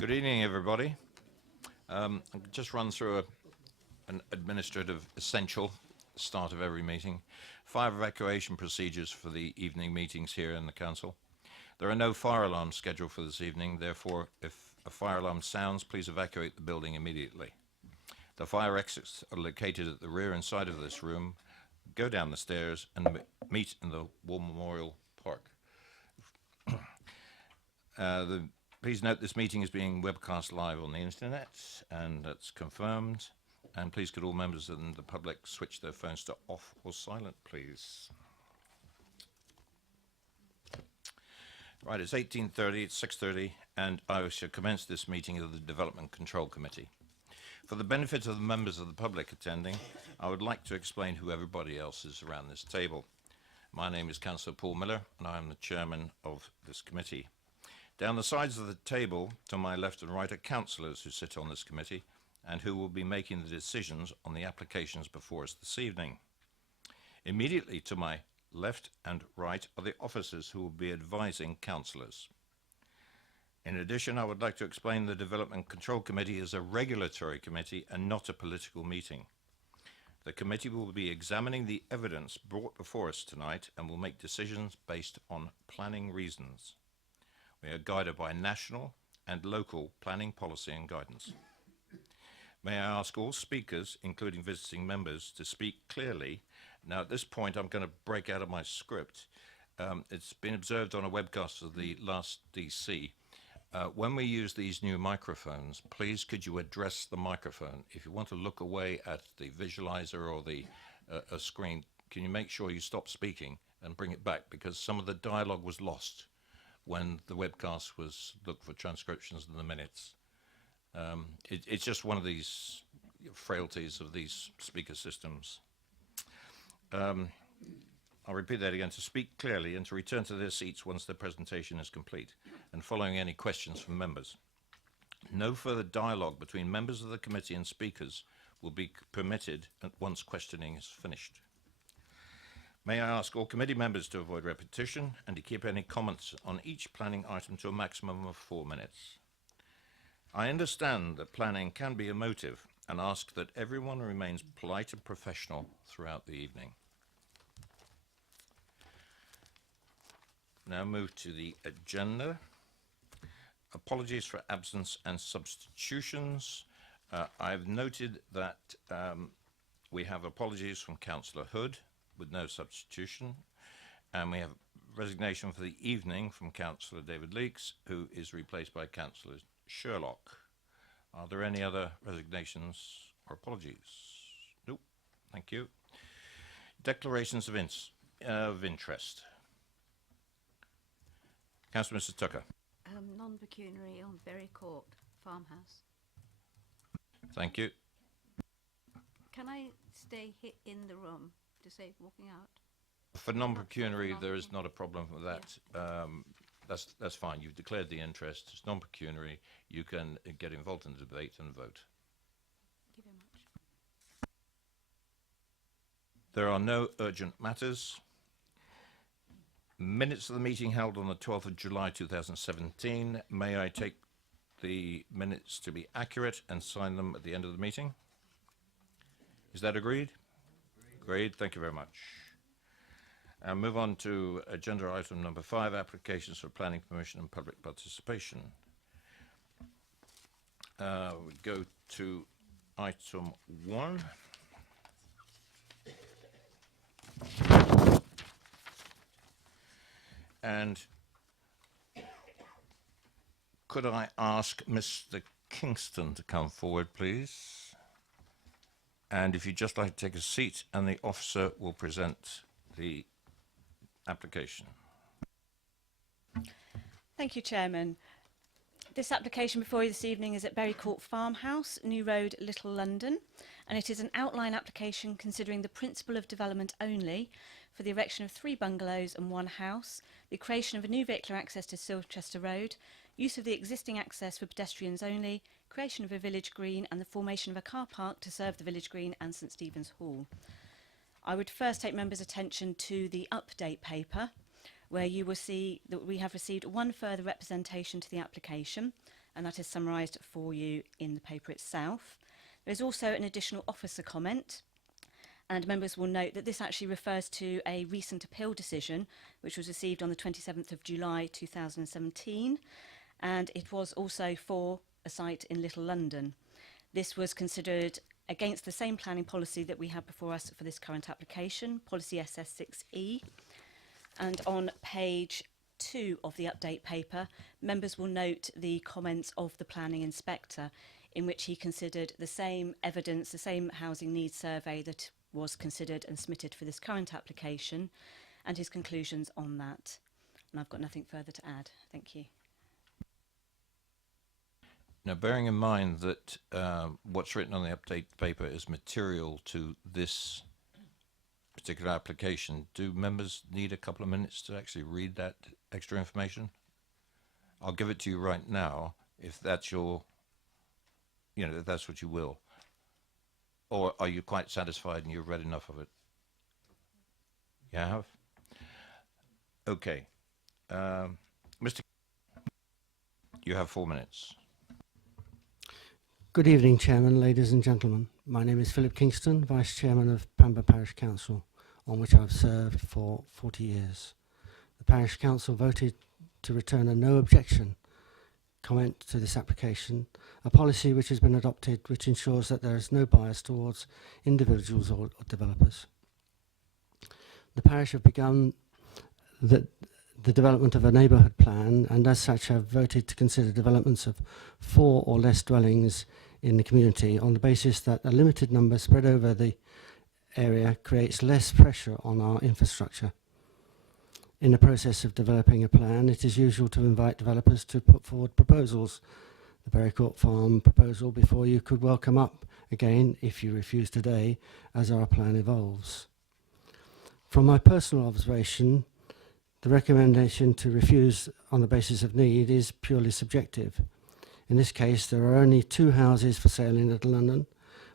Good evening, everybody. I'll just run through an administrative essential start of every meeting. 5 evacuation procedures for the evening meetings here in the Council. There are no fire alarms scheduled for this evening, therefore, if a fire alarm sounds, please evacuate the building immediately. The fire exits are located at the rear and side of this room. Go down the stairs and meet in the War Memorial Park. Please note this meeting is being webcast live on the internet, and that's confirmed. And please could all members and the public switch their phones to off or silent, please. Right, it's 18:30, it's 6:30, and I shall commence this meeting of the Development Control Committee. For the benefit of the members of the public attending, I would like to explain who everybody else is around this table. My name is Councillor Paul Miller, and I am the chairman of this committee. Down the sides of the table, to my left and right, are councillors who sit on this committee and who will be making the decisions on the applications before us this evening. Immediately to my left and right are the officers who will be advising councillors. In addition, I would like to explain the Development Control Committee is a regulatory committee and not a political meeting. The committee will be examining the evidence brought before us tonight and will make decisions based on planning reasons. We are guided by national and local planning policy and guidance. May I ask all speakers, including visiting members, to speak clearly. Now at this point I'm going to break out of my script. It's been observed on a webcast of the last DC. When we use these new microphones, please could you address the microphone. If you want to look away at the visualizer or the a screen, can you make sure you stop speaking and bring it back, because some of the dialogue was lost when the webcast was looked for transcriptions in the minutes. It's just one of these frailties of these speaker systems. I'll repeat that again: to speak clearly and to return to their seats once the presentation is complete, and following any questions from members. No further dialogue between members of the committee and speakers will be permitted once questioning is finished. May I ask all committee members to avoid repetition and to keep any comments on each planning item to a maximum of 4 minutes. I understand that planning can be emotive and ask that everyone remains polite and professional throughout the evening. Now move to the agenda. Apologies for absence and substitutions. I've noted that we have apologies from Councillor Hood with no substitution, and we have resignation for the evening from Councillor David Leakes, who is replaced by Councillor Sherlock. Are there any other resignations or apologies? Nope, thank you. Declarations of interest. Councillor Mrs. Tucker. Non-pecuniary on Berry Court Farmhouse. Thank you. Can I stay in the room to save walking out? For non-pecuniary, there is not a problem with that. Yeah. That's fine. You've declared the interest. It's non-pecuniary. You can get involved in the debate and vote. Thank you very much. There are no urgent matters. Minutes of the meeting held on the 12th of July 2017. May I take the minutes to be accurate and sign them at the end of the meeting? Is that agreed? Agreed. Thank you very much. And move on to agenda item number 5, applications for planning permission and public participation. We go to item 1. And could I ask Mr. Kingston to come forward, please? And if you'd just like to take a seat, and the officer will present the application. Thank you, Chairman. This application before you this evening is at Berry Court Farmhouse, New Road, Little London, and it is an outline application considering the principle of development only for the erection of 3 bungalows and 1 house, the creation of a new vehicular access to Silchester Road, use of the existing access for pedestrians only, creation of a village green and the formation of a car park to serve the village green and St Stephen's Hall. I would first take members' attention to the update paper, where you will see that we have received 1 further representation to the application, and that is summarised for you in the paper itself. There is also an additional officer comment, and members will note that this actually refers to a recent appeal decision which was received on the 27th of July 2017, and it was also for a site in Little London. This was considered against the same planning policy that we have before us for this current application, policy SS6E. And on page 2 of the update paper, members will note the comments of the planning inspector, in which he considered the same evidence, the same housing needs survey that was considered and submitted for this current application, and his conclusions on that. And I've got nothing further to add. Thank you. Now, bearing in mind that what's written on the update paper is material to this particular application, do members need a couple of minutes to actually read that extra information? I'll give it to you right now, if that's your, if that's what you will. Or are you quite satisfied and you've read enough of it? You have? Okay. Mr. You have 4 minutes. Good evening, Chairman, ladies and gentlemen. My name is Philip Kingston, Vice Chairman of Pamber Parish Council, on which I've served for 40 years. The Parish Council voted to return a no objection comment to this application, a policy which has been adopted which ensures that there is no bias towards individuals or developers. The parish have begun the development of a neighbourhood plan, and as such have voted to consider developments of 4 or less dwellings in the community on the basis that a limited number spread over the area creates less pressure on our infrastructure. In the process of developing a plan, it is usual to invite developers to put forward proposals. The Berrycourt Farm proposal before you could well come up again, if you refuse today, as our plan evolves. From my personal observation, the recommendation to refuse on the basis of need is purely subjective. In this case, there are only 2 houses for sale in Little London,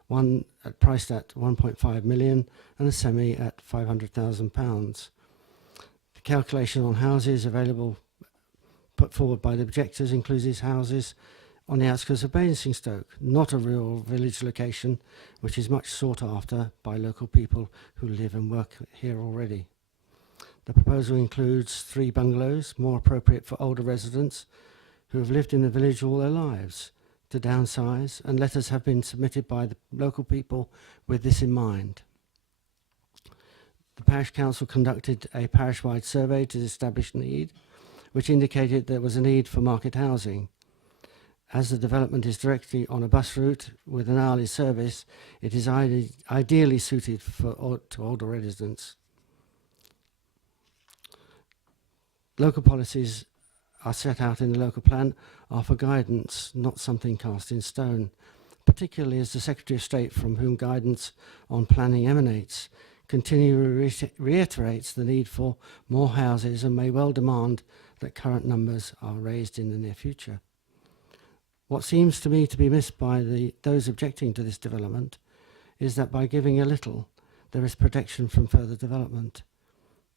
one priced at 1.5 million and a semi at £500,000. The calculation on houses available put forward by the objectors includes these houses on the outskirts of Basingstoke, not a rural village location, which is much sought after by local people who live and work here already. The proposal includes 3 bungalows, more appropriate for older residents who have lived in the village all their lives, to downsize, and letters have been submitted by the local people with this in mind. The Parish Council conducted a parish-wide survey to establish need, which indicated there was a need for market housing. As the development is directly on a bus route with an hourly service, it is ideally suited to older residents. Local policies are set out in the local plan are for guidance, not something cast in stone, particularly as the Secretary of State, from whom guidance on planning emanates, continually reiterates the need for more houses and may well demand that current numbers are raised in the near future. What seems to me to be missed by those objecting to this development is that by giving a little, there is protection from further development.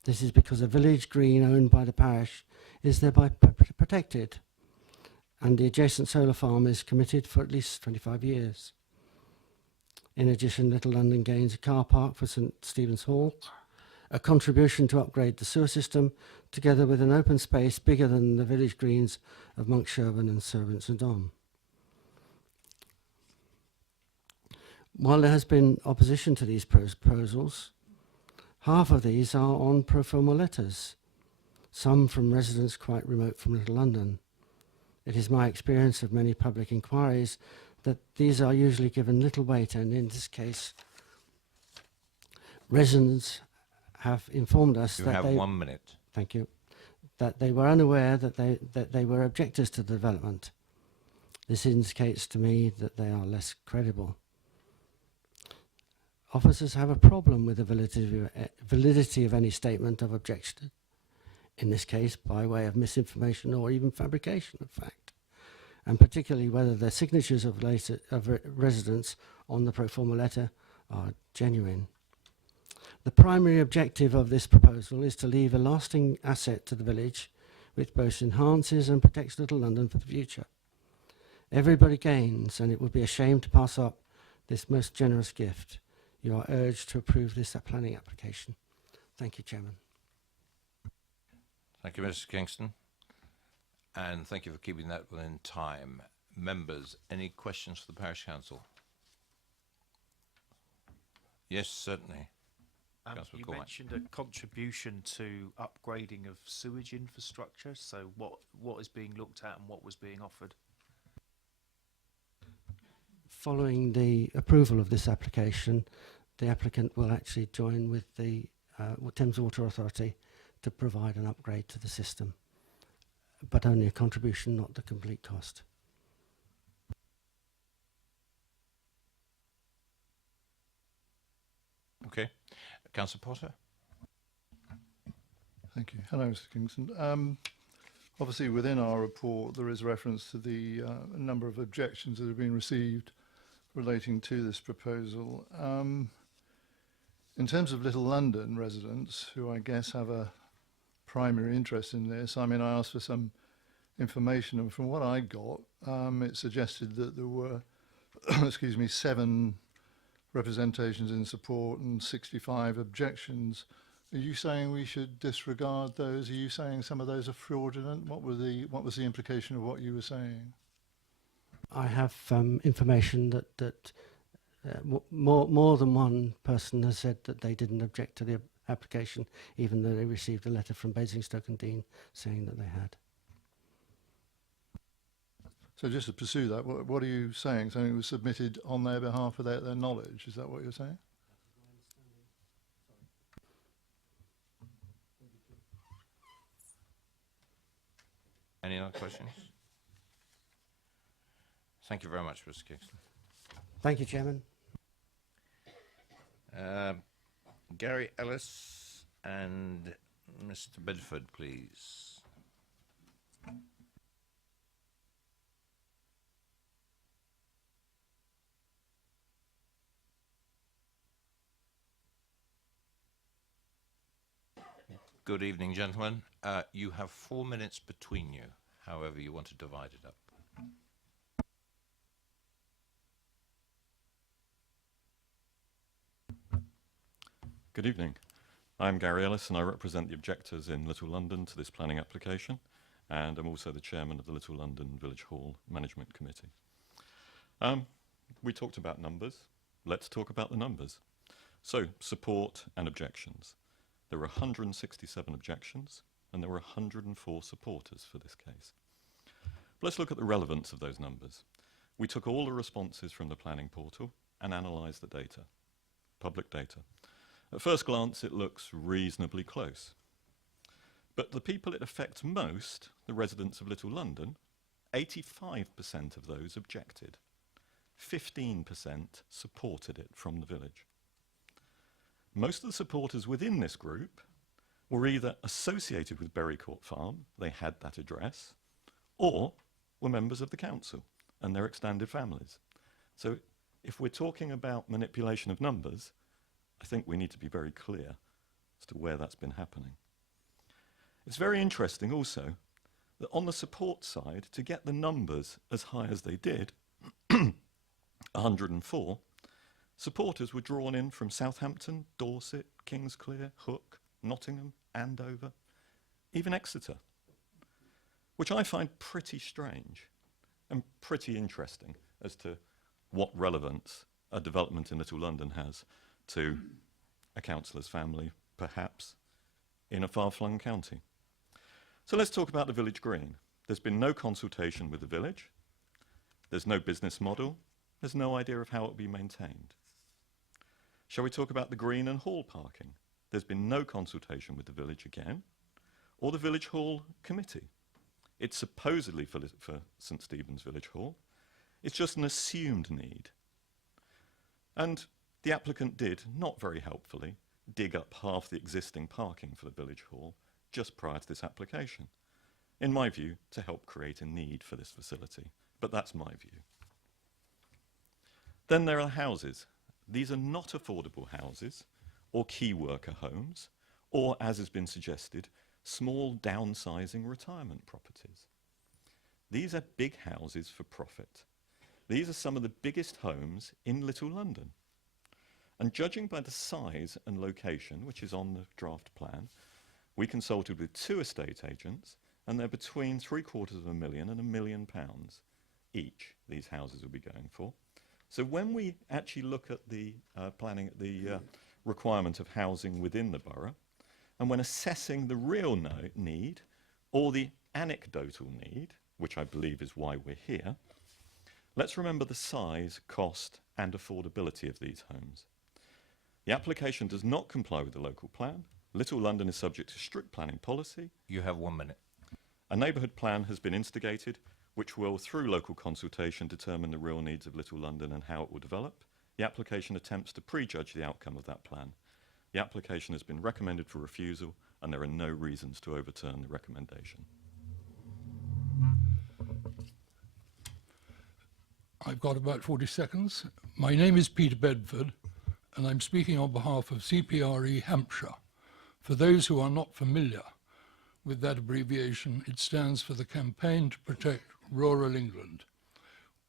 This is because a village green owned by the parish is thereby protected, and the adjacent solar farm is committed for at least 25 years. In addition, Little London gains a car park for St Stephen's Hall, a contribution to upgrade the sewer system, together with an open space bigger than the village greens of Monk Sherburn and Servants and Dom. While there has been opposition to these proposals, half of these are on pro forma letters, some from residents quite remote from Little London. It is my experience of many public inquiries that these are usually given little weight, and in this case, residents have informed us that You have 1 minute. Thank you. That they were unaware that they were objectors to the development. This indicates to me that they are less credible. Officers have a problem with the validity of any statement of objection, in this case by way of misinformation or even fabrication of fact, and particularly whether the signatures of residents on the pro forma letter are genuine. The primary objective of this proposal is to leave a lasting asset to the village which both enhances and protects Little London for the future. Everybody gains, and it would be a shame to pass up this most generous gift. You are urged to approve this planning application. Thank you, Chairman. Thank you, Mr. Kingston. And thank you for keeping that within time. Members, any questions for the Parish Council? Yes, certainly. Councillor You Cormack. mentioned a contribution to upgrading of sewage infrastructure. So what is being looked at and what was being offered? Following the approval of this application, the applicant will actually join with the Thames Water Authority to provide an upgrade to the system, but only a contribution, not the complete cost. Okay. Councillor Potter? Thank you. Hello, Mr. Kingston. Obviously, within our report, there is reference to the number of objections that have been received relating to this proposal. In terms of Little London residents, who I guess have a primary interest in this, I mean, I asked for some information, and from what I got, it suggested that there were, excuse me, 7 representations in support and 65 objections. Are you saying we should disregard those? Are you saying some of those are fraudulent? What was the implication of what you were saying? I have information that more than one person has said that they didn't object to the application, even though they received a letter from Basingstoke and Dean saying that they had. So just to pursue that, what are you saying? Something was submitted on their behalf without their knowledge? Is that what you're saying? Any other questions? Thank you very much, Mr. Kingston. Thank you, Chairman. Gary Ellis and Mr. Bedford, please. Good evening, gentlemen. You have 4 minutes between you, however you want to divide it up. Good evening. I'm Gary Ellis and I represent the objectors in Little London to this planning application, and I'm also the chairman of the Little London Village Hall Management Committee. We talked about numbers. Let's talk about the numbers. So, support and objections. There were 167 objections and there were 104 supporters for this case. But let's look at the relevance of those numbers. We took all the responses from the planning portal and analysed the data, public data. At first glance, it looks reasonably close. But the people it affects most, the residents of Little London, 85% of those objected. 15% supported it from the village. Most of the supporters within this group were either associated with Bury Court Farm, they had that address, or were members of the council and their extended families. So if we're talking about manipulation of numbers, I think we need to be very clear as to where that's been happening. It's very interesting also that on the support side, to get the numbers as high as they did, 104, supporters were drawn in from Southampton, Dorset, Kingsclear, Hook, Nottingham, Andover, even Exeter, which I find pretty strange and pretty interesting as to what relevance a development in Little London has to a councillor's family, perhaps, in a far-flung county. So let's talk about the village green. There's been no consultation with the village. There's no business model. There's no idea of how it will be maintained. Shall we talk about the green and hall parking? There's been no consultation with the village again, or the village hall committee. It's supposedly for St Stephen's Village Hall. It's just an assumed need. And the applicant did, not very helpfully, dig up half the existing parking for the village hall just prior to this application, in my view, to help create a need for this facility. But that's my view. Then there are houses. These are not affordable houses or key worker homes, or, as has been suggested, small downsizing retirement properties. These are big houses for profit. These are some of the biggest homes in Little London. And judging by the size and location, which is on the draft plan, we consulted with 2 estate agents, and they're between £750,000 and £1 million each, these houses will be going for. So when we actually look at the planning, the requirement of housing within the borough, and when assessing the real need, or the anecdotal need, which I believe is why we're here, let's remember the size, cost, and affordability of these homes. The application does not comply with the local plan. Little London is subject to strict planning policy. You have 1 minute. A neighbourhood plan has been instigated, which will, through local consultation, determine the real needs of Little London and how it will develop. The application attempts to prejudge the outcome of that plan. The application has been recommended for refusal, and there are no reasons to overturn the recommendation. I've got about 40 seconds. My name is Peter Bedford, and I'm speaking on behalf of CPRE Hampshire. For those who are not familiar with that abbreviation, it stands for the Campaign to Protect Rural England.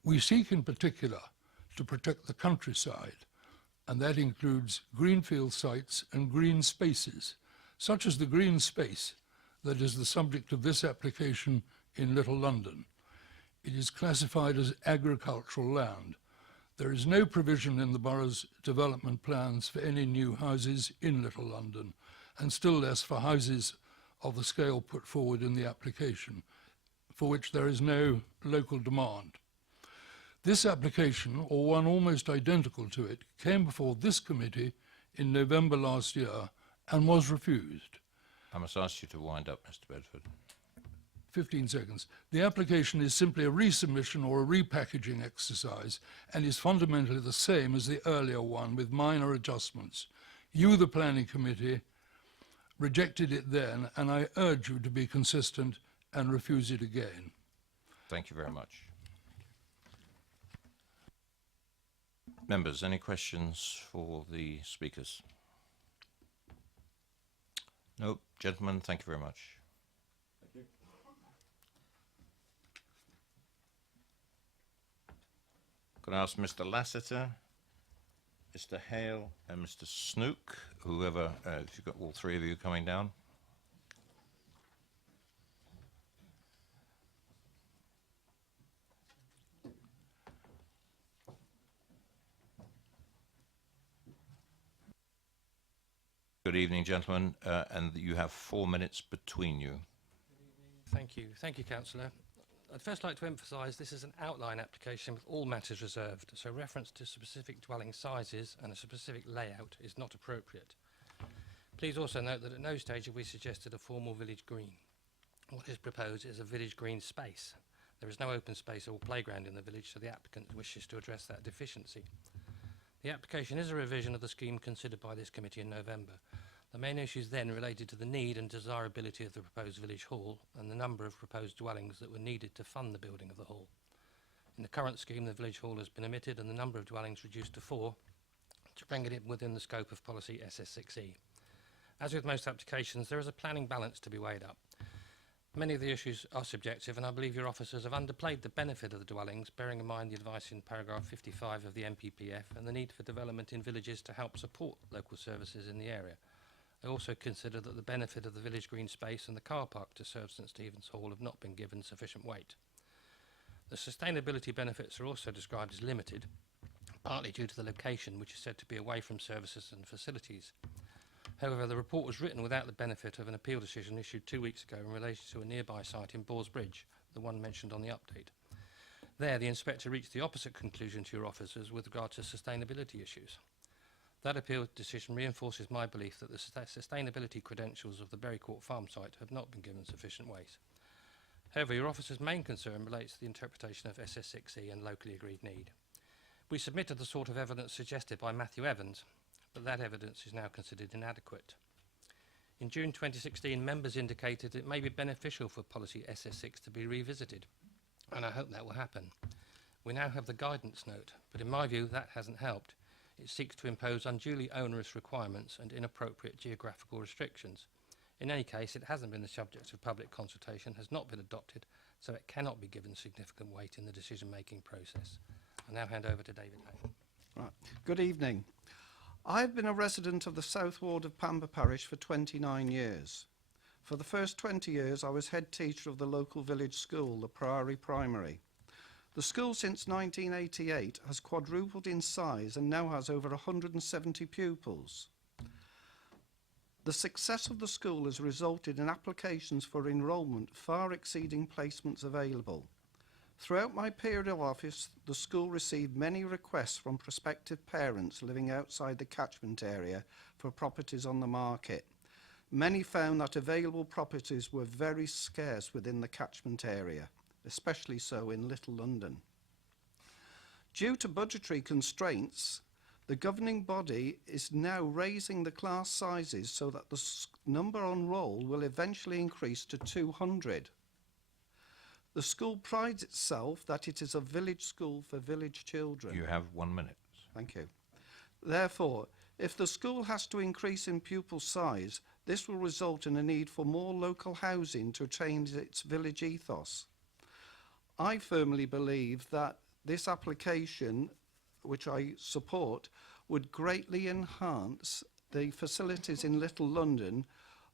We seek in particular to protect the countryside, and that includes greenfield sites and green spaces, such as the green space that is the subject of this application in Little London. It is classified as agricultural land. There is no provision in the borough's development plans for any new houses in Little London, and still less for houses of the scale put forward in the application, for which there is no local demand. This application, or one almost identical to it, came before this committee in November last year and was refused. I must ask you to wind up, Mr. Bedford. 15 seconds. The application is simply a resubmission or a repackaging exercise and is fundamentally the same as the earlier one with minor adjustments. You, the planning committee, rejected it then, and I urge you to be consistent and refuse it again. Thank you very much. Members, any questions for the speakers? No, gentlemen, thank you very much. Thank you. Could I ask Mr. Lassiter, Mr. Hale, and Mr. Snook, whoever, if you've got all 3 of you coming down. Good evening, gentlemen, and you have 4 minutes between you. Thank you, Councillor. I'd first like to emphasise this is an outline application with all matters reserved, so reference to specific dwelling sizes and a specific layout is not appropriate. Please also note that at no stage have we suggested a formal village green. What is proposed is a village green space. There is no open space or playground in the village, so the applicant wishes to address that deficiency. The application is a revision of the scheme considered by this committee in November. The main issues then related to the need and desirability of the proposed village hall and the number of proposed dwellings that were needed to fund the building of the hall. In the current scheme, the village hall has been omitted and the number of dwellings reduced to 4 to bring it within the scope of policy SS6E. As with most applications, there is a planning balance to be weighed up. Many of the issues are subjective, and I believe your officers have underplayed the benefit of the dwellings, bearing in mind the advice in paragraph 55 of the MPPF and the need for development in villages to help support local services in the area. I also consider that the benefit of the village green space and the car park to serve St Stephen's Hall have not been given sufficient weight. The sustainability benefits are also described as limited, partly due to the location, which is said to be away from services and facilities. However, the report was written without the benefit of an appeal decision issued 2 weeks ago in relation to a nearby site in Bors Bridge, the one mentioned on the update. There, the inspector reached the opposite conclusion to your officers with regard to sustainability issues. That appeal decision reinforces my belief that the sustainability credentials of the Berry Court farm site have not been given sufficient weight. However, your officer's main concern relates to the interpretation of SS6E and locally agreed need. We submitted the sort of evidence suggested by Matthew Evans, but that evidence is now considered inadequate. In June 2016, members indicated it may be beneficial for policy SS6 to be revisited, and I hope that will happen. We now have the guidance note, but in my view that hasn't helped. It seeks to impose unduly onerous requirements and inappropriate geographical restrictions. In any case, it hasn't been the subject of public consultation, has not been adopted, so it cannot be given significant weight in the decision-making process. I now hand over to David Hay. Right. Good evening. I've been a resident of the South Ward of Pamber Parish for 29 years. For the first 20 years, I was head teacher of the local village school, the Priory Primary. The school since 1988 has quadrupled in size and now has over 170 pupils. The success of the school has resulted in applications for enrolment far exceeding placements available. Throughout my period of office, the school received many requests from prospective parents living outside the catchment area for properties on the market. Many found that available properties were very scarce within the catchment area, especially so in Little London. Due to budgetary constraints, the governing body is now raising the class sizes so that the number on roll will eventually increase to 200. The school prides itself that it is a village school for village children. You have 1 minute. Thank you. Therefore, if the school has to increase in pupil size, this will result in a need for more local housing to change its village ethos. I firmly believe that this application, which I support, would greatly enhance the facilities in Little London.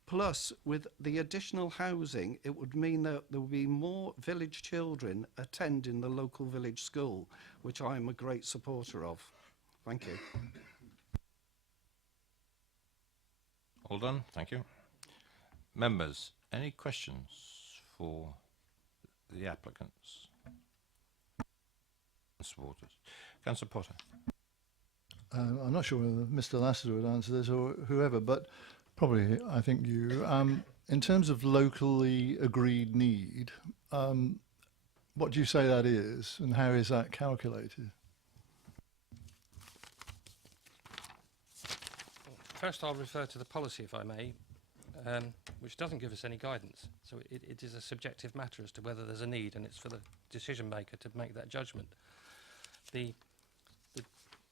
Plus, with the additional housing, it would mean that there would be more village children attending the local village school, which I am a great supporter of. Thank you. All done. Thank you. Members, any questions for the applicants? Supporters. Councillor Potter. I'm not sure whether Mr. Lassiter would answer this or whoever, but probably I think you. In terms of locally agreed need, what do you say that is, and how is that calculated? First, I'll refer to the policy, if I may, which doesn't give us any guidance. So it is a subjective matter as to whether there's a need, and it's for the decision maker to make that judgment. The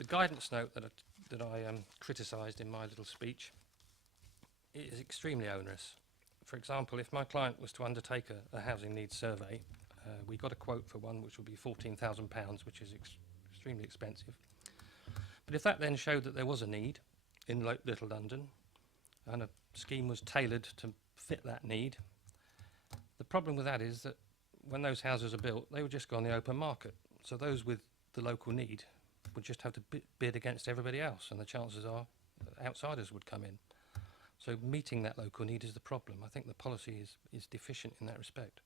guidance note that I criticised in my little speech is extremely onerous. For example, if my client was to undertake a housing needs survey, we got a quote for one which would be £14,000, which is extremely expensive. But if that then showed that there was a need in Little London and a scheme was tailored to fit that need, the problem with that is that when those houses are built, they would just go on the open market. So those with the local need would just have to bid against everybody else, and the chances are outsiders would come in. So meeting that local need is the problem. I think the policy is deficient in that respect.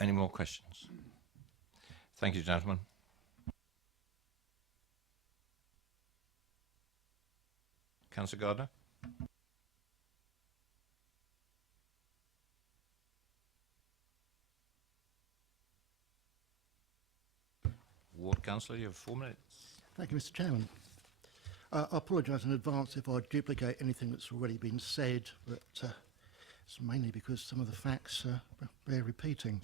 Any more questions? Thank you, gentlemen. Councillor Gardner. Ward Councillor, you have 4 minutes. Thank you, Mr. Chairman. I apologise in advance if I duplicate anything that's already been said, but it's mainly because some of the facts bear repeating.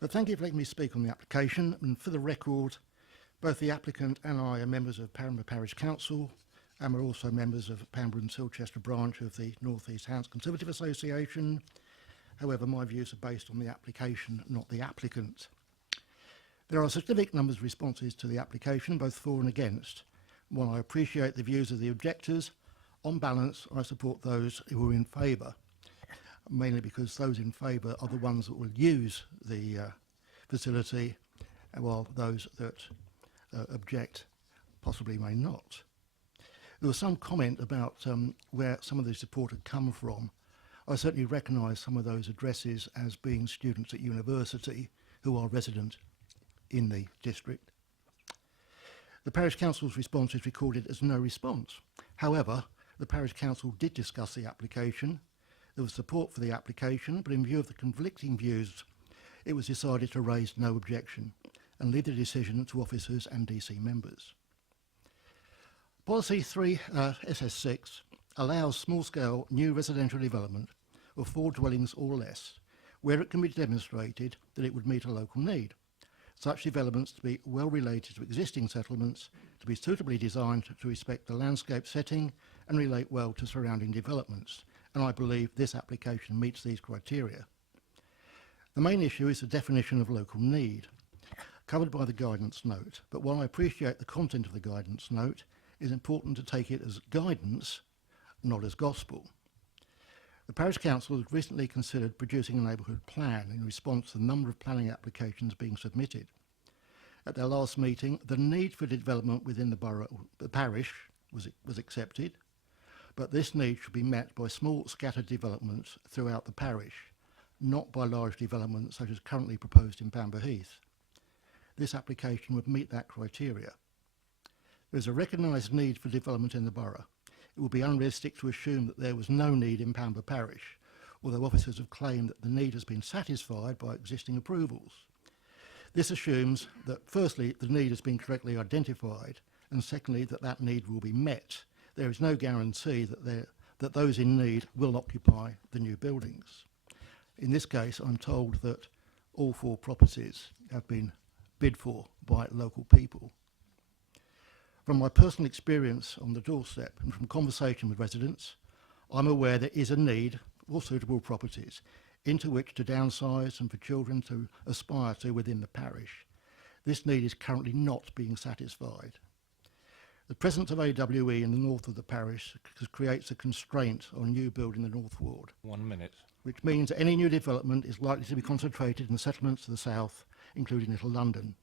But thank you for letting me speak on the application. And for the record, both the applicant and I are members of Pamber Parish Council, and we're also members of Pamber and Silchester branch of the North East House Conservative Association. However, my views are based on the application, not the applicant. There are significant numbers of responses to the application, both for and against. While I appreciate the views of the objectors, on balance, I support those who are in favour, mainly because those in favour are the ones that will use the facility, while those that object possibly may not. There was some comment about where some of the support had come from. I certainly recognise some of those addresses as being students at university who are resident in the district. The Parish Council's response is recorded as no response. However, the Parish Council did discuss the application. There was support for the application, but in view of the conflicting views, it was decided to raise no objection and leave the decision to officers and DC members. Policy 3 SS6 allows small-scale new residential development of 4 dwellings or less, where it can be demonstrated that it would meet a local need. Such developments to be well related to existing settlements, to be suitably designed to respect the landscape setting and relate well to surrounding developments, and I believe this application meets these criteria. The main issue is the definition of local need, covered by the guidance note, but while I appreciate the content of the guidance note, it is important to take it as guidance, not as gospel. The Parish Council has recently considered producing a neighbourhood plan in response to the number of planning applications being submitted. At their last meeting, the need for development within the parish was accepted, but this need should be met by small scattered developments throughout the parish, not by large developments such as currently proposed in Pamber Heath. This application would meet that criteria. There is a recognised need for development in the borough. It would be unrealistic to assume that there was no need in Pamber Parish, although officers have claimed that the need has been satisfied by existing approvals. This assumes that, firstly, the need has been correctly identified, and secondly, that that need will be met. There is no guarantee that those in need will occupy the new buildings. In this case, I'm told that all 4 properties have been bid for by local people. From my personal experience on the doorstep and from conversation with residents, I'm aware there is a need for suitable properties into which to downsize and for children to aspire to within the parish. This need is currently not being satisfied. The presence of AWE in the north of the parish creates a constraint on new build in the North Ward. 1 minute. Which means that any new development is likely to be concentrated in the settlements to the south, including Little London.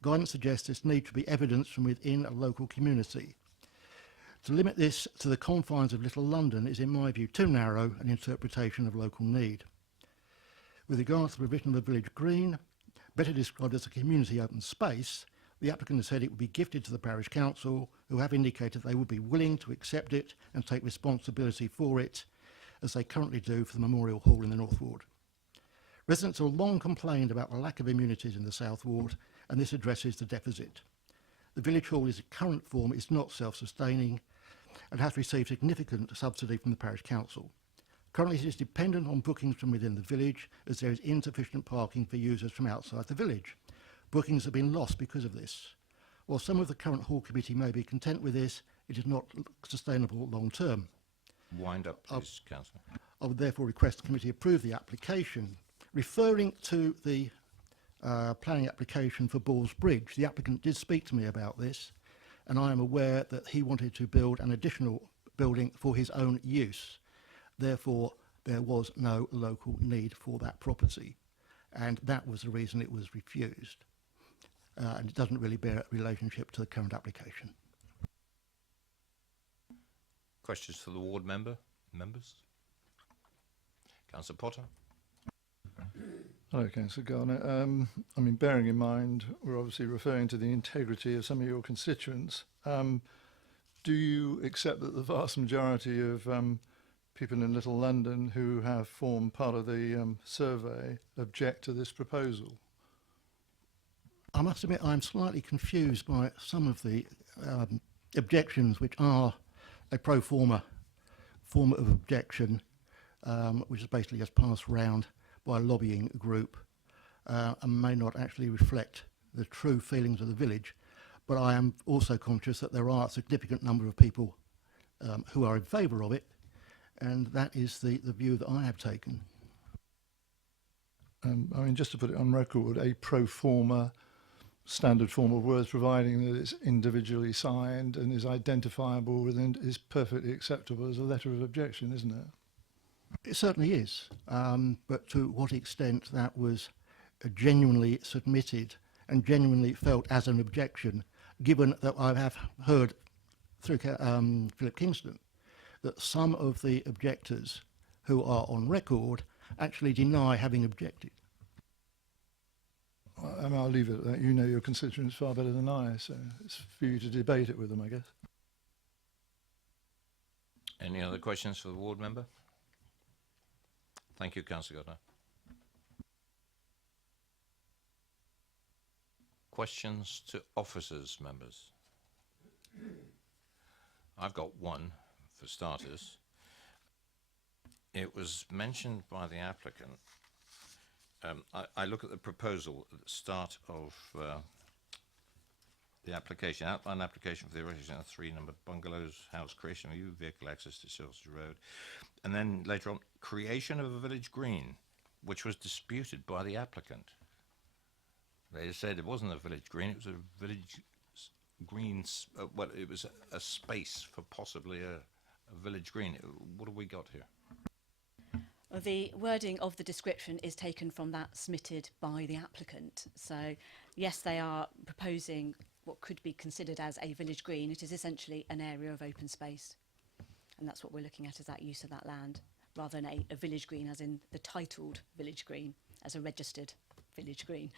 Guidance suggests this need to be evidenced from within a local community. To limit this to the confines of Little London is, in my view, too narrow an interpretation of local need. With regard to the provision of the village green, better described as a community open space, the applicant has said it would be gifted to the parish council, who have indicated they would be willing to accept it and take responsibility for it, as they currently do for the Memorial Hall in the North Ward. Residents have long complained about the lack of amenities in the South Ward, and this addresses the deficit. The village hall in its current form is not self-sustaining and has received significant subsidy from the parish council. Currently it is dependent on bookings from within the village, as there is insufficient parking for users from outside the village. Bookings have been lost because of this. While some of the current hall committee may be content with this, it is not sustainable long term. Wind up, please, Councillor. I would therefore request the committee approve the application. Referring to the planning application for Balls Bridge, the applicant did speak to me about this, and I am aware that he wanted to build an additional building for his own use. Therefore, there was no local need for that property, and that was the reason it was refused. And it doesn't really bear a relationship to the current application. Questions for the ward members? Councillor Potter. Hello, Councillor Garner. I mean, bearing in mind, we're obviously referring to the integrity of some of your constituents. Do you accept that the vast majority of people in Little London who have formed part of the survey object to this proposal? I must admit I'm slightly confused by some of the objections, which are a pro forma form of objection, which is basically just passed round by a lobbying group and may not actually reflect the true feelings of the village. But I am also conscious that there are a significant number of people who are in favour of it, and that is the view that I have taken. I mean, just to put it on record, a pro forma standard form of words, providing that it's individually signed and is identifiable within, is perfectly acceptable as a letter of objection, isn't it? It certainly is, but to what extent that was genuinely submitted and genuinely felt as an objection, given that I have heard through Philip Kingston that some of the objectors who are on record actually deny having objected. I'll leave it at that. You know your constituents far better than I, so it's for you to debate it with them, I guess. Any other questions for the ward member? Thank you, Councillor Gardner. Questions to officers, members? I've got one, for starters. It was mentioned by the applicant. I look at the proposal at the start of the application, outline application for the erection of 3 number bungalows, house creation of new vehicle access to Silsby Road. And then later on, creation of a village green, which was disputed by the applicant. They said it wasn't a village green, it was a village green, well, it was a space for possibly a village green. What have we got here? Well, the wording of the description is taken from that submitted by the applicant. So, yes, they are proposing what could be considered as a village green. It is essentially an area of open space. And that's what we're looking at, is that use of that land, rather than a village green as in the titled village green, as a registered village green.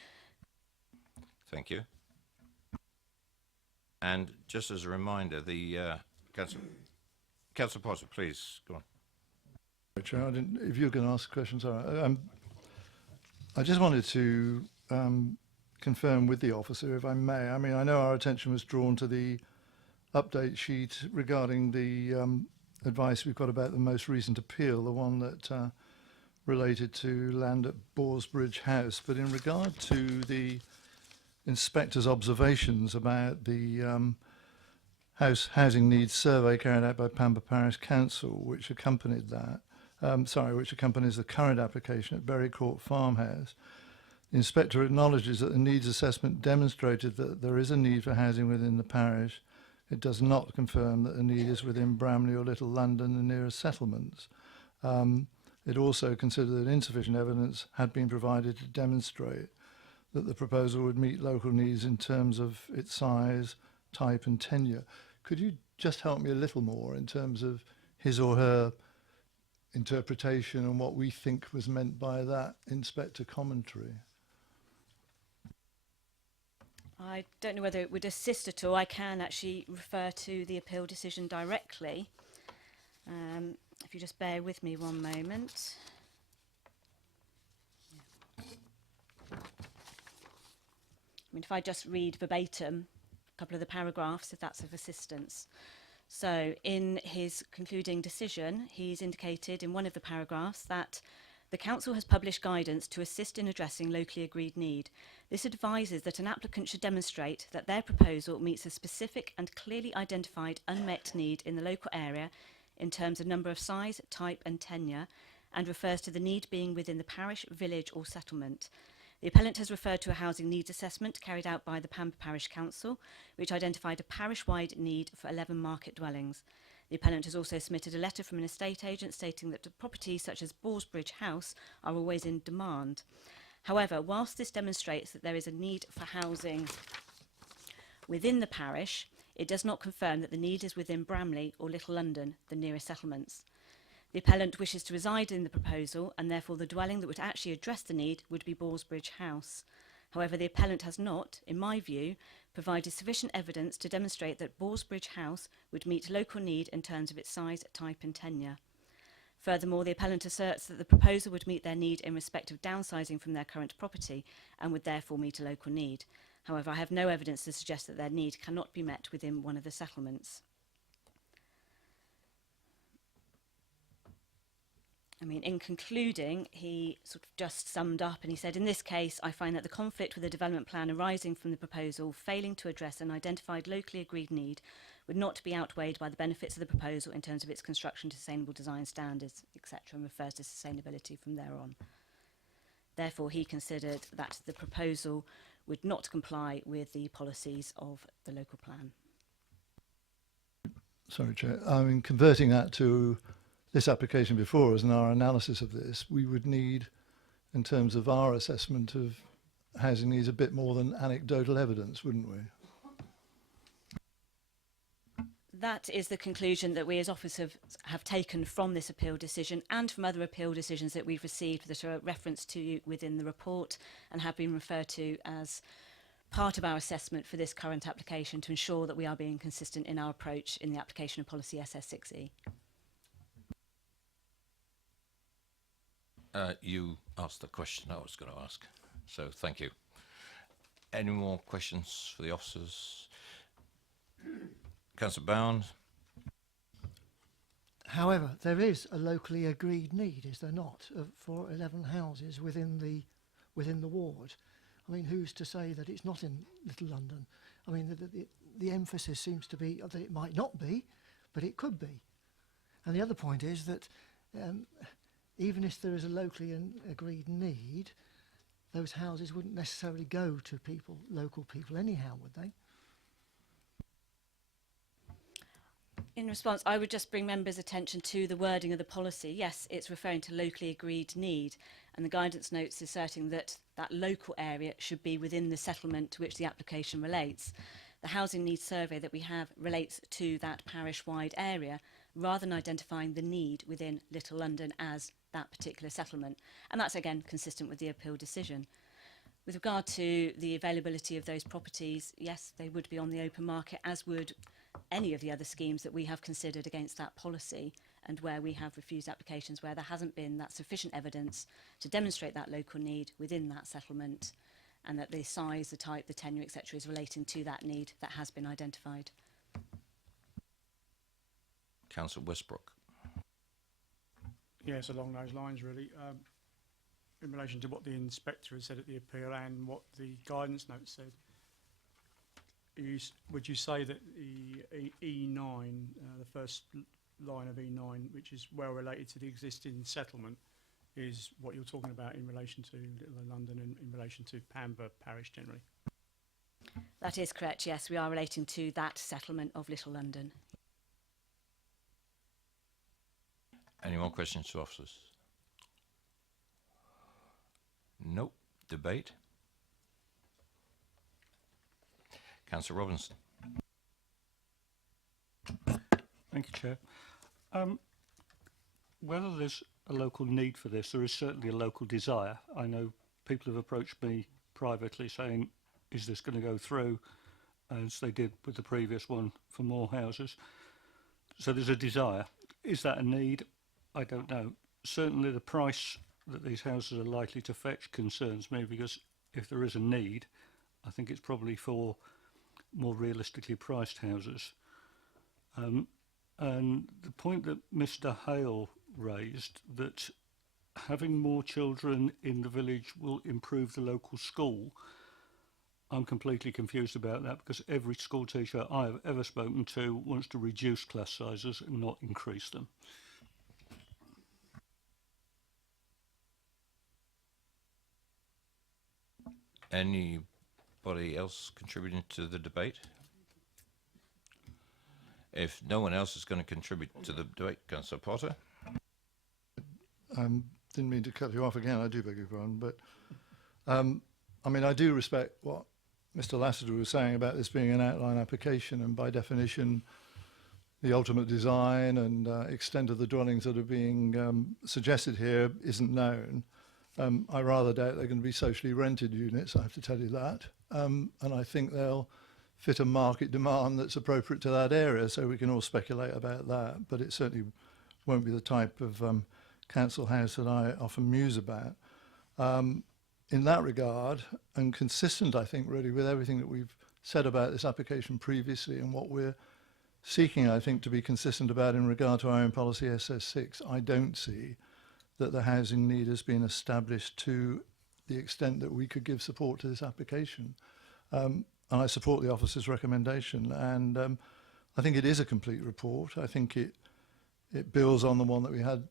Thank you. And just as a reminder, the Councillor Potter, please, go on. Chair, if you can ask a question, sorry. I just wanted to confirm with the officer, if I may. I mean, I know our attention was drawn to the update sheet regarding the advice we've got about the most recent appeal, the one that related to land at Borsbridge House. But in regard to the inspector's observations about the housing needs survey carried out by Pamber Parish Council, which accompanied that, which accompanies the current application at Berry Court Farmhouse. The inspector acknowledges that the needs assessment demonstrated that there is a need for housing within the parish. It does not confirm that the need is within Bramley or Little London, the nearest settlements. It also considered that insufficient evidence had been provided to demonstrate that the proposal would meet local needs in terms of its size, type and tenure. Could you just help me a little more in terms of his or her interpretation and what we think was meant by that inspector commentary? I don't know whether it would assist at all. I can actually refer to the appeal decision directly. If you just bear with me one moment. I mean, if I just read verbatim a couple of the paragraphs, if that's of assistance. So in his concluding decision, he's indicated in one of the paragraphs that the Council has published guidance to assist in addressing locally agreed need. This advises that an applicant should demonstrate that their proposal meets a specific and clearly identified unmet need in the local area in terms of number of size, type and tenure, and refers to the need being within the parish, village or settlement. The appellant has referred to a housing needs assessment carried out by the Pamber Parish Council, which identified a parish-wide need for 11 market dwellings. The appellant has also submitted a letter from an estate agent stating that properties such as Borsbridge House are always in demand. However, whilst this demonstrates that there is a need for housing within the parish, it does not confirm that the need is within Bramley or Little London, the nearest settlements. The appellant wishes to reside in the proposal, and therefore the dwelling that would actually address the need would be Borsbridge House. However, the appellant has not, in my view, provided sufficient evidence to demonstrate that Borsbridge House would meet local need in terms of its size, type and tenure. Furthermore, the appellant asserts that the proposal would meet their need in respect of downsizing from their current property and would therefore meet a local need. However, I have no evidence to suggest that their need cannot be met within one of the settlements. I mean, in concluding, he sort of just summed up and he said, in this case, I find that the conflict with the development plan arising from the proposal failing to address an identified locally agreed need would not be outweighed by the benefits of the proposal in terms of its construction to sustainable design standards, etc., and refers to sustainability from there on. Therefore, he considered that the proposal would not comply with the policies of the local plan. Sorry, Chair. I mean, converting that to this application before us and our analysis of this, we would need, in terms of our assessment of housing needs, a bit more than anecdotal evidence, wouldn't we? That is the conclusion that we as officers have taken from this appeal decision and from other appeal decisions that we've received that are referenced to you within the report and have been referred to as part of our assessment for this current application to ensure that we are being consistent in our approach in the application of policy SS6E. You asked the question I was going to ask, so thank you. Any more questions for the officers? Councillor Bound. However, there is a locally agreed need, is there not, for 11 houses within the ward? I mean, who's to say that it's not in Little London? I mean, the emphasis seems to be that it might not be, but it could be. And the other point is that even if there is a locally agreed need, those houses wouldn't necessarily go to people, local people anyhow, would they? In response, I would just bring members' attention to the wording of the policy. Yes, it's referring to locally agreed need, and the guidance notes asserting that that local area should be within the settlement to which the application relates. The housing needs survey that we have relates to that parish-wide area, rather than identifying the need within Little London as that particular settlement. And that's, again, consistent with the appeal decision. With regard to the availability of those properties, yes, they would be on the open market, as would any of the other schemes that we have considered against that policy, and where we have refused applications where there hasn't been that sufficient evidence to demonstrate that local need within that settlement, and that the size, the type, the tenure, etc. is relating to that need that has been identified. Councillor Westbrook. Yes, along those lines, really. In relation to what the inspector has said at the appeal and what the guidance note said, would you say that the E9, the first line of E9, which is well related to the existing settlement, is what you're talking about in relation to Little London and in relation to Pamber Parish generally? That is correct, yes. We are relating to that settlement of Little London. Any more questions to officers? Nope. Debate? Councillor Robinson. Thank you, Chair. Whether there's a local need for this, there is certainly a local desire. I know people have approached me privately saying, is this going to go through, as they did with the previous one for more houses? So there's a desire. Is that a need? I don't know. Certainly the price that these houses are likely to fetch concerns me, because if there is a need, I think it's probably for more realistically priced houses. And the point that Mr. Hale raised, that having more children in the village will improve the local school, I'm completely confused about that, because every school teacher I have ever spoken to wants to reduce class sizes and not increase them. Anybody else contributing to the debate? If no one else is going to contribute to the debate, Councillor Potter. Didn't mean to cut you off again, I do beg your pardon, but I mean, I do respect what Mr. Lassiter was saying about this being an outline application, and by definition, the ultimate design and extent of the dwellings that are being suggested here isn't known. I rather doubt they're going to be socially rented units, I have to tell you that. And I think they'll fit a market demand that's appropriate to that area, so we can all speculate about that, but it certainly won't be the type of council house that I often muse about. In that regard, and consistent, I think, really with everything that we've said about this application previously and what we're seeking, I think, to be consistent about in regard to our own policy SS6, I don't see that the housing need has been established to the extent that we could give support to this application. And I support the officer's recommendation, and I think it is a complete report. I think it builds on the one that we had,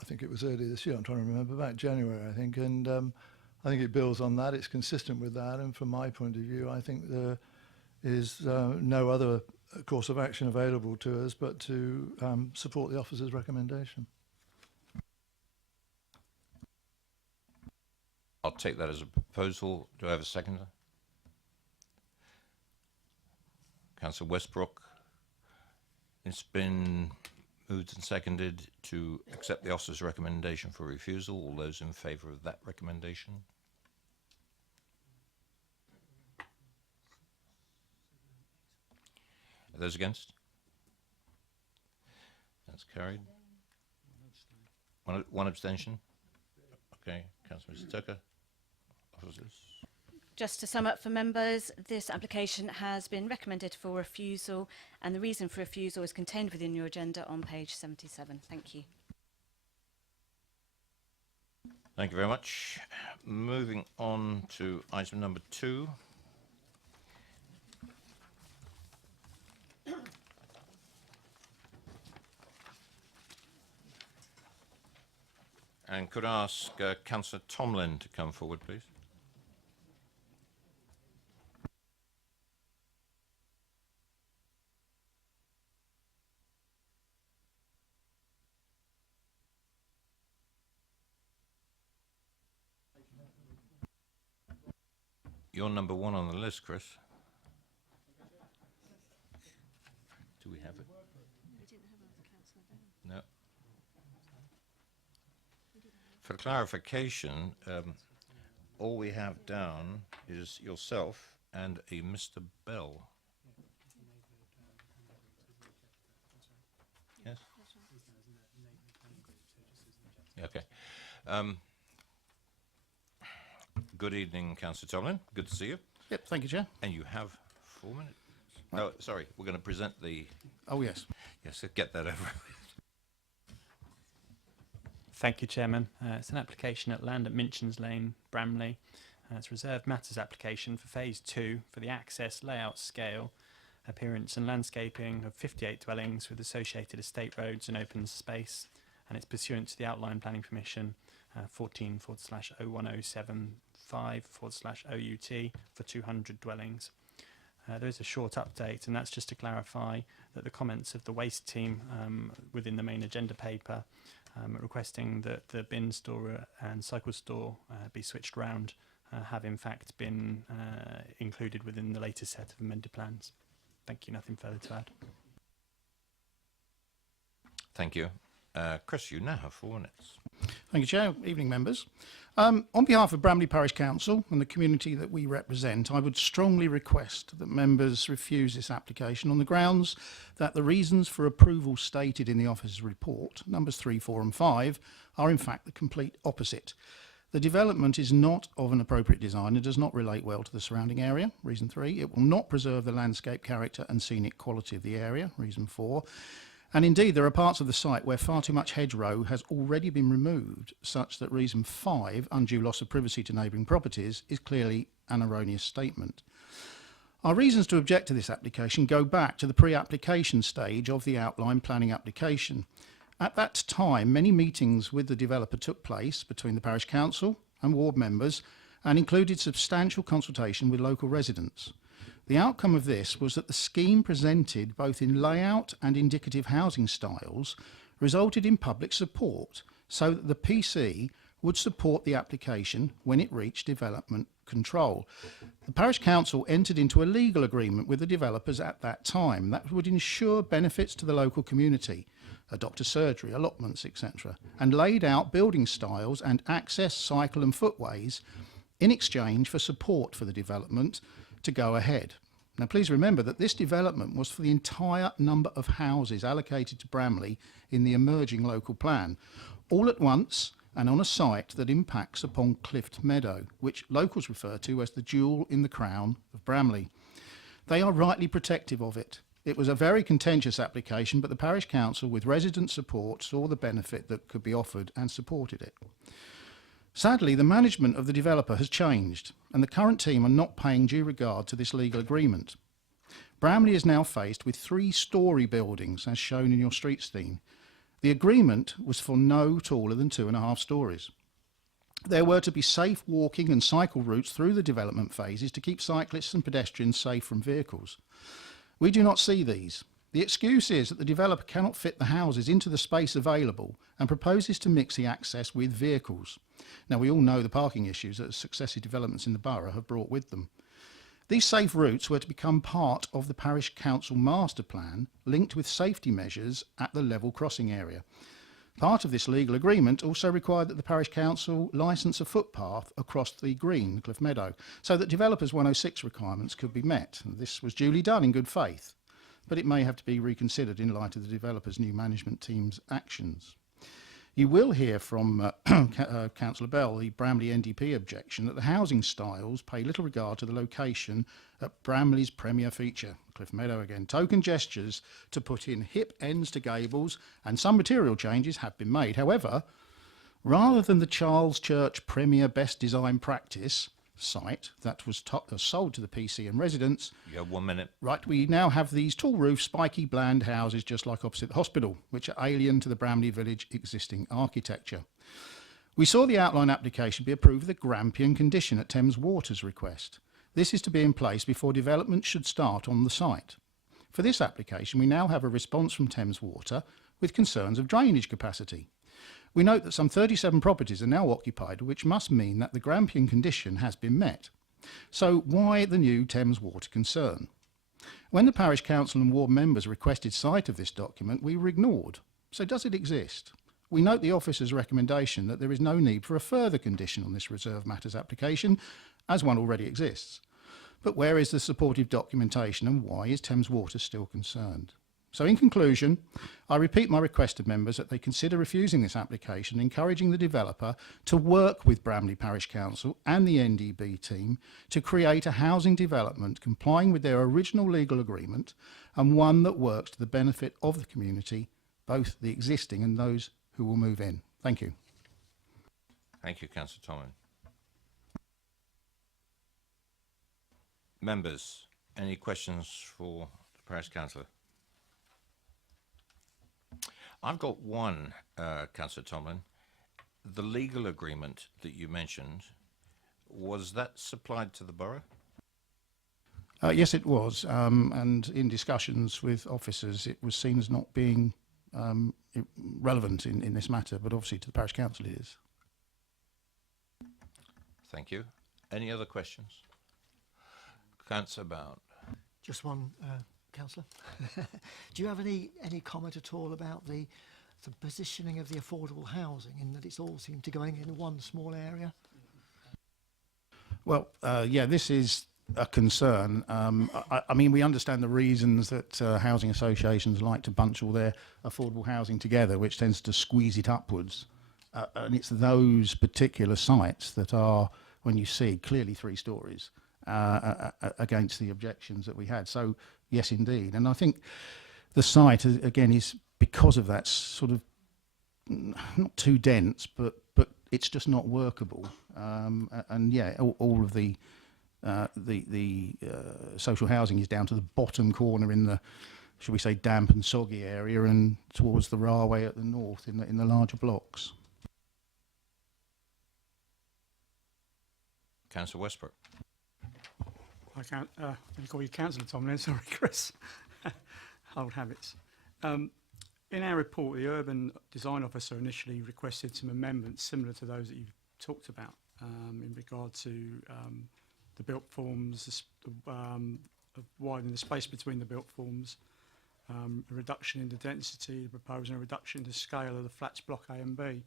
I think it was earlier this year, I'm trying to remember, back January, I think, and I think it builds on that, it's consistent with that, and from my point of view, I think there is no other course of action available to us but to support the officer's recommendation. I'll take that as a proposal. Do I have a seconder? Councillor Westbrook. It's been moved and seconded to accept the officer's recommendation for refusal. All those in favour of that recommendation? Are those against? That's carried. One abstention? Okay, Councillor Mr. Tucker. Officers. Just to sum up for members, this application has been recommended for refusal, and the reason for refusal is contained within your agenda on page 77. Thank you. Thank you very much. Moving on to item number 2. And could I ask Councillor Tomlin to come forward, please? You're number one on the list, Chris. Do we have it? No. For clarification, all we have down is yourself and a Mr. Bell. Yes? Okay. Good evening, Councillor Tomlin. Good to see you. Yep, thank you, Chair. And you have 4 minutes. Oh, sorry, we're going to present the... Oh, yes. Yes, get that over with. Thank you, Chairman. It's an application at land at Minchin's Lane, Bramley. It's reserved matters application for Phase 2 for the access, layout, scale, appearance and landscaping of 58 dwellings with associated estate roads and open space. And it's pursuant to the Outline Planning Permission 14/01075/OUT for 200 dwellings. There is a short update, and that's just to clarify that the comments of the waste team within the main agenda paper requesting that the bin store and cycle store be switched round have in fact been included within the latest set of amended plans. Thank you, nothing further to add. Thank you. Chris, you now have 4 minutes. Thank you, Chair. Evening, members. On behalf of Bramley Parish Council and the community that we represent, I would strongly request that members refuse this application on the grounds that the reasons for approval stated in the officer's report, numbers 3, 4 and 5, are in fact the complete opposite. The development is not of an appropriate design and does not relate well to the surrounding area, reason 3. It will not preserve the landscape character and scenic quality of the area, reason 4. And indeed, there are parts of the site where far too much hedgerow has already been removed, such that reason 5, undue loss of privacy to neighbouring properties, is clearly an erroneous statement. Our reasons to object to this application go back to the pre-application stage of the outline planning application. At that time, many meetings with the developer took place between the parish council and ward members and included substantial consultation with local residents. The outcome of this was that the scheme presented both in layout and indicative housing styles resulted in public support so that the PC would support the application when it reached development control. The parish council entered into a legal agreement with the developers at that time that would ensure benefits to the local community, a doctor's surgery, allotments, etc., and laid out building styles and access, cycle and footways in exchange for support for the development to go ahead. Now please remember that this development was for the entire number of houses allocated to Bramley in the emerging local plan, all at once and on a site that impacts upon Clift Meadow, which locals refer to as the jewel in the crown of Bramley. They are rightly protective of it. It was a very contentious application, but the parish council with resident support saw the benefit that could be offered and supported it. Sadly, the management of the developer has changed, and the current team are not paying due regard to this legal agreement. Bramley is now faced with 3-storey buildings, as shown in your street scene. The agreement was for no taller than 2.5 stories. There were to be safe walking and cycle routes through the development phases to keep cyclists and pedestrians safe from vehicles. We do not see these. The excuse is that the developer cannot fit the houses into the space available and proposes to mix the access with vehicles. Now, we all know the parking issues that successive developments in the borough have brought with them. These safe routes were to become part of the parish council master plan, linked with safety measures at the level crossing area. Part of this legal agreement also required that the parish council licence a footpath across the green, Cliff Meadow, so that developers' 106 requirements could be met. This was duly done in good faith, but it may have to be reconsidered in light of the developer's new management team's actions. You will hear from Councillor Bell, the Bramley NDP objection, that the housing styles pay little regard to the location at Bramley's premier feature, Cliff Meadow again. Token gestures to put in hip ends to gables, and some material changes have been made. However, rather than the Charles Church Premier Best Design Practice site that was sold to the PC and residents. You have 1 minute. Right, we now have these tall roof, spiky, bland houses just like opposite the hospital, which are alien to the Bramley Village existing architecture. We saw the outline application be approved with a Grampian condition at Thames Water's request. This is to be in place before development should start on the site. For this application, we now have a response from Thames Water with concerns of drainage capacity. We note that some 37 properties are now occupied, which must mean that the Grampian condition has been met. So why the new Thames Water concern? When the Parish Council and Ward members requested sight of this document, we were ignored. So does it exist? We note the officer's recommendation that there is no need for a further condition on this reserve matters application, as one already exists. But where is the supportive documentation, and why is Thames Water still concerned? So in conclusion, I repeat my request to members that they consider refusing this application, encouraging the developer to work with Bramley Parish Council and the NDB team to create a housing development complying with their original legal agreement, and one that works to the benefit of the community, both the existing and those who will move in. Thank you. Thank you, Councillor Tomlin. Members, any questions for the Parish Councillor? I've got one, Councillor Tomlin. The legal agreement that you mentioned, was that supplied to the borough? Yes, it was, and in discussions with officers, it was seen as not being relevant in this matter, but obviously to the Parish Council it is. Thank you. Any other questions? Councillor Bound. Just one, Councillor. Do you have any comment at all about the positioning of the affordable housing, in that it's all seemed to going in one small area? Well, yeah, this is a concern. I mean, we understand the reasons that housing associations like to bunch all their affordable housing together, which tends to squeeze it upwards. And it's those particular sites that are, when you see, clearly 3 stories against the objections that we had. So, yes, indeed. And I think the site, again, is because of that sort of, not too dense, but it's just not workable. And yeah, all of the social housing is down to the bottom corner in the, should we say, damp and soggy area, and towards the railway at the north in the larger blocks. Councillor Westbrook. I can't, I call you Councillor Tomlin, sorry, Chris. Old habits. In our report, the Urban Design Officer initially requested some amendments similar to those that you've talked about in regard to the built forms, widening the space between the built forms, a reduction in the density, proposing a reduction in the scale of the flats block A and B.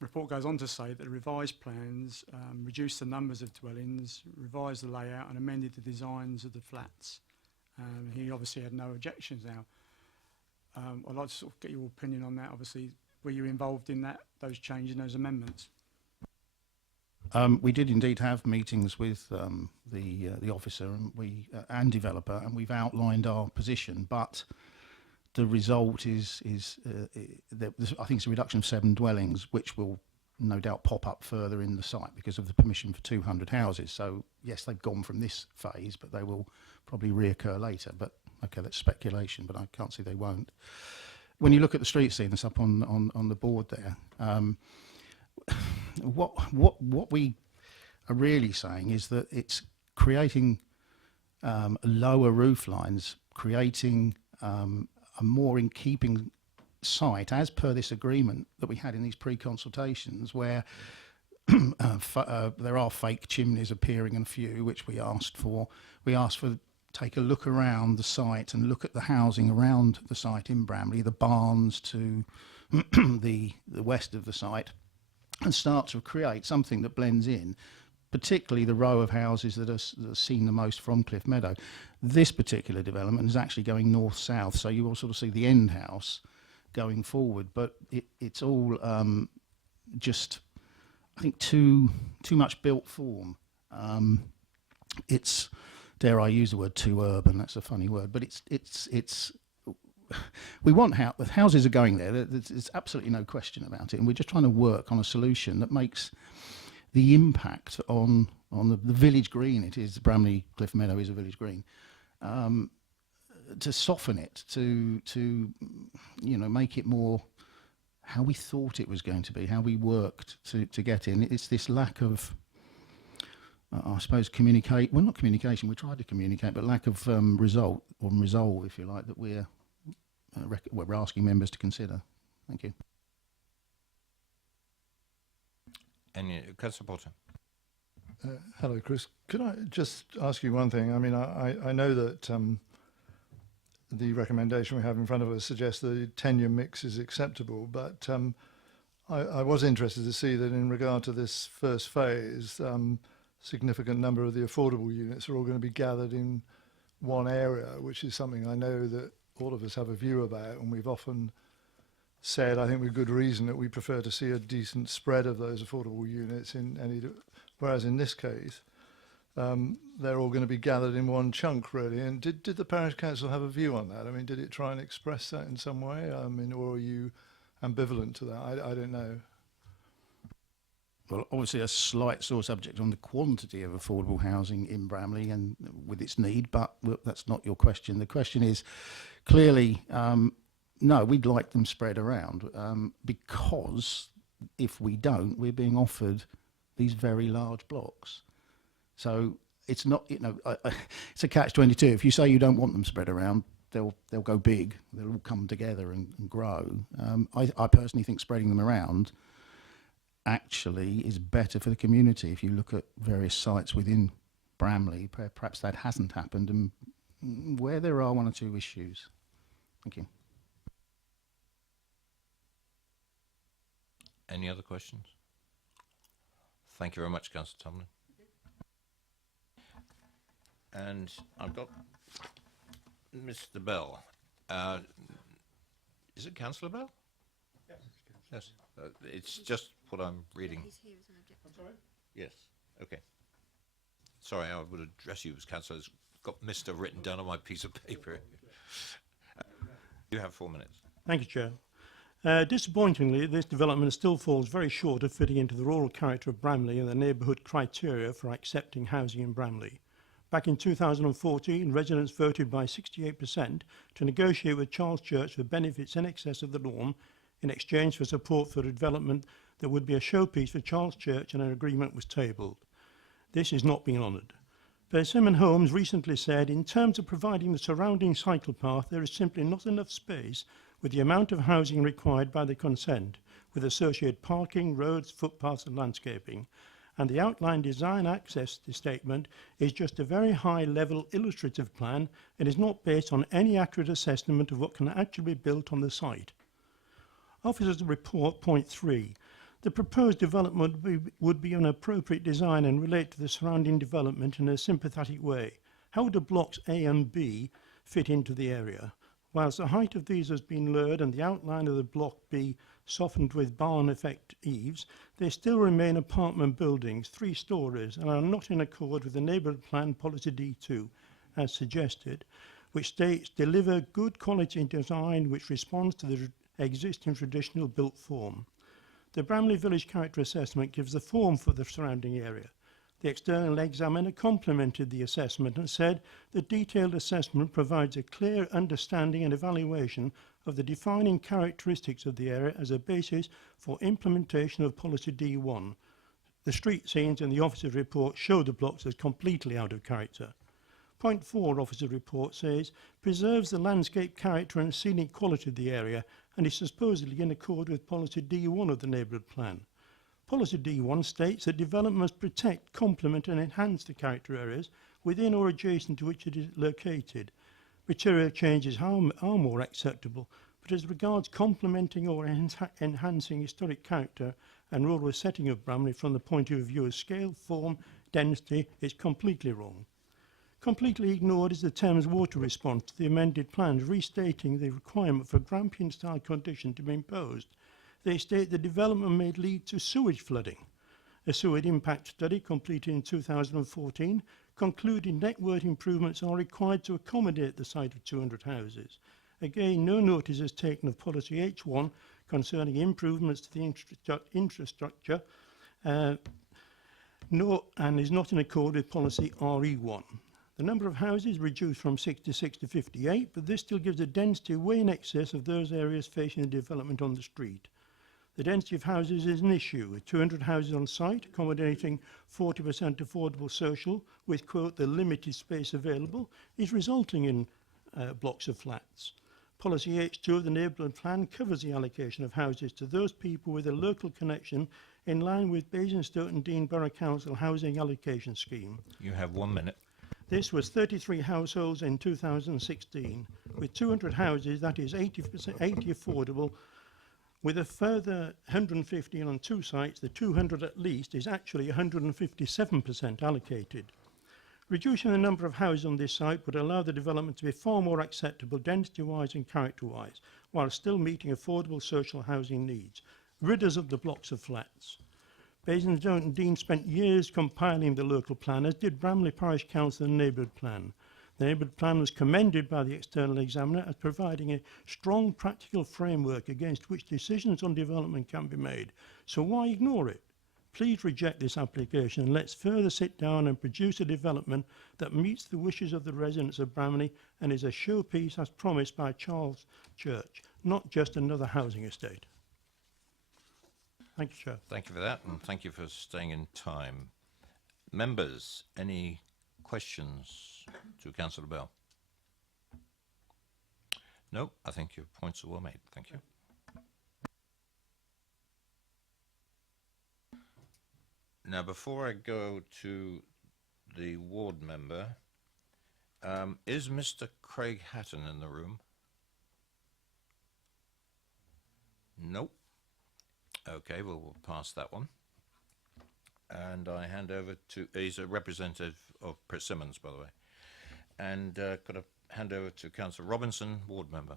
The report goes on to say that the revised plans reduced the numbers of dwellings, revised the layout and amended the designs of the flats. He obviously had no objections now. I'd like to sort of get your opinion on that. Obviously, were you involved in those changes and those amendments? We did indeed have meetings with the officer and developer, and we've outlined our position, but the result is I think it's a reduction of 7 dwellings, which will no doubt pop up further in the site because of the permission for 200 houses. So yes, they've gone from this phase, but they will probably reoccur later. But okay, that's speculation, but I can't see they won't. When you look at the street scene that's up on the board there, what we are really saying is that it's creating lower roof lines, creating a more in keeping site as per this agreement that we had in these pre-consultations, where there are fake chimneys appearing in a few, which we asked for. We asked for take a look around the site and look at the housing around the site in Bramley, the barns to the west of the site, and start to create something that blends in, particularly the row of houses that are seen the most from Cliff Meadow. This particular development is actually going north-south, so you will sort of see the end house going forward, but it's all just, I think, too much built form. It's, dare I use the word, too urban. That's a funny word, but it's we want the houses are going there. There's absolutely no question about it, and we're just trying to work on a solution that makes the impact on the village green. It is, Bramley Cliff Meadow is a village green, to soften it, to make it more how we thought it was going to be, how we worked to get in. It's this lack of, I suppose, not communication, we tried to communicate, but lack of resolve, if you like, that we're asking members to consider. Thank you. Any, Councillor Potter. Hello, Chris. Could I just ask you one thing? I mean, I know that the recommendation we have in front of us suggests the tenure mix is acceptable, but I was interested to see that in regard to this first phase, significant number of the affordable units are all going to be gathered in one area, which is something I know that all of us have a view about, and we've often said, I think with good reason, that we prefer to see a decent spread of those affordable units in any, whereas in this case, they're all going to be gathered in one chunk, really. And did the parish council have a view on that? I mean, did it try and express that in some way? I mean, or are you ambivalent to that? I don't know. Well, obviously a slight sore subject on the quantity of affordable housing in Bramley and with its need, but that's not your question. The question is, clearly, no, we'd like them spread around, because if we don't, we're being offered these very large blocks. So it's not, it's a catch-22. If you say you don't want them spread around, they'll go big. They'll all come together and grow. I personally think spreading them around actually is better for the community. If you look at various sites within Bramley, perhaps that hasn't happened, and where there are one or two issues. Thank you. Any other questions? Thank you very much, Councillor Tomlin. And I've got Mr. Bell. Is it Councillor Bell? Yes. Yes. It's just what I'm reading. He's here as an objector. I'm sorry? Yes. Okay. Sorry, I would address you as Councillor. It's got Mr. written down on my piece of paper. You have 4 minutes. Thank you, Chair. Disappointingly, this development still falls very short of fitting into the rural character of Bramley and the neighbourhood criteria for accepting housing in Bramley. Back in 2014, residents voted by 68% to negotiate with Charles Church for benefits in excess of the norm in exchange for support for a development that would be a showpiece for Charles Church, and an agreement was tabled. This is not being honoured. Persimmon Homes recently said, in terms of providing the surrounding cycle path, there is simply not enough space with the amount of housing required by the consent, with associated parking, roads, footpaths and landscaping. And the outline design access statement is just a very high-level illustrative plan and is not based on any accurate assessment of what can actually be built on the site. Officer's Report, point 3. The proposed development would be an appropriate design and relate to the surrounding development in a sympathetic way. How do blocks A and B fit into the area? Whilst the height of these has been lowered and the outline of the block B softened with barn effect eaves, they still remain apartment buildings, 3 stories, and are not in accord with the neighbourhood plan policy D2, as suggested, which states deliver good quality design which responds to the existing traditional built form. The Bramley Village Character Assessment gives the form for the surrounding area. The external examiner complemented the assessment and said the detailed assessment provides a clear understanding and evaluation of the defining characteristics of the area as a basis for implementation of policy D1. The street scenes in the officer's report show the blocks as completely out of character. Point 4 officer's report says preserves the landscape character and scenic quality of the area and is supposedly in accord with policy D1 of the neighbourhood plan. Policy D1 states that development must protect, complement and enhance the character areas within or adjacent to which it is located. Material changes are more acceptable, but as regards complementing or enhancing historic character and rural setting of Bramley from the point of view of scale, form, density, is completely wrong. Completely ignored is the Thames water response to the amended plans, restating the requirement for Grampian-style condition to be imposed. They state the development may lead to sewage flooding. A sewage impact study completed in 2014 concluded network improvements are required to accommodate the site of 200 houses. Again, no notice is taken of policy H1 concerning improvements to the infrastructure and is not in accord with policy RE1. The number of houses reduced from 66 to 58, but this still gives a density way in excess of those areas facing the development on the street. The density of houses is an issue, with 200 houses on site, accommodating 40% affordable social, with, quote, the limited space available, is resulting in blocks of flats. Policy H2 of the neighbourhood plan covers the allocation of houses to those people with a local connection in line with Basingstoke and Dean Borough Council housing allocation scheme. You have 1 minute. This was 33 households in 2016. With 200 houses, that is 80 affordable. With a further 115 on 2 sites, the 200 at least is actually 157% allocated. Reducing the number of houses on this site would allow the development to be far more acceptable density-wise and character-wise, while still meeting affordable social housing needs. Rid us of the blocks of flats. Basingstoke and Dean spent years compiling the local plan, as did Bramley Parish Council and Neighbourhood Plan. The Neighbourhood Plan was commended by the external examiner as providing a strong practical framework against which decisions on development can be made. So why ignore it? Please reject this application and let's further sit down and produce a development that meets the wishes of the residents of Bramley and is a showpiece as promised by Charles Church, not just another housing estate. Thank you, Chair. Thank you for that, and thank you for staying in time. Members, any questions to Councillor Bell? No, I think your points are well made. Thank you. Now, before I go to the ward member, is Mr. Craig Hatton in the room? Nope. Okay, well, we'll pass that one. And I hand over to, he's a representative of Persimmons, by the way. And got to hand over to Councillor Robinson, ward member.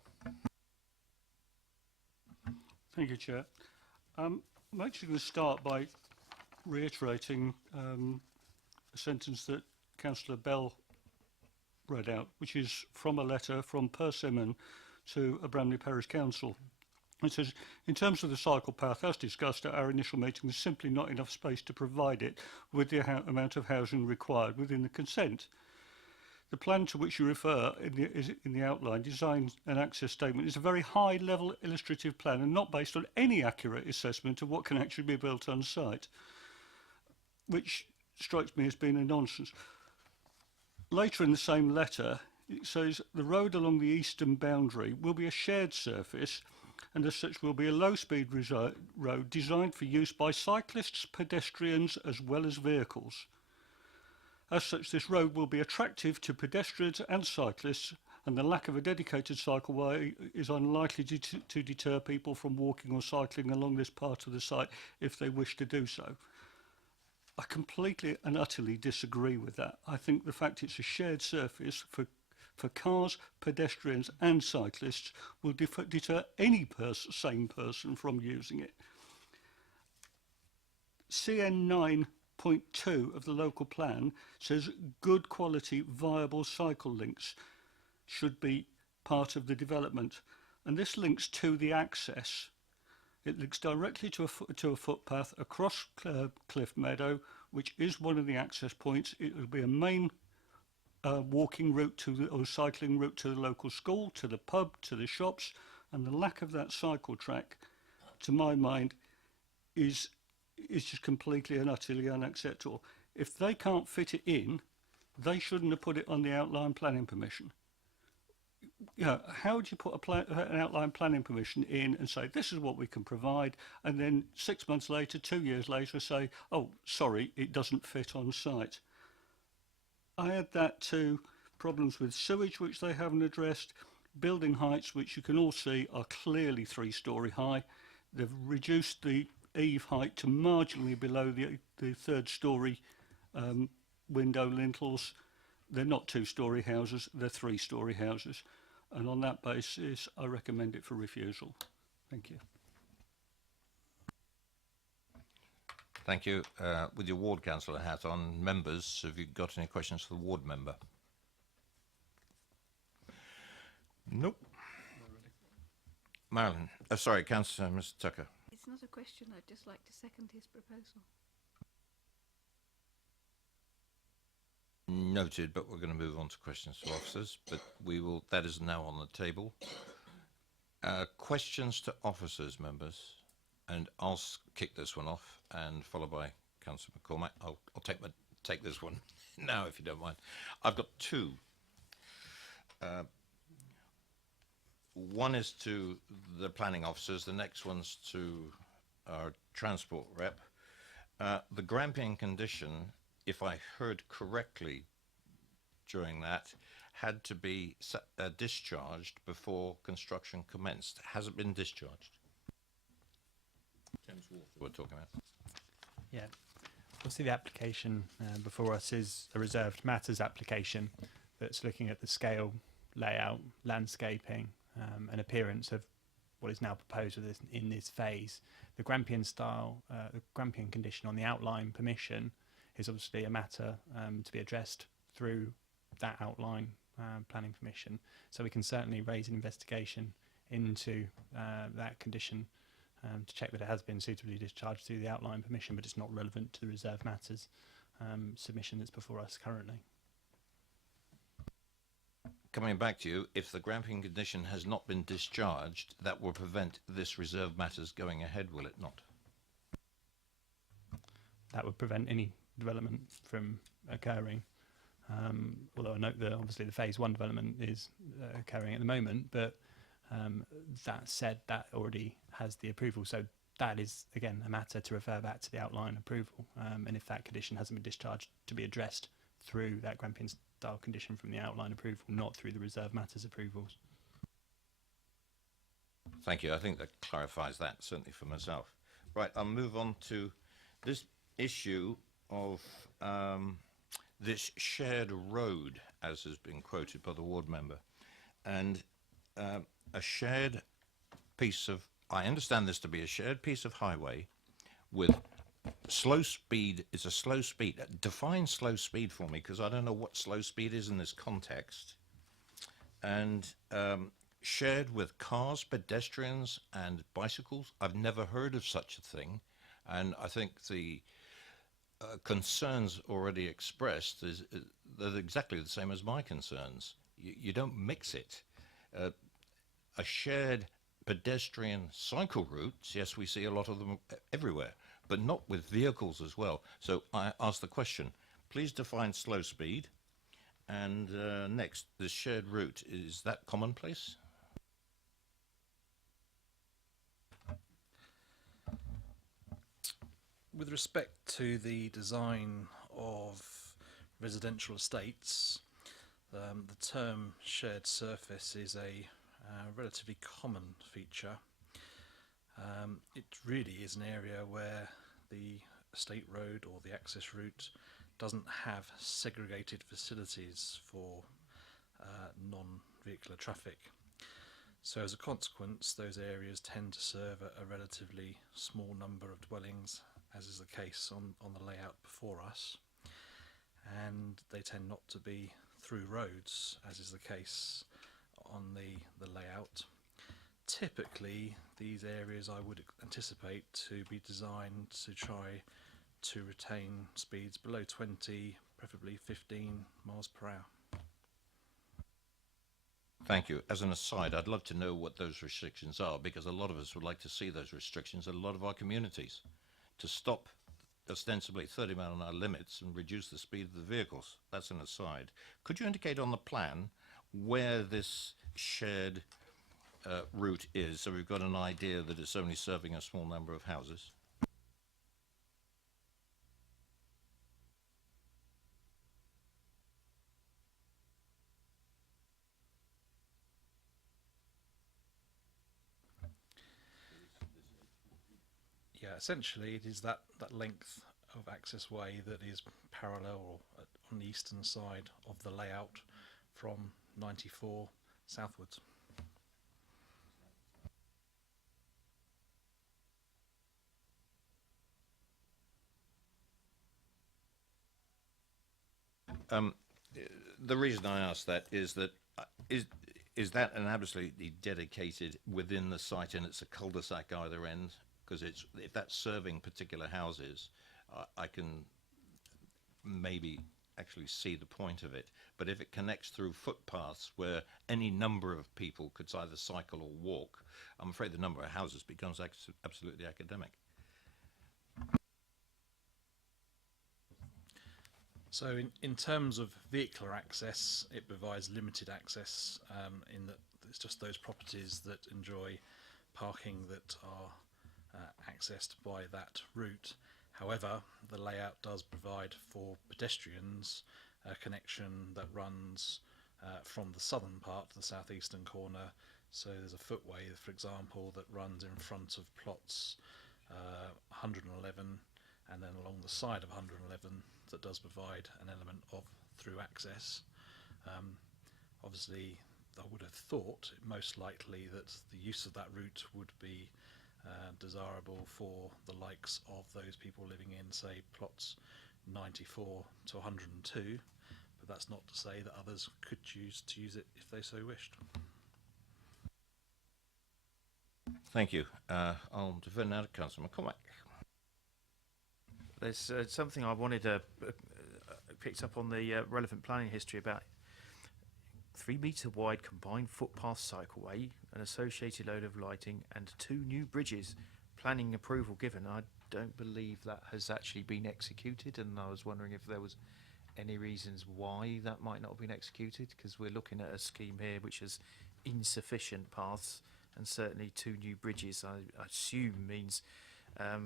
Thank you, Chair. I'm actually going to start by reiterating a sentence that Councillor Bell read out, which is from a letter from Persimmon to a Bramley Parish Council. It says, in terms of the cycle path, as discussed at our initial meeting, there's simply not enough space to provide it with the amount of housing required within the consent. The plan to which you refer in the outline, design and access statement, is a very high-level illustrative plan and not based on any accurate assessment of what can actually be built on site, which strikes me as being a nonsense. Later in the same letter, it says the road along the eastern boundary will be a shared surface and as such will be a low-speed road designed for use by cyclists, pedestrians as well as vehicles. As such, this road will be attractive to pedestrians and cyclists, and the lack of a dedicated cycleway is unlikely to deter people from walking or cycling along this part of the site if they wish to do so. I completely and utterly disagree with that. I think the fact it's a shared surface for cars, pedestrians and cyclists will deter any sane person from using it. CN 9.2 of the local plan says good quality viable cycle links should be part of the development, and this links to the access. It links directly to a footpath across Cliff Meadow, which is one of the access points. It will be a main walking route or cycling route to the local school, to the pub, to the shops, and the lack of that cycle track, to my mind, is just completely and utterly unacceptable. If they can't fit it in, they shouldn't have put it on the outline planning permission. You know, how would you put an outline planning permission in and say, this is what we can provide, and then 6 months later, 2 years later, say, oh, sorry, it doesn't fit on site? I add that to problems with sewage, which they haven't addressed, building heights, which you can all see are clearly 3-storey high. They've reduced the eave height to marginally below the 3rd-storey window lintels. They're not 2-storey houses, they're 3-storey houses. And on that basis, I recommend it for refusal. Thank you. Thank you. With your ward councillor hat on, members, have you got any questions for the ward member? Nope. Marilyn, sorry, Councillor Mr. Tucker. It's not a question, I'd just like to second his proposal. Noted, but we're going to move on to questions to officers, but we will, that is now on the table. Questions to officers, members? and I'll kick this one off, and followed by Councillor McCormack. I'll take this one now, if you don't mind. I've got two. One is to the planning officers. The next one's to our transport rep. The Grampian condition, if I heard correctly during that, had to be discharged before construction commenced. Has it been discharged? Thames Water we're talking about. Yeah. Obviously, the application before us is a reserved matters application that's looking at the scale, layout, landscaping, and appearance of what is now proposed in this phase. The Grampian style, the Grampian condition on the outline permission is obviously a matter to be addressed through that outline planning permission. So we can certainly raise an investigation into that condition to check that it has been suitably discharged through the outline permission, but it's not relevant to the reserve matters submission that's before us currently. Coming back to you, if the Grampian condition has not been discharged, that will prevent this reserve matters going ahead, will it not? That would prevent any development from occurring. Although I note that obviously the phase 1 development is occurring at the moment, but that said, that already has the approval. So that is, again, a matter to refer back to the outline approval. And if that condition hasn't been discharged, to be addressed through that Grampian style condition from the outline approval, not through the reserve matters approvals. Thank you. I think that clarifies that, certainly for myself. Right, I'll move on to this issue of this shared road, as has been quoted by the ward member, and a shared piece of, I understand this to be a shared piece of highway with slow speed. Is a slow speed. Define slow speed for me, because I don't know what slow speed is in this context. And shared with cars, pedestrians and bicycles. I've never heard of such a thing, and I think the concerns already expressed is they're exactly the same as my concerns. You don't mix it. A shared pedestrian cycle routes, yes, we see a lot of them everywhere, but not with vehicles as well. So I ask the question, please define slow speed. And next, the shared route, is that commonplace? With respect to the design of residential estates, the term shared surface is a relatively common feature. It really is an area where the estate road or the access route doesn't have segregated facilities for non-vehicular traffic. So as a consequence, those areas tend to serve a relatively small number of dwellings, as is the case on the layout before us, and they tend not to be through roads, as is the case on the layout. Typically, these areas I would anticipate to be designed to try to retain speeds below 20, preferably 15 miles per hour. Thank you. As an aside, I'd love to know what those restrictions are, because a lot of us would like to see those restrictions in a lot of our communities to stop ostensibly 30-mile-an-hour limits and reduce the speed of the vehicles. That's an aside. Could you indicate on the plan where this shared route is, so we've got an idea that it's only serving a small number of houses? Yeah, essentially it is that length of access way that is parallel or on the eastern side of the layout from 94 southwards. The reason I ask that is that is that an absolutely dedicated within the site, and it's a cul-de-sac either end? Because if that's serving particular houses, I can maybe actually see the point of it. But if it connects through footpaths where any number of people could either cycle or walk, I'm afraid the number of houses becomes absolutely academic. So in terms of vehicular access, it provides limited access in that it's just those properties that enjoy parking that are accessed by that route. However, the layout does provide for pedestrians a connection that runs from the southern part to the southeastern corner. So there's a footway, for example, that runs in front of plots 111 and then along the side of 111 that does provide an element of through access. Obviously, I would have thought most likely that the use of that route would be desirable for the likes of those people living in, say, plots 94 to 102, but that's not to say that others could choose to use it if they so wished. Thank you. I'll defer now to Councillor McCormack. There's something I wanted to picked up on the relevant planning history about 3 metre wide combined footpath cycleway, an associated load of lighting and 2 new bridges. Planning approval given. I don't believe that has actually been executed, and I was wondering if there was any reasons why that might not have been executed, because we're looking at a scheme here which has insufficient paths and certainly 2 new bridges I assume means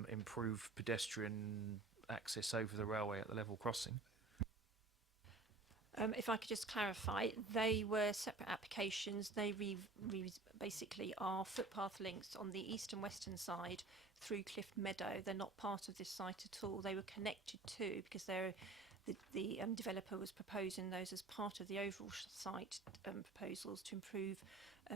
improved pedestrian access over the railway at the level crossing. If I could just clarify, they were separate applications. They basically are footpath links on the east and western side through Cliff Meadow. They're not part of this site at all. They were connected to, because they're the developer was proposing those as part of the overall site proposals to improve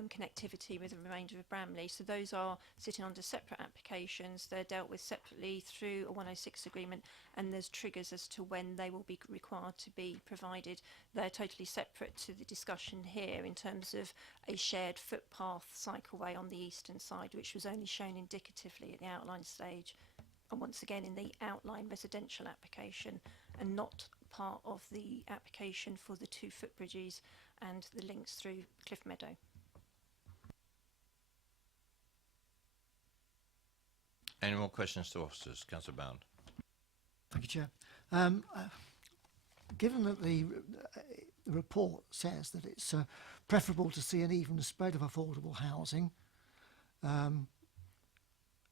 connectivity with the remainder of Bramley. So those are sitting under separate applications. They're dealt with separately through a 106 agreement, and there's triggers as to when they will be required to be provided. They're totally separate to the discussion here in terms of a shared footpath cycleway on the eastern side, which was only shown indicatively at the outline stage, and once again in the outline residential application, and not part of the application for the 2 footbridges and the links through Cliff Meadow. Any more questions to officers? Councillor Bound. Thank you, Chair. Given that the report says that it's preferable to see an even spread of affordable housing,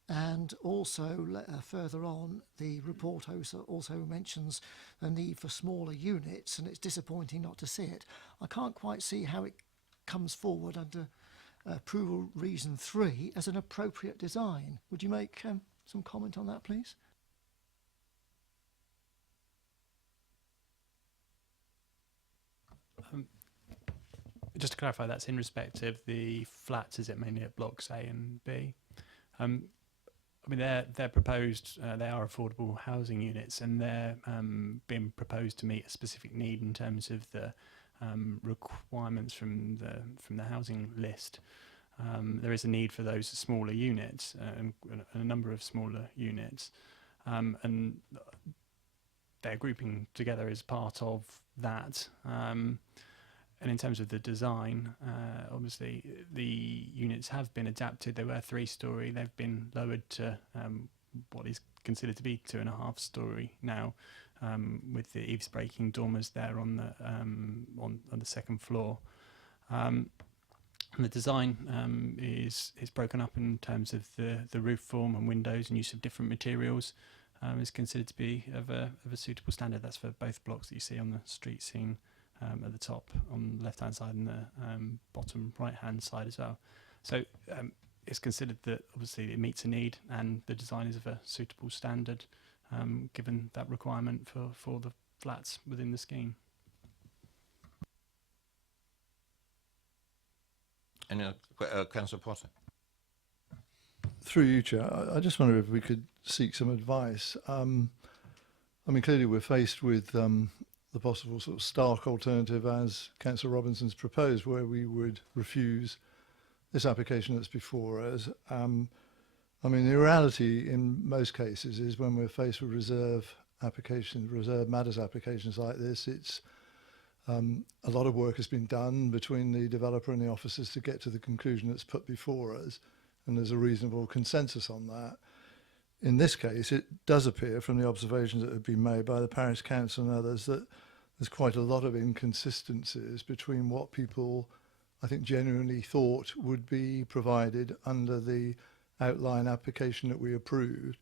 and also further on, the report also mentions the need for smaller units, and it's disappointing not to see it. I can't quite see how it comes forward under approval reason 3 as an appropriate design. Would you make some comment on that, please? Just to clarify, that's in respect of the flats, is it, mainly at blocks A and B? I mean, they're proposed, they are affordable housing units, and they're being proposed to meet a specific need in terms of the requirements from the housing list. There is a need for those smaller units, and a number of smaller units, and they're grouping together as part of that. And in terms of the design, obviously the units have been adapted. They were 3-storey. They've been lowered to what is considered to be 2.5-storey now, with the eaves breaking dormers there on the second floor. And the design is broken up in terms of the roof form and windows and use of different materials. Is considered to be of a suitable standard. That's for both blocks that you see on the street scene. At the top on the left-hand side and the bottom right-hand side as well. So it's considered that obviously it meets a need, and the design is of a suitable standard, given that requirement for the flats within the scheme. Any Councillor Potter? Through you, Chair, I just wonder if we could seek some advice. I mean, clearly we're faced with the possible sort of stark alternative as Councillor Robinson's proposed, where we would refuse this application that's before us. I mean, the reality in most cases is when we're faced with reserve applications, reserve matters applications like this, it's a lot of work has been done between the developer and the officers to get to the conclusion that's put before us, and there's a reasonable consensus on that. In this case, it does appear from the observations that have been made by the Parish Council and others that there's quite a lot of inconsistencies between what people, I think, genuinely thought would be provided under the outline application that we approved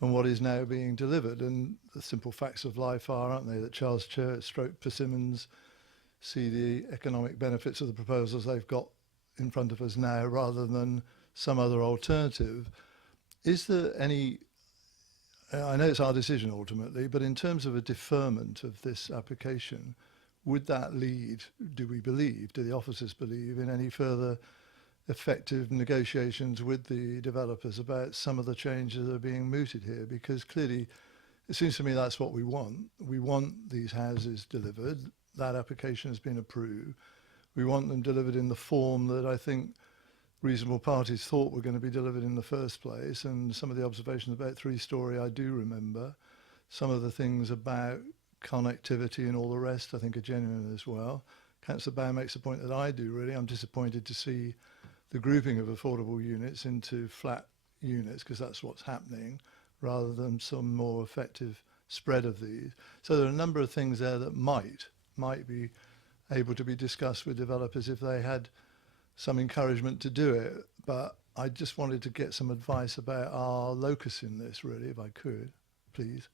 and what is now being delivered. And the simple facts of life are, aren't they, that Charles Church, Stroke Persimmons see the economic benefits of the proposals they've got in front of us now rather than some other alternative. Is there any, I know it's our decision ultimately, but in terms of a deferment of this application, would that lead, do we believe, do the officers believe, in any further effective negotiations with the developers about some of the changes that are being mooted here? Because clearly it seems to me that's what we want. We want these houses delivered. That application has been approved. We want them delivered in the form that I think reasonable parties thought were going to be delivered in the first place. And some of the observations about three-storey I do remember. Some of the things about connectivity and all the rest I think are genuine as well. Councillor Bow makes a point that I do really. I'm disappointed to see the grouping of affordable units into flat units, because that's what's happening, rather than some more effective spread of these. So there are a number of things there that might be able to be discussed with developers if they had some encouragement to do it. But I just wanted to get some advice about our locus in this, really, if I could, please.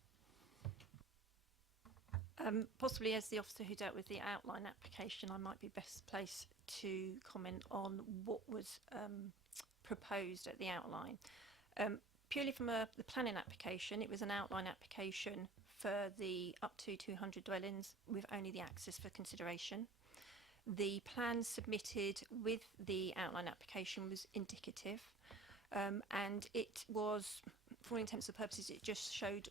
Possibly as the officer who dealt with the outline application, I might be best placed to comment on what was proposed at the outline. Purely from the planning application, it was an outline application for the up to 200 dwellings with only the access for consideration. The plan submitted with the outline application was indicative, and it was, for all intents and purposes, it just showed,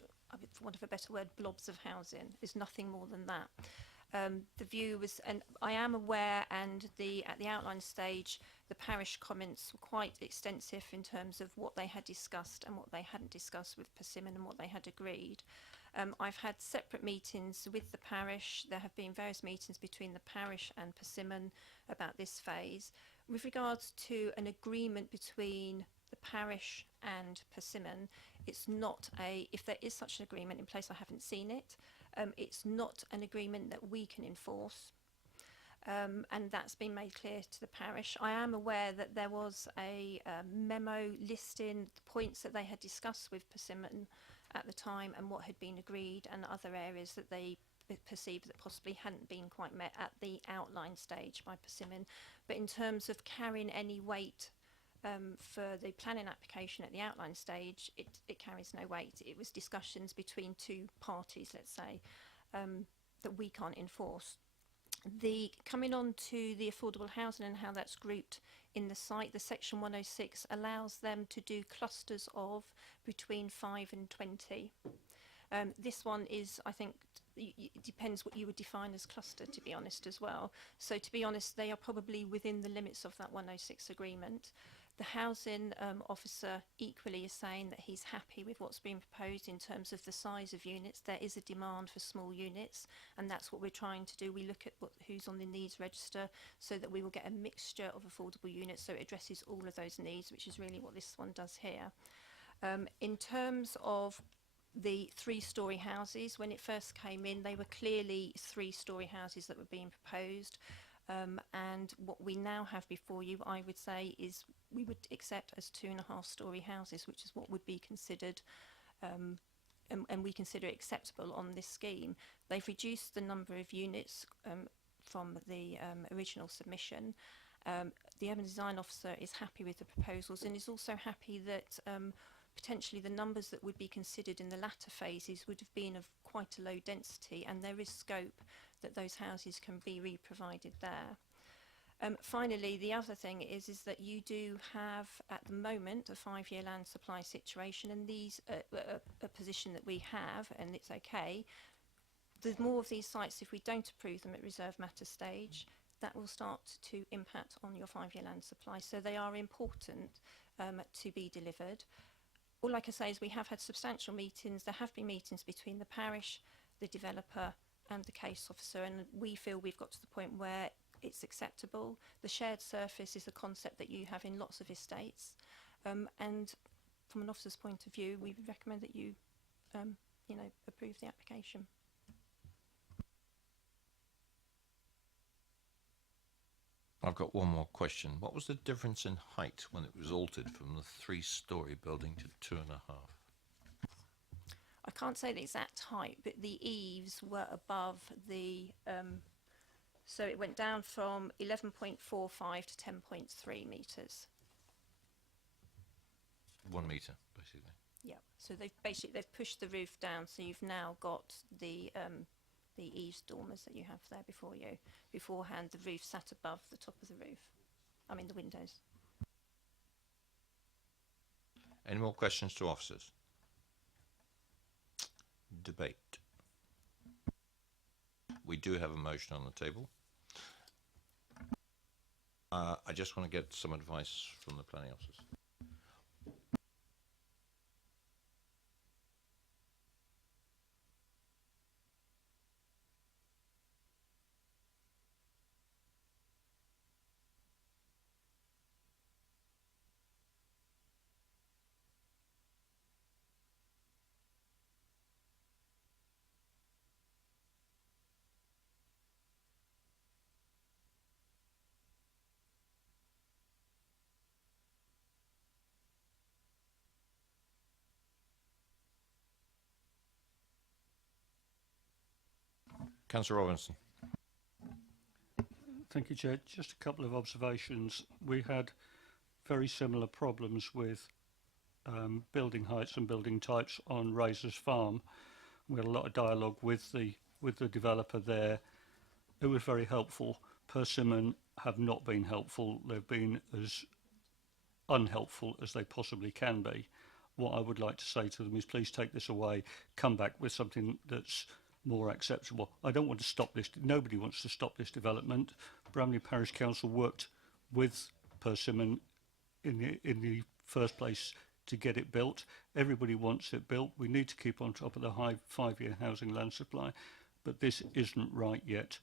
for want of a better word, blobs of housing. There's nothing more than that. The view was, and I am aware, and at the outline stage, the parish comments were quite extensive in terms of what they had discussed and what they hadn't discussed with Persimmon and what they had agreed. I've had separate meetings with the parish. There have been various meetings between the parish and Persimmon about this phase. With regards to an agreement between the parish and Persimmon, it's not a, if there is such an agreement in place, I haven't seen it, it's not an agreement that we can enforce. And that's been made clear to the parish. I am aware that there was a memo listing the points that they had discussed with Persimmon at the time and what had been agreed, and other areas that they perceived that possibly hadn't been quite met at the outline stage by Persimmon. But in terms of carrying any weight for the planning application at the outline stage, it carries no weight. It was discussions between two parties, let's say, that we can't enforce. Coming on to the affordable housing and how that's grouped in the site, the section 106 allows them to do clusters of between 5 and 20. This one is, I think, it depends what you would define as cluster, to be honest, as well. So to be honest, they are probably within the limits of that 106 agreement. The housing officer equally is saying that he's happy with what's been proposed in terms of the size of units. There is a demand for small units, and that's what we're trying to do. We look at who's on the needs register so that we will get a mixture of affordable units, so it addresses all of those needs, which is really what this one does here. In terms of the 3-storey houses, when it first came in, they were clearly 3-storey houses that were being proposed. And what we now have before you, I would say, is we would accept as 2.5-storey houses, which is what would be considered, and we consider acceptable on this scheme. They've reduced the number of units from the original submission. The urban design officer is happy with the proposals and is also happy that potentially the numbers that would be considered in the latter phases would have been of quite a low density, and there is scope that those houses can be re-provided there. Finally, the other thing is that you do have at the moment a 5-year land supply situation, and these a position that we have, and it's okay. There's more of these sites, if we don't approve them at reserve matter stage, that will start to impact on your 5-year land supply. So they are important to be delivered. all I can say is we have had substantial meetings. There have been meetings between the parish, the developer and the case officer, and we feel we've got to the point where it's acceptable. The shared surface is a concept that you have in lots of estates, and from an officer's point of view, we recommend that you, approve the application. I've got one more question. What was the difference in height when it was altered from the 3-storey building to 2.5? I can't say the exact height, but the eaves were above the, so it went down from 11.45 to 10.3 metres. 1 metre, basically. Yeah, so they've pushed the roof down, so you've now got the eaves dormers that you have there before you. Beforehand, the roof sat above the top of the roof. I mean, the windows. Any more questions to officers? Debate. We do have a motion on the table. I just want to get some advice from the planning officers. Councillor Robinson. Thank you, Chair. Just a couple of observations. We had very similar problems with building heights and building types on Razor's Farm. We had a lot of dialogue with the developer there. It was very helpful. Persimmon have not been helpful. They've been as unhelpful as they possibly can be. What I would like to say to them is please take this away, come back with something that's more acceptable. I don't want to stop this. Nobody wants to stop this development. Bramley Parish Council worked with Persimmon in the first place to get it built. Everybody wants it built. We need to keep on top of the high 5-year housing land supply, but this isn't right yet.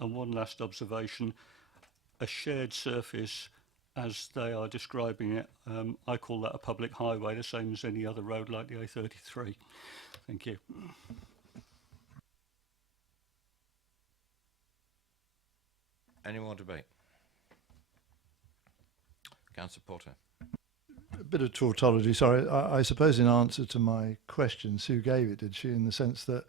And one last observation, a shared surface as they are describing it, I call that a public highway, the same as any other road like the A33. Thank you. Any more debate? Councillor Porter. A bit of tautology, sorry. I suppose in answer to my question, Sue gave it, did she, in the sense that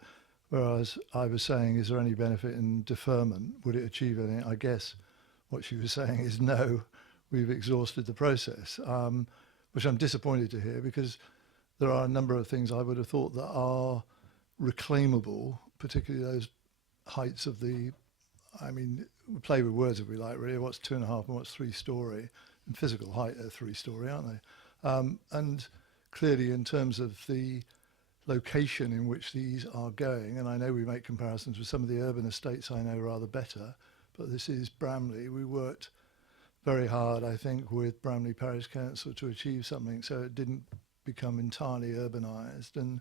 whereas I was saying, is there any benefit in deferment? Would it achieve anything? I guess what she was saying is no, we've exhausted the process, which I'm disappointed to hear because there are a number of things I would have thought that are reclaimable, particularly those heights of the, I mean, we play with words if we like, really. What's 2.5 and what's 3-storey? In physical height, they're 3-storey, aren't they? And clearly, in terms of the location in which these are going, and I know we make comparisons with some of the urban estates I know rather better, but this is Bramley. We worked very hard, I think, with Bramley Parish Council to achieve something so it didn't become entirely urbanised. And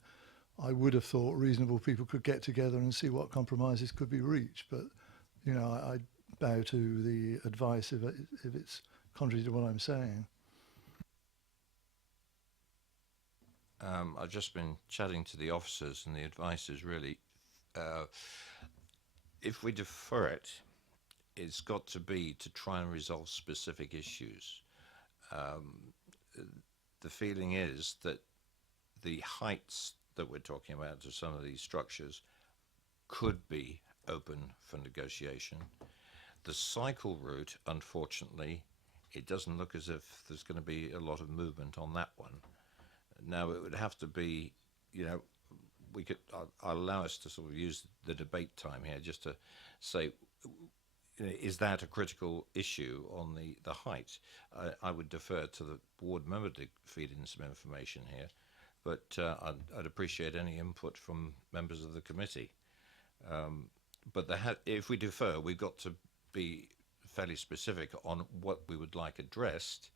I would have thought reasonable people could get together and see what compromises could be reached. But, you know, I bow to the advice if it's contrary to what I'm saying. I've just been chatting to the officers, and the advice is really, if we defer it, it's got to be to try and resolve specific issues. The feeling is that the heights that we're talking about to some of these structures could be open for negotiation. The cycle route, unfortunately, it doesn't look as if there's going to be a lot of movement on that one. Now, it would have to be, you know, we could, I'll allow us to sort of use the debate time here just to say, is that a critical issue on the height? I would defer to the ward member to feed in some information here, but I'd appreciate any input from members of the committee. But if we defer, we've got to be fairly specific on what we would like addressed,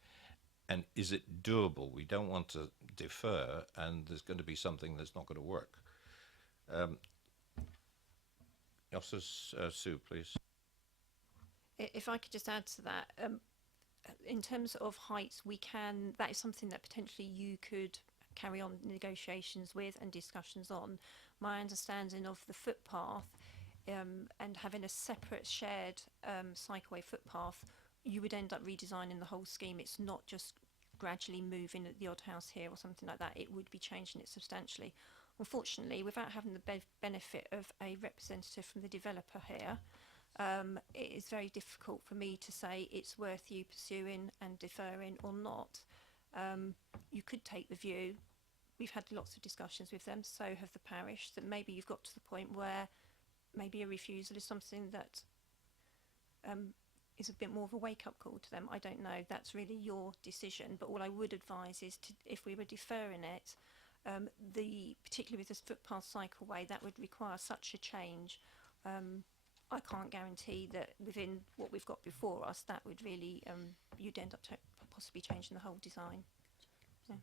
and is it doable? We don't want to defer, and there's going to be something that's not going to work. Sue, please. If I could just add to that, in terms of heights, that is something that potentially you could carry on negotiations with and discussions on. My understanding of the footpath and having a separate shared cycleway footpath, you would end up redesigning the whole scheme. It's not just gradually moving the odd house here or something like that. It would be changing it substantially. Unfortunately, without having the benefit of a representative from the developer here, it is very difficult for me to say it's worth you pursuing and deferring or not. You could take the view, we've had lots of discussions with them, so have the parish, that maybe you've got to the point where maybe a refusal is something that is a bit more of a wake-up call to them. I don't know, that's really your decision, but all I would advise is if we were deferring it, particularly with this footpath cycleway, that would require such a change. I can't guarantee that within what we've got before us, that would really, you'd end up possibly changing the whole design. Yeah.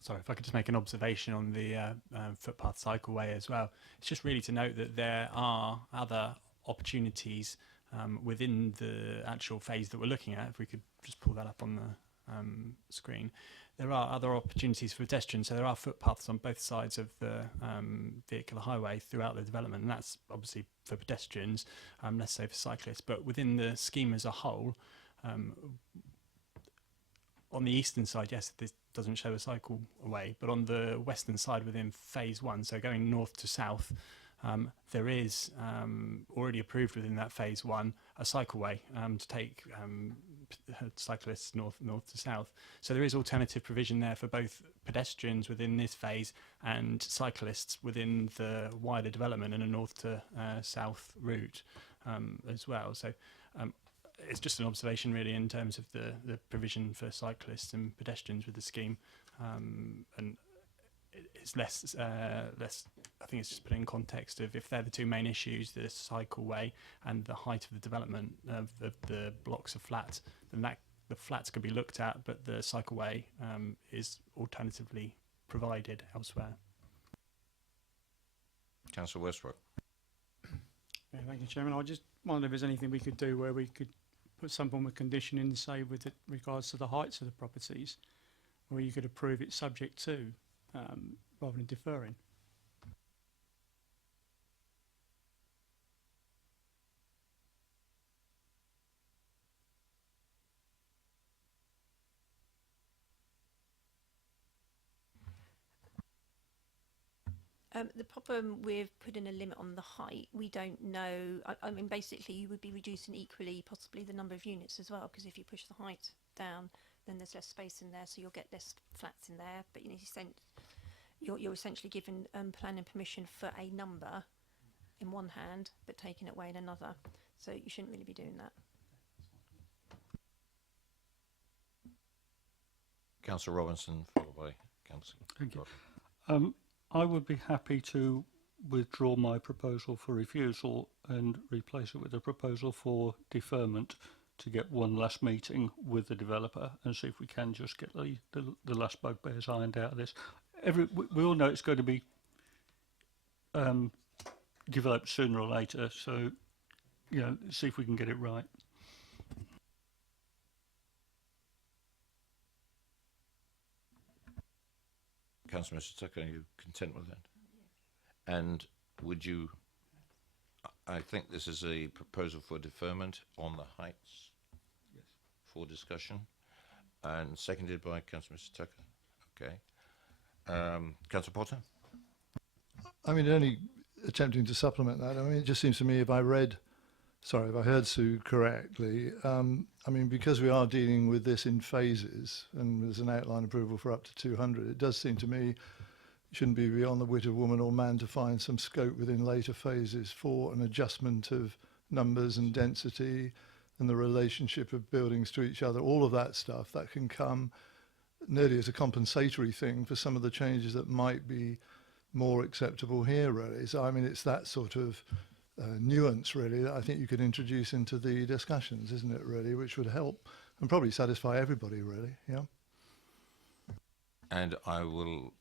Sorry, if I could just make an observation on the footpath cycleway as well. It's just really to note that there are other opportunities within the actual phase that we're looking at. If we could just pull that up on the screen. There are other opportunities for pedestrians, so there are footpaths on both sides of the vehicular highway throughout the development, and that's obviously for pedestrians, less so for cyclists. But within the scheme as a whole, on the eastern side, yes, this doesn't show a cycleway, but on the western side within phase one, so going north to south, there is already approved within that phase one a cycleway to take cyclists north to south. So there is alternative provision there for both pedestrians within this phase and cyclists within the wider development in a north to south route as well. So it's just an observation really in terms of the provision for cyclists and pedestrians with the scheme, and it's less, I think it's just put in context of if they're the two main issues, the cycleway and the height of the development of the blocks of flats, then the flats could be looked at, but the cycleway is alternatively provided elsewhere. Councillor Westbrook. Yeah, thank you, Chairman. I just wondered if there's anything we could do where we could put some form of condition in, say, with regards to the heights of the properties, where you could approve it subject to, rather than deferring. The problem with putting a limit on the height, we don't know. I mean, basically, you would be reducing equally possibly the number of units as well, because if you push the height down, then there's less space in there, so you'll get less flats in there. But you're essentially given planning permission for a number in one hand, but taking it away in another. So you shouldn't really be doing that. Councillor Robinson, followed by Councillor. Thank you. I would be happy to withdraw my proposal for refusal and replace it with a proposal for deferment to get one last meeting with the developer and see if we can just get the last bugbears ironed out of this. We all know it's going to be developed sooner or later, so see if we can get it right. Councillor Mr. Tucker, are you content with that? And would you, I think this is a proposal for deferment on the heights. Yes. For discussion, and seconded by Councillor Mr. Tucker. Okay. Councillor Potter? I mean, only attempting to supplement that, I mean, it just seems to me if I heard Sue correctly, I mean, because we are dealing with this in phases and there's an outline approval for up to 200, it does seem to me it shouldn't be beyond the wit of woman or man to find some scope within later phases for an adjustment of numbers and density and the relationship of buildings to each other, all of that stuff that can come nearly as a compensatory thing for some of the changes that might be more acceptable here, really. So, I mean, it's that sort of nuance, really, that I think you could introduce into the discussions, isn't it, really, which would help. and probably satisfy everybody, really. Yeah. And I will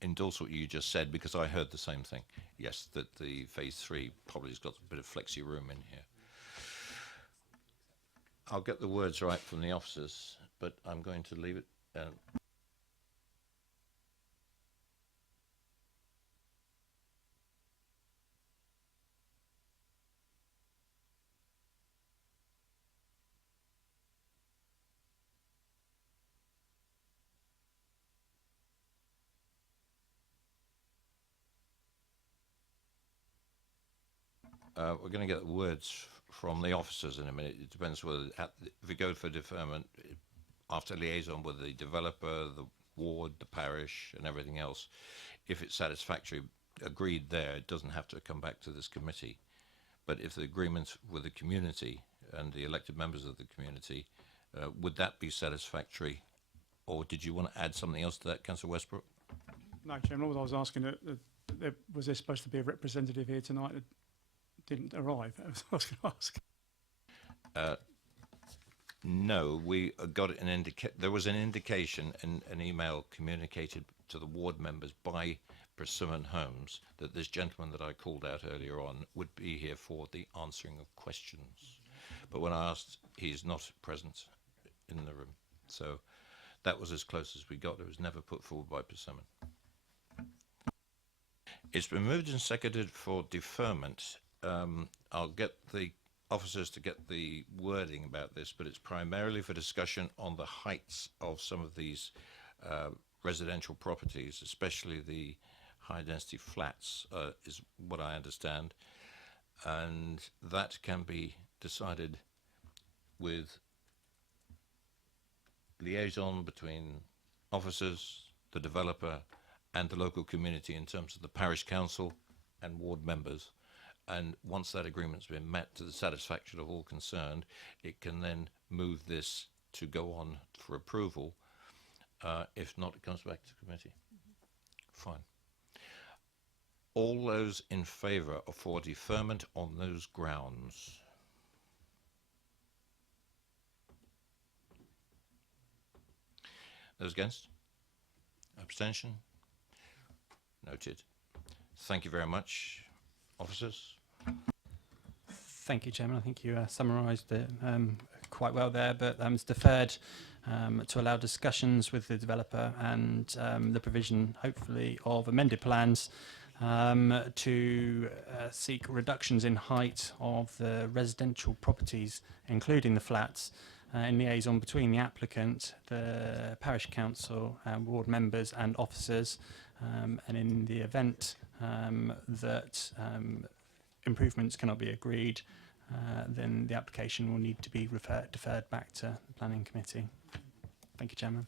endorse what you just said, because I heard the same thing. Yes, that the phase 3 probably has got a bit of flexi room in here. I'll get the words right from the officers, but I'm going to leave it. We're going to get the words from the officers in a minute. It depends whether, if we go for deferment, after liaison with the developer, the ward, the parish, and everything else, if it's satisfactory, agreed there, it doesn't have to come back to this committee. But if the agreement with the community and the elected members of the community, would that be satisfactory? Or did you want to add something else to that, Councillor Westbrook? No, Chairman, all I was asking, was there supposed to be a representative here tonight that didn't arrive? That was what I was going to ask. No, we got an there was an indication in an email communicated to the ward members by Persimmon Homes that this gentleman that I called out earlier on would be here for the answering of questions. But when I asked, he's not present in the room. So that was as close as we got. It was never put forward by Persimmon. It's been moved and seconded for deferment. I'll get the officers to get the wording about this, but it's primarily for discussion on the heights of some of these residential properties, especially the high-density flats, is what I understand. And that can be decided with liaison between officers, the developer, and the local community in terms of the parish council and ward members. And once that agreement's been met to the satisfaction of all concerned, it can then move this to go on for approval. If not, it comes back to committee. Fine. All those in favour are for deferment on those grounds? Those against? Abstention? Noted. Thank you very much. Officers? Thank you, Chairman. I think you summarised it quite well there, but it's deferred to allow discussions with the developer and the provision, hopefully, of amended plans to seek reductions in height of the residential properties, including the flats, in liaison between the applicant, the parish council, ward members and officers, and in the event that improvements cannot be agreed, then the application will need to be deferred back to the Planning Committee. Thank you, Chairman.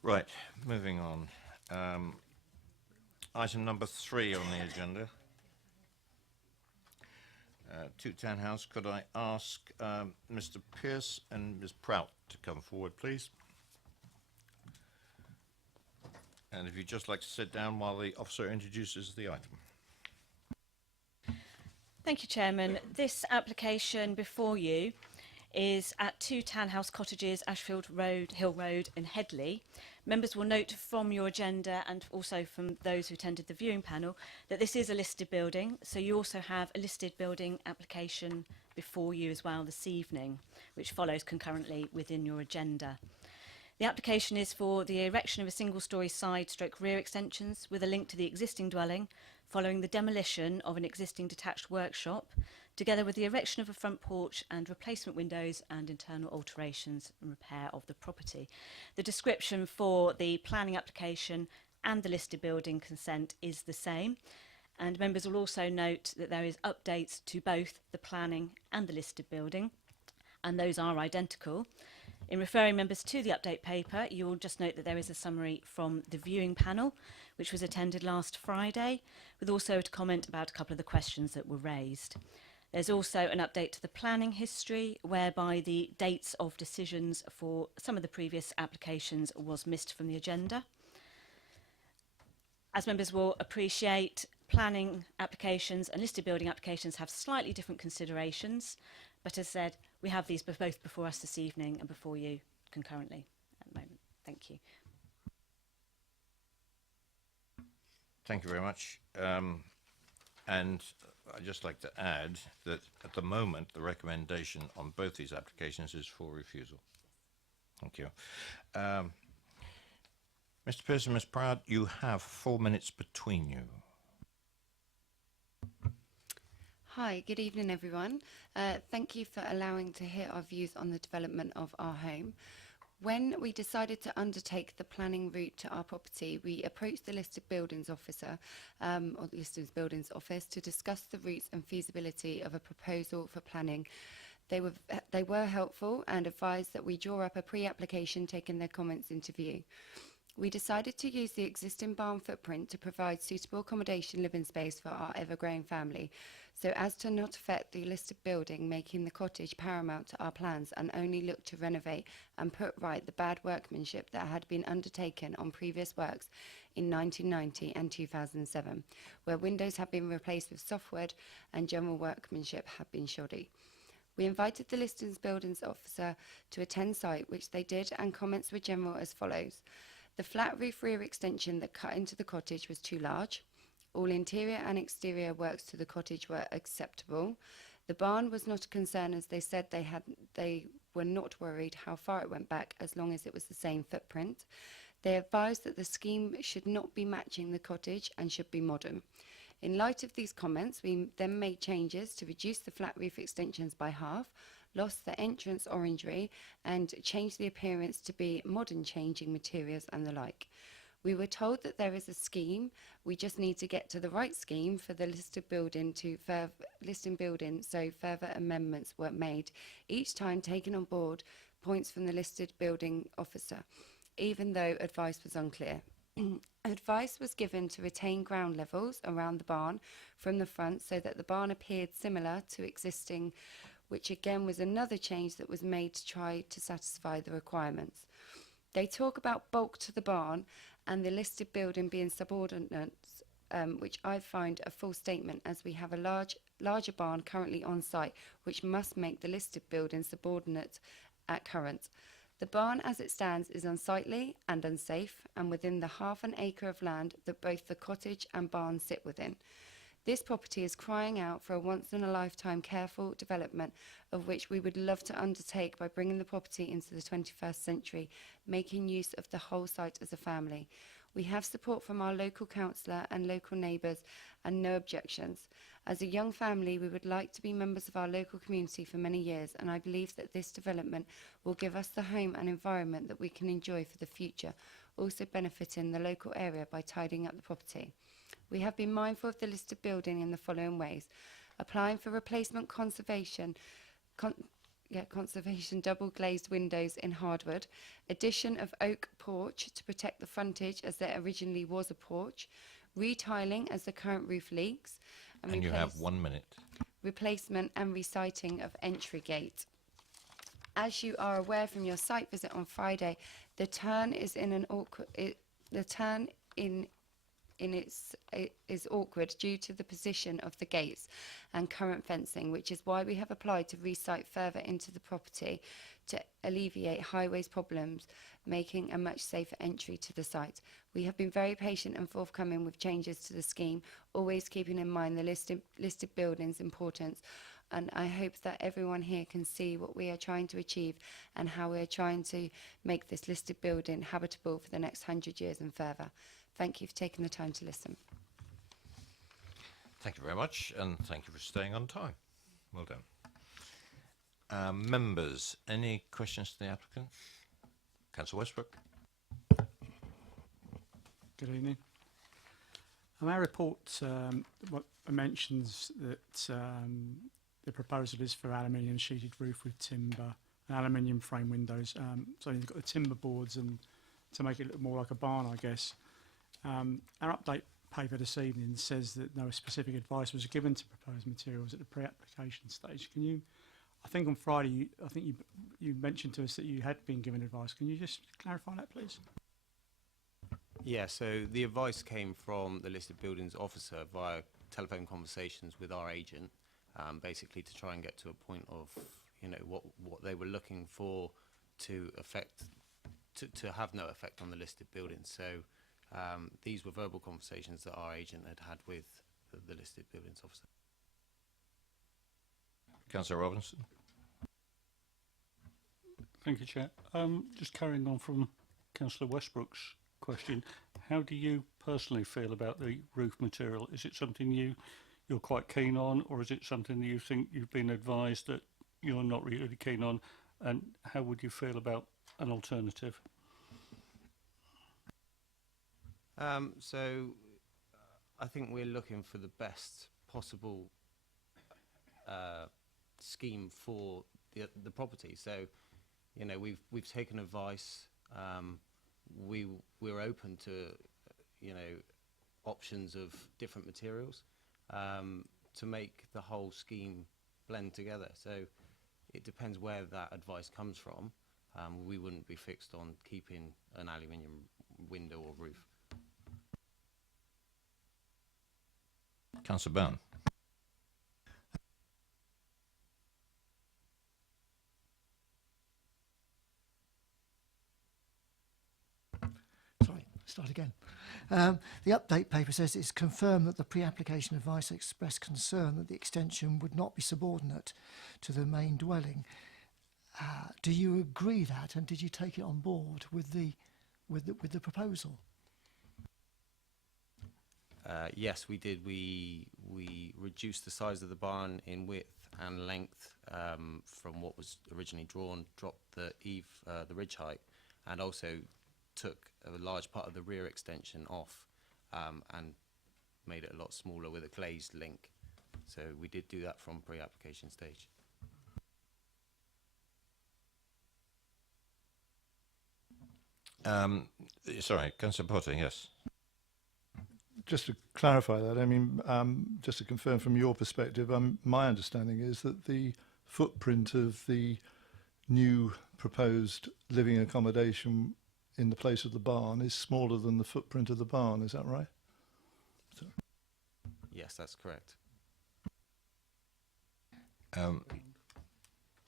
Right, moving on. Item number 3 on the agenda. To Townhouse, could I ask Mr. Pearce and Ms. Prout to come forward, please? And if you'd just like to sit down while the officer introduces the item. Thank you, Chairman. This application before you is at 2 Townhouse Cottages, Ashfield Road, Hill Road in Headley. Members will note from your agenda and also from those who attended the viewing panel that this is a listed building, so you also have a listed building application before you as well this evening, which follows concurrently within your agenda. The application is for the erection of a single-storey side/rear extensions with a link to the existing dwelling following the demolition of an existing detached workshop, together with the erection of a front porch and replacement windows and internal alterations and repair of the property. The description for the planning application and the listed building consent is the same, and members will also note that there is updates to both the planning and the listed building, and those are identical. In referring members to the update paper, you will just note that there is a summary from the viewing panel, which was attended last Friday, with also a comment about a couple of the questions that were raised. There's also an update to the planning history, whereby the dates of decisions for some of the previous applications was missed from the agenda. As members will appreciate, planning applications and listed building applications have slightly different considerations, but as said, we have these both before us this evening and before you concurrently at the moment. Thank you. Thank you very much. And I'd just like to add that at the moment, the recommendation on both these applications is for refusal. Thank you. Mr. Pearson, Ms. Proud, you have 4 minutes between you. Hi, good evening everyone. Thank you for allowing to hear our views on the development of our home. When we decided to undertake the planning route to our property, we approached the listed buildings officer, or the listed buildings office, to discuss the routes and feasibility of a proposal for planning. They were helpful and advised that we draw up a pre-application taking their comments into view. We decided to use the existing barn footprint to provide suitable accommodation living space for our ever-growing family, so as to not affect the listed building, making the cottage paramount to our plans, and only look to renovate and put right the bad workmanship that had been undertaken on previous works in 1990 and 2007, where windows have been replaced with softwood and general workmanship had been shoddy. We invited the listings buildings officer to attend site, which they did, and comments were general as follows. The flat roof rear extension that cut into the cottage was too large. All interior and exterior works to the cottage were acceptable. The barn was not a concern, as they said they were not worried how far it went back as long as it was the same footprint. They advised that the scheme should not be matching the cottage and should be modern. In light of these comments, we then made changes to reduce the flat roof extensions by half, lost the entrance orangery, and changed the appearance to be modern, changing materials and the like. We were told that there is a scheme, we just need to get to the right scheme for the listed building so further amendments were made, each time taking on board points from the listed building officer, even though advice was unclear. Advice was given to retain ground levels around the barn from the front so that the barn appeared similar to existing, which again was another change that was made to try to satisfy the requirements. They talk about bulk to the barn and the listed building being subordinate, which I find a false statement, as we have a larger barn currently on site, which must make the listed building subordinate at current. The barn as it stands is unsightly and unsafe, and within the ½ an acre of land that both the cottage and barn sit within. This property is crying out for a once-in-a-lifetime careful development, of which we would love to undertake by bringing the property into the 21st century, making use of the whole site as a family. We have support from our local councillor and local neighbours and no objections. As a young family, we would like to be members of our local community for many years, and I believe that this development will give us the home and environment that we can enjoy for the future, also benefiting the local area by tidying up the property. We have been mindful of the listed building in the following ways: applying for replacement conservation double glazed windows in hardwood, addition of oak porch to protect the frontage as there originally was a porch, retiling as the current roof leaks, and you have 1 minute. Replacement and resiting of entry gate. As you are aware from your site visit on Friday, the turn is in an awkward. The turn is awkward due to the position of the gates and current fencing, which is why we have applied to resite further into the property to alleviate highways problems, making a much safer entry to the site. We have been very patient and forthcoming with changes to the scheme, always keeping in mind the listed buildings' importance, and I hope that everyone here can see what we are trying to achieve and how we are trying to make this listed building habitable for the next 100 years and further. Thank you for taking the time to listen. Thank you very much, and thank you for staying on time. Well done. Members, any questions to the applicant? Councillor Westbrook. Good evening. Our report mentions that the proposal is for aluminium sheeted roof with timber aluminium frame windows. So you've got the timber boards and to make it look more like a barn, I guess. Our update paper this evening says that no specific advice was given to proposed materials at the pre-application stage. Can you, I think on Friday, you mentioned to us that you had been given advice. Can you just clarify that, please? Yeah, so the advice came from the listed buildings officer via telephone conversations with our agent, basically to try and get to a point of, you know, what they were looking for to have no effect on the listed buildings. So these were verbal conversations that our agent had with the listed buildings officer. Councillor Robinson. Thank you, Chair. Just carrying on from Councillor Westbrook's question, how do you personally feel about the roof material? Is it something you're quite keen on, or is it something that you think you've been advised that you're not really keen on? And how would you feel about an alternative? So I think we're looking for the best possible scheme for the property. So, you know, we've taken advice. We're open to, you know, options of different materials to make the whole scheme blend together. So it depends where that advice comes from. We wouldn't be fixed on keeping an aluminium window or roof. Councillor Byrne. Sorry, start again. The update paper says it's confirmed that the pre-application advice expressed concern that the extension would not be subordinate to the main dwelling. Do you agree that, and did you take it on board with the proposal? Yes, we did. We reduced the size of the barn in width and length from what was originally drawn, dropped the ridge height, and also took a large part of the rear extension off and made it a lot smaller with a glazed link. So we did do that from pre-application stage. Sorry, Councillor Potter, yes. Just to clarify that, I mean, just to confirm from your perspective, my understanding is that the footprint of the new proposed living accommodation in the place of the barn is smaller than the footprint of the barn. Is that right? So. Yes, that's correct.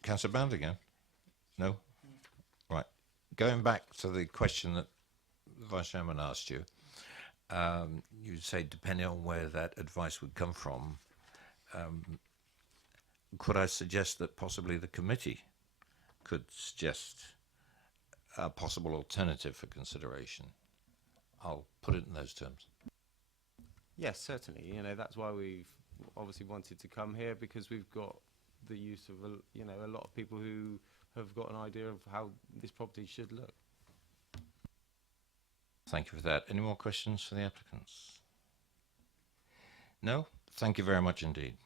Councillor Band again? No? Right. Going back to the question that the Vice Chairman asked you, you say depending on where that advice would come from, could I suggest that possibly the committee could suggest a possible alternative for consideration? I'll put it in those terms. Yes, certainly. You know, that's why we've obviously wanted to come here, because we've got the use of, you know, a lot of people who have got an idea of how this property should look. Thank you for that. Any more questions for the applicants? No? Thank you very much indeed.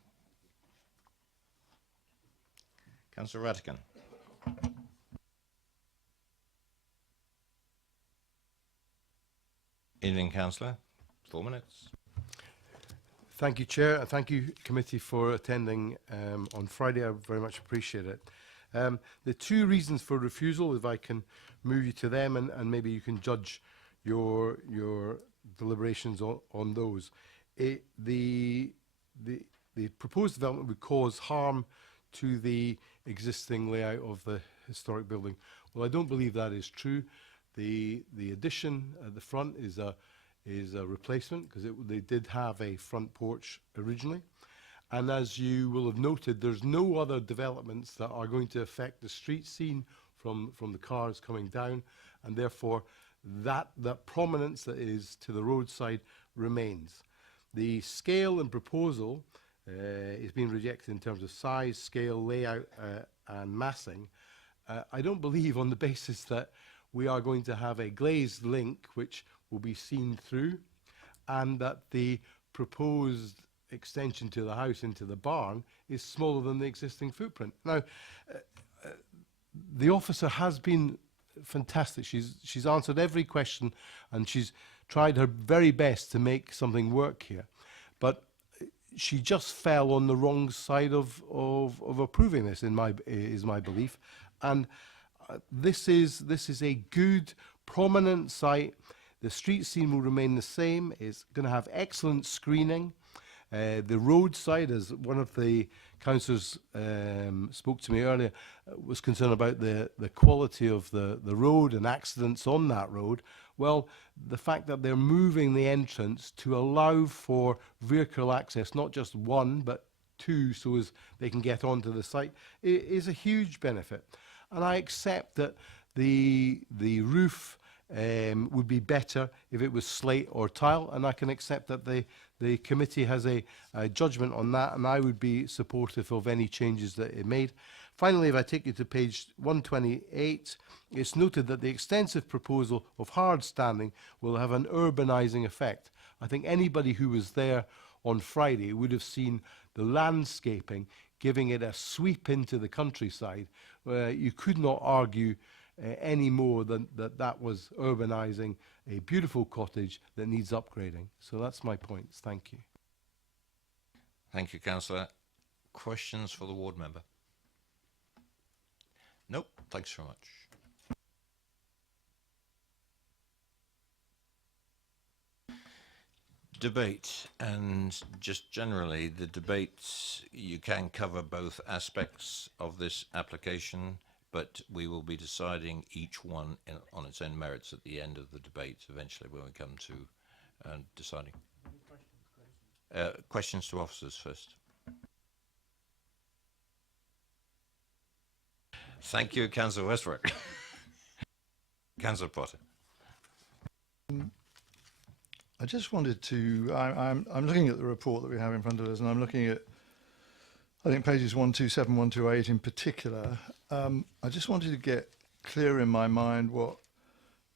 Councillor Ratigan. Evening, Councillor. 4 minutes. Thank you, Chair, and thank you, Committee, for attending on Friday. I very much appreciate it. The two reasons for refusal, if I can move you to them, and maybe you can judge your deliberations on those. The proposed development would cause harm to the existing layout of the historic building. Well, I don't believe that is true. The addition at the front is a replacement, because they did have a front porch originally. And as you will have noted, there's no other developments that are going to affect the street scene from the cars coming down, and therefore that prominence that is to the roadside remains. The scale and proposal is being rejected in terms of size, scale, layout, and massing. I don't believe, on the basis that we are going to have a glazed link which will be seen through, and that the proposed extension to the house into the barn is smaller than the existing footprint. Now, the officer has been fantastic. She's answered every question, and she's tried her very best to make something work here. But she just fell on the wrong side of approving this, is my belief. And this is a good, prominent site. The street scene will remain the same. It's going to have excellent screening. The roadside, as one of the councillors spoke to me earlier, was concerned about the quality of the road and accidents on that road. Well, the fact that they're moving the entrance to allow for vehicle access, not just one, but two, so as they can get onto the site, is a huge benefit. And I accept that the roof would be better if it was slate or tile, and I can accept that the committee has a judgment on that, and I would be supportive of any changes that it made. Finally, if I take you to page 128, it's noted that the extensive proposal of hard standing will have an urbanising effect. I think anybody who was there on Friday would have seen the landscaping giving it a sweep into the countryside, where you could not argue any more than that was urbanising a beautiful cottage that needs upgrading. So that's my points. Thank you. Thank you, Councillor. Questions for the ward member? Nope. Thanks very much. Debate, and just generally the debates, you can cover both aspects of this application, but we will be deciding each one on its own merits at the end of the debate eventually when we come to deciding. Questions to officers first. Thank you, Councillor Westbrook. Councillor Potter. I just wanted to, I'm looking at the report that we have in front of us, and I'm looking at, I think, pages 127, 128 in particular. I just wanted to get clear in my mind what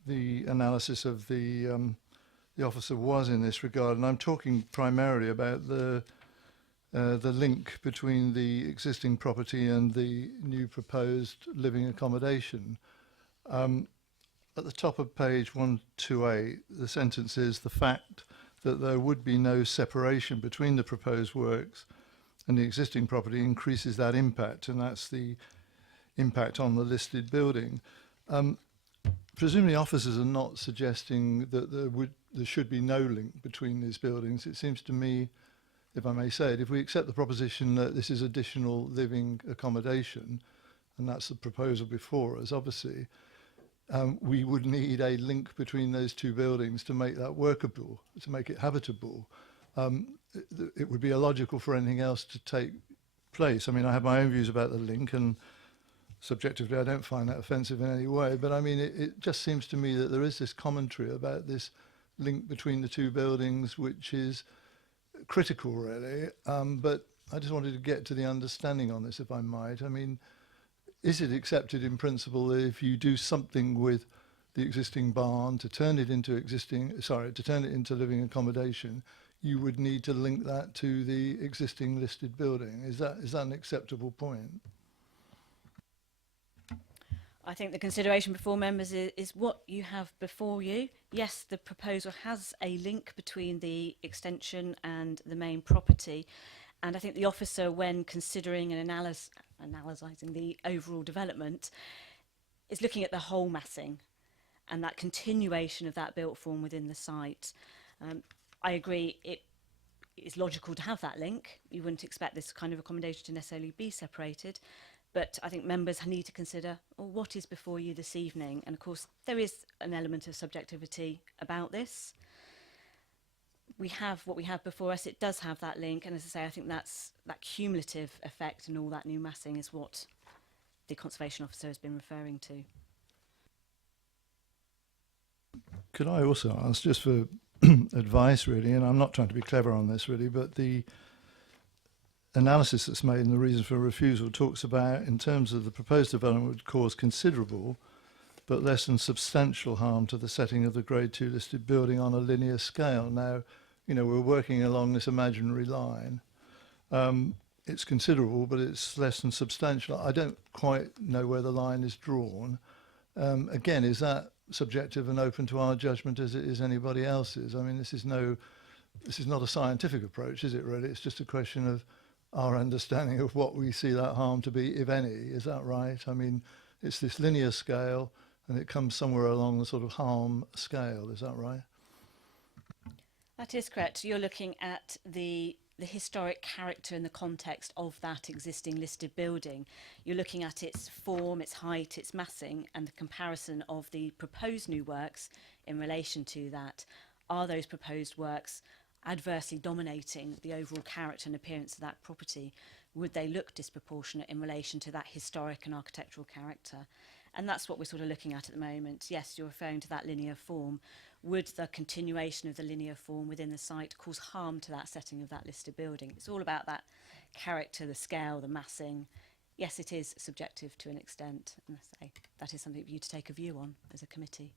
the analysis of the officer was in this regard, and I'm talking primarily about the link between the existing property and the new proposed living accommodation. At the top of page 128, the sentence is the fact that there would be no separation between the proposed works and the existing property increases that impact, and that's the impact on the listed building. Presumably officers are not suggesting that there should be no link between these buildings. It seems to me, if I may say it, if we accept the proposition that this is additional living accommodation, and that's the proposal before us, obviously, we would need a link between those two buildings to make that workable, to make it habitable. It would be illogical for anything else to take place. I mean, I have my own views about the link, and subjectively I don't find that offensive in any way, but I mean, it just seems to me that there is this commentary about this link between the two buildings, which is critical, really. But I just wanted to get to the understanding on this, if I might. I mean, is it accepted in principle that if you do something with the existing barn to turn it into living accommodation, you would need to link that to the existing listed building? Is that an acceptable point? I think the consideration before members is what you have before you. Yes, the proposal has a link between the extension and the main property, and I think the officer, when considering and analysing the overall development, is looking at the whole massing and that continuation of that built form within the site. I agree it is logical to have that link. You wouldn't expect this kind of accommodation to necessarily be separated, but I think members need to consider, well, what is before you this evening? And of course, there is an element of subjectivity about this. We have what we have before us. It does have that link, and as I say, I think that's that cumulative effect and all that new massing is what the conservation officer has been referring to. Could I also ask, just for advice really, and I'm not trying to be clever on this really, but the analysis that's made in the reason for refusal talks about, in terms of the proposed development, would cause considerable but less than substantial harm to the setting of the Grade 2 listed building on a linear scale. Now, you know, we're working along this imaginary line. it's considerable, but it's less than substantial. I don't quite know where the line is drawn. Again, is that subjective and open to our judgment as it is anybody else's? I mean, this is not a scientific approach, is it really? It's just a question of our understanding of what we see that harm to be, if any. Is that right? I mean, it's this linear scale, and it comes somewhere along the sort of harm scale. Is that right? That is correct. You're looking at the historic character in the context of that existing listed building. You're looking at its form, its height, its massing, and the comparison of the proposed new works in relation to that. Are those proposed works adversely dominating the overall character and appearance of that property? Would they look disproportionate in relation to that historic and architectural character? And that's what we're sort of looking at the moment. Yes, you're referring to that linear form. Would the continuation of the linear form within the site cause harm to that setting of that listed building? It's all about that character, the scale, the massing. Yes, it is subjective to an extent, and I say that is something for you to take a view on as a committee.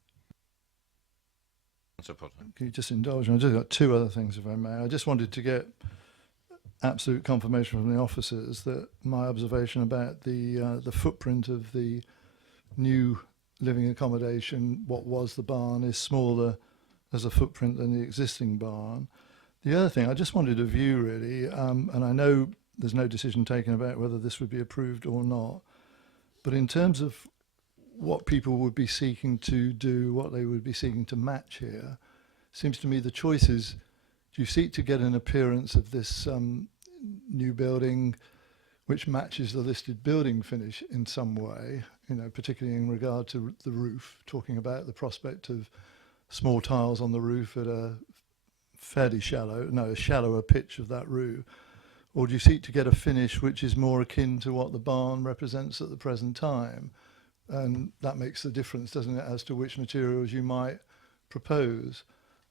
Can you just indulge me? I've just got two other things, if I may. I just wanted to get absolute confirmation from the officers that my observation about the footprint of the new living accommodation, what was the barn, is smaller as a footprint than the existing barn. The other thing, I just wanted a view really, and I know there's no decision taken about whether this would be approved or not, but in terms of what people would be seeking to do, what they would be seeking to match here, seems to me the choice is, do you seek to get an appearance of this new building which matches the listed building finish in some way, you know, particularly in regard to the roof, talking about the prospect of small tiles on the roof at a shallower pitch of that roof? Or do you seek to get a finish which is more akin to what the barn represents at the present time? And that makes the difference, doesn't it, as to which materials you might propose.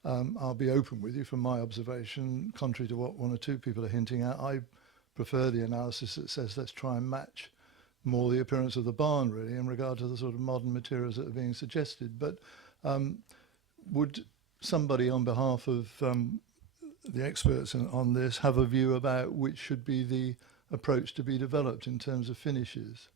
I'll be open with you from my observation, contrary to what one or two people are hinting at. I prefer the analysis that says let's try and match more the appearance of the barn, really, in regard to the sort of modern materials that are being suggested. But would somebody on behalf of the experts on this have a view about which should be the approach to be developed in terms of finishes?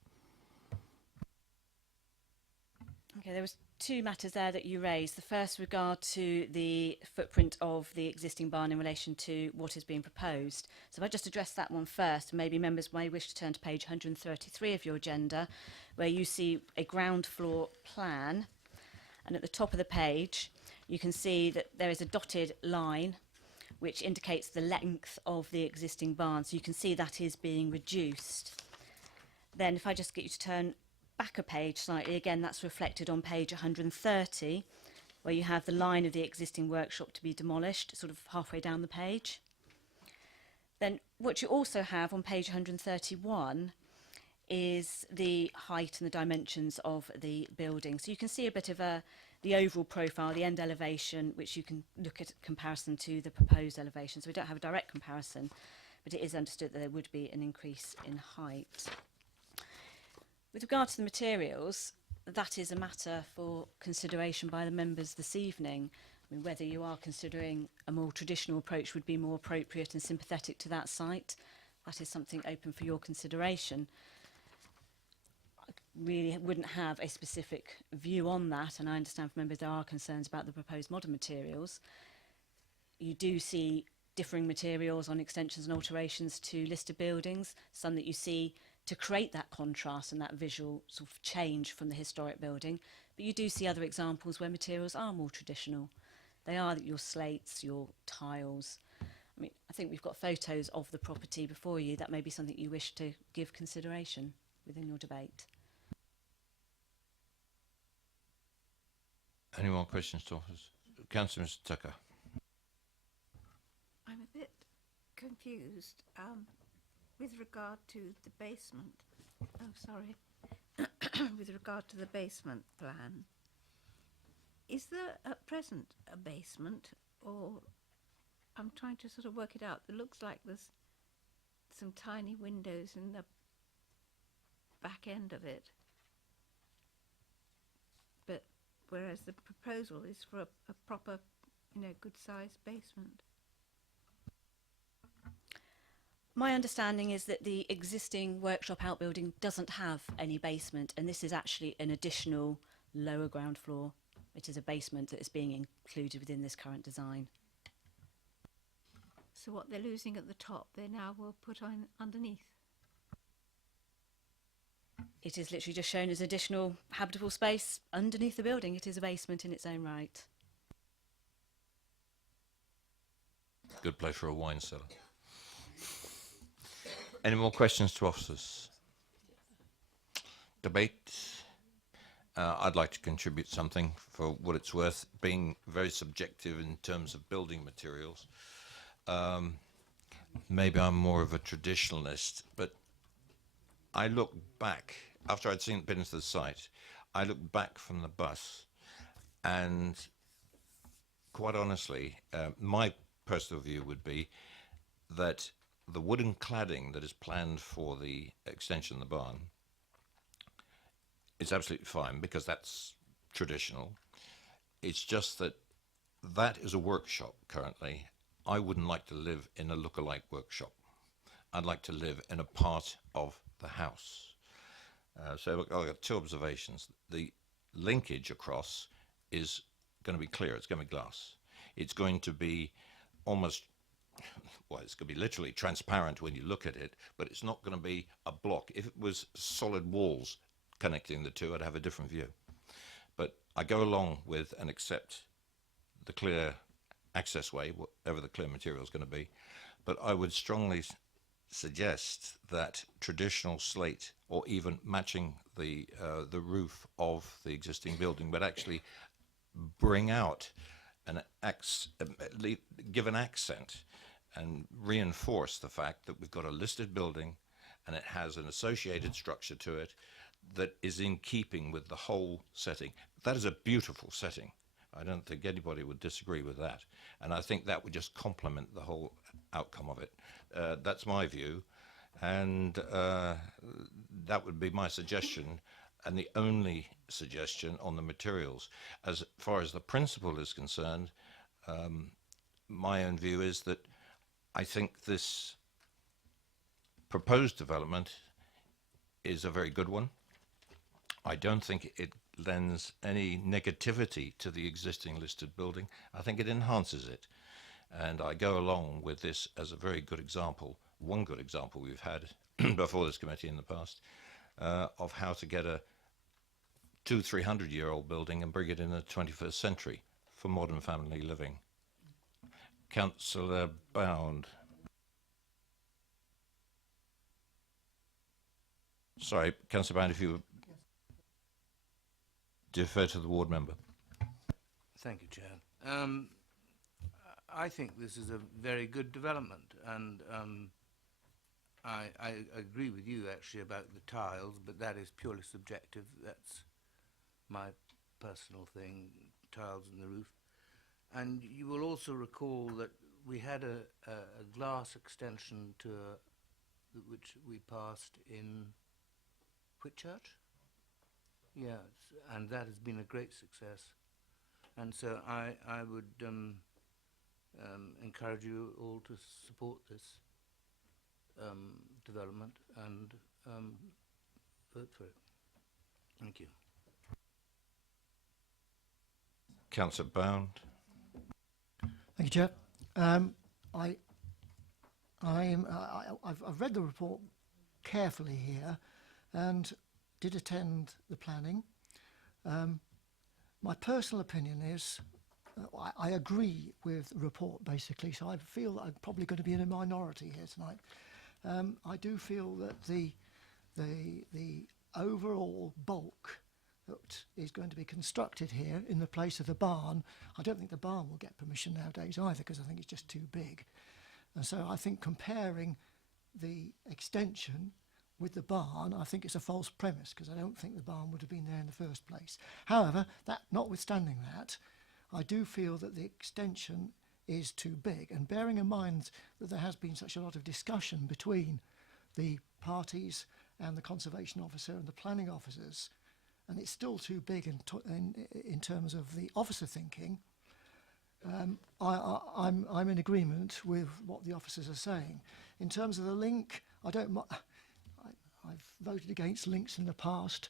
Okay, there was two matters there that you raised. The first regard to the footprint of the existing barn in relation to what is being proposed. So if I just address that one first, maybe members may wish to turn to page 133 of your agenda, where you see a ground floor plan, and at the top of the page you can see that there is a dotted line which indicates the length of the existing barn. So you can see that is being reduced. Then if I just get you to turn back a page slightly, again that's reflected on page 130, where you have the line of the existing workshop to be demolished, sort of halfway down the page. Then what you also have on page 131 is the height and the dimensions of the building. So you can see a bit of the overall profile, the end elevation, which you can look at comparison to the proposed elevation. So we don't have a direct comparison, but it is understood that there would be an increase in height. With regard to the materials, that is a matter for consideration by the members this evening. I mean, whether you are considering a more traditional approach would be more appropriate and sympathetic to that site, that is something open for your consideration. I really wouldn't have a specific view on that, and I understand from members there are concerns about the proposed modern materials. You do see differing materials on extensions and alterations to listed buildings, some that you see to create that contrast and that visual sort of change from the historic building. But you do see other examples where materials are more traditional. They are your slates, your tiles. I mean, I think we've got photos of the property before you. That may be something you wish to give consideration within your debate. Any more questions to officers? Councillor Mr. Tucker. I'm a bit confused. With regard to the basement, with regard to the basement plan, is there at present a basement, or I'm trying to sort of work it out. It looks like there's some tiny windows in the back end of it, but whereas the proposal is for a proper, good-sized basement. My understanding is that the existing workshop outbuilding doesn't have any basement, and this is actually an additional lower ground floor. It is a basement that is being included within this current design. So what they're losing at the top, they now will put on underneath. It is literally just shown as additional habitable space underneath the building. It is a basement in its own right. Good place for a wine cellar. Any more questions to officers? Debate? I'd like to contribute something for what it's worth, being very subjective in terms of building materials. Maybe I'm more of a traditionalist, but I look back, after I'd been to the site, I looked back from the bus, and quite honestly, my personal view would be that the wooden cladding that is planned for the extension of the barn is absolutely fine because that's traditional. It's just that that is a workshop currently. I wouldn't like to live in a look-alike workshop. I'd like to live in a part of the house. So I've got two observations. The linkage across is going to be clear. It's going to be glass. It's going to be almost, well, it's going to be literally transparent when you look at it, but it's not going to be a block. If it was solid walls connecting the two, I'd have a different view. But I go along with and accept the clear access way, whatever the clear material is going to be. But I would strongly suggest that traditional slate, or even matching the roof of the existing building, but actually bring out give an accent and reinforce the fact that we've got a listed building and it has an associated structure to it that is in keeping with the whole setting. That is a beautiful setting. I don't think anybody would disagree with that. And I think that would just complement the whole outcome of it. That's my view. And that would be my suggestion, and the only suggestion on the materials. As far as the principle is concerned, my own view is that I think this proposed development is a very good one. I don't think it lends any negativity to the existing listed building. I think it enhances it. And I go along with this as a very good example, one good example we've had before this committee in the past, of how to get a 200-300-year-old building and bring it in the 21st century for modern family living. Councillor Bound. Sorry, Councillor Bound, if you defer to the ward member. Thank you, Chair. I think this is a very good development, and I agree with you actually about the tiles, but that is purely subjective. That's my personal thing, tiles in the roof. And you will also recall that we had a glass extension to which we passed in Whitchurch. Yes, and that has been a great success. And so I would encourage you all to support this development and vote for it. Thank you. Councillor Bound. Thank you, Chair. I've read the report carefully here and did attend the planning. My personal opinion is I agree with the report basically, so I feel that I'm probably going to be in a minority here tonight. I do feel that the overall bulk that is going to be constructed here in the place of the barn, I don't think the barn will get permission nowadays either, because I think it's just too big. And so I think comparing the extension with the barn, I think it's a false premise, because I don't think the barn would have been there in the first place. However, that notwithstanding that, I do feel that the extension is too big, and bearing in mind that there has been such a lot of discussion between the parties and the conservation officer and the planning officers, and it's still too big in terms of the officer thinking, I'm in agreement with what the officers are saying. In terms of the link, I've voted against links in the past.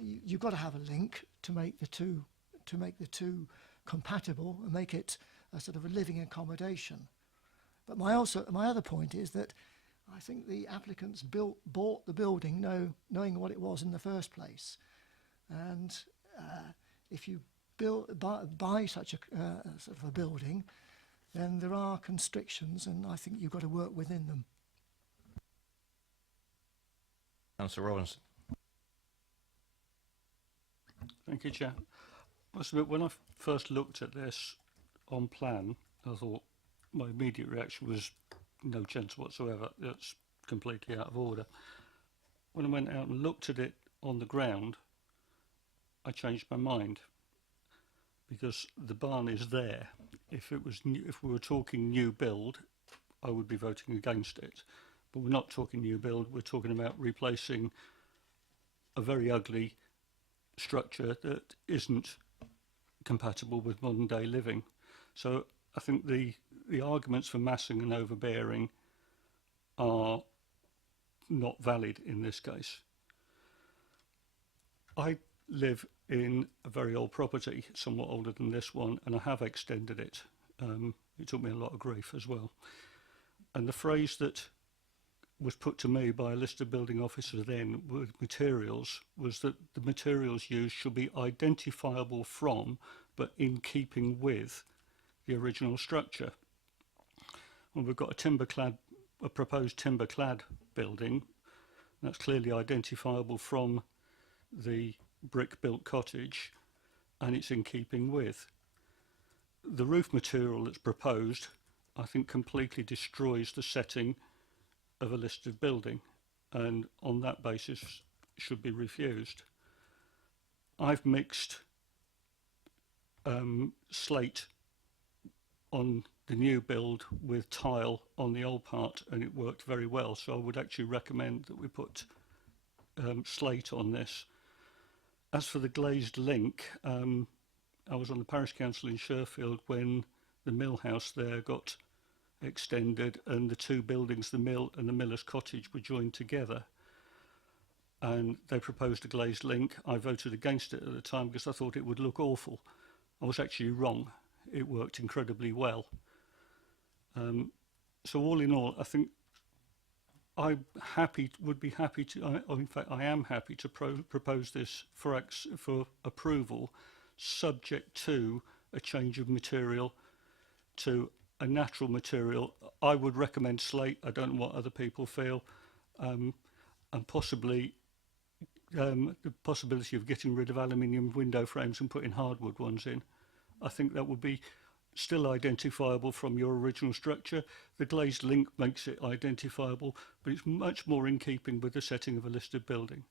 You've got to have a link to make the two compatible and make it a sort of a living accommodation. But my other point is that I think the applicants bought the building knowing what it was in the first place, and if you buy such a sort of a building, then there are constrictions, and I think you've got to work within them. Councillor Robinson. Thank you, Chair. I must admit, when I first looked at this on plan, I thought my immediate reaction was no chance whatsoever. That's completely out of order. When I went out and looked at it on the ground, I changed my mind, because the barn is there. If it was new, if we were talking new build, I would be voting against it. But we're not talking new build. We're talking about replacing a very ugly structure that isn't compatible with modern day living. So I think the arguments for massing and overbearing are not valid in this case. I live in a very old property, somewhat older than this one, and I have extended it. It took me a lot of grief as well. And the phrase that was put to me by a listed building officer then with materials was that the materials used should be identifiable from, but in keeping with, the original structure. And we've got a proposed timber-clad building that's clearly identifiable from the brick-built cottage, and it's in keeping with. The roof material that's proposed, I think, completely destroys the setting of a listed building, and on that basis should be refused. I've mixed slate on the new build with tile on the old part, and it worked very well, so I would actually recommend that we put slate on this. As for the glazed link, I was on the parish council in Sherfield when the mill house there got extended and the two buildings, the mill and the miller's cottage, were joined together, and they proposed a glazed link. I voted against it at the time because I thought it would look awful. I was actually wrong. It worked incredibly well. So all in all, I think would be happy to, in fact I am happy to propose this for approval, subject to a change of material to a natural material. I would recommend slate. I don't know what other people feel, and possibly the possibility of getting rid of aluminium window frames and putting hardwood ones in. I think that would be still identifiable from your original structure. The glazed link makes it identifiable, but it's much more in keeping with the setting of a listed building.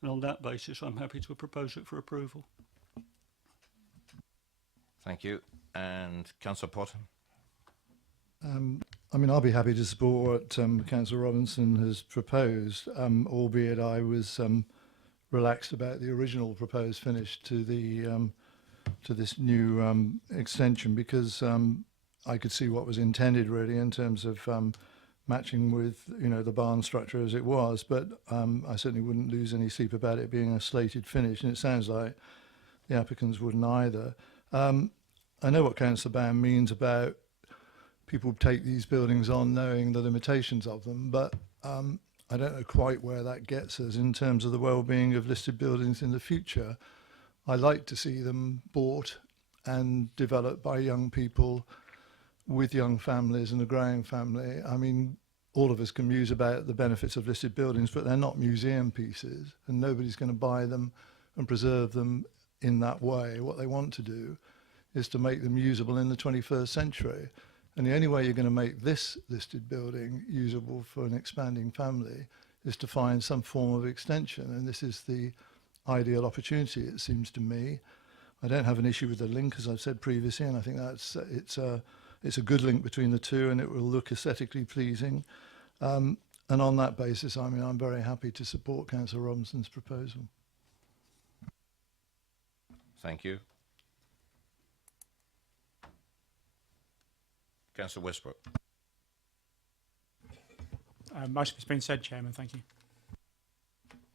And on that basis, I'm happy to propose it for approval. Thank you. And Councillor Potter. I mean, I'll be happy to support what Councillor Robinson has proposed, albeit I was relaxed about the original proposed finish to the to this new extension, because I could see what was intended really in terms of matching with, you know, the barn structure as it was, but I certainly wouldn't lose any sleep about it being a slated finish, and it sounds like the applicants wouldn't either. I know what Councillor Bam means about people take these buildings on knowing the limitations of them, but I don't know quite where that gets us in terms of the well-being of listed buildings in the future. I like to see them bought and developed by young people with young families and a growing family. I mean, all of us can muse about the benefits of listed buildings, but they're not museum pieces, and nobody's going to buy them and preserve them in that way. What they want to do is to make them usable in the 21st century. And the only way you're going to make this listed building usable for an expanding family is to find some form of extension. And this is the ideal opportunity, it seems to me. I don't have an issue with the link, as I've said previously, and I think that's it's a good link between the two, and it will look aesthetically pleasing. And on that basis, I mean, I'm very happy to support Councillor Robinson's proposal. Thank you. Councillor Westbrook. Most of it's been said, Chairman. Thank you.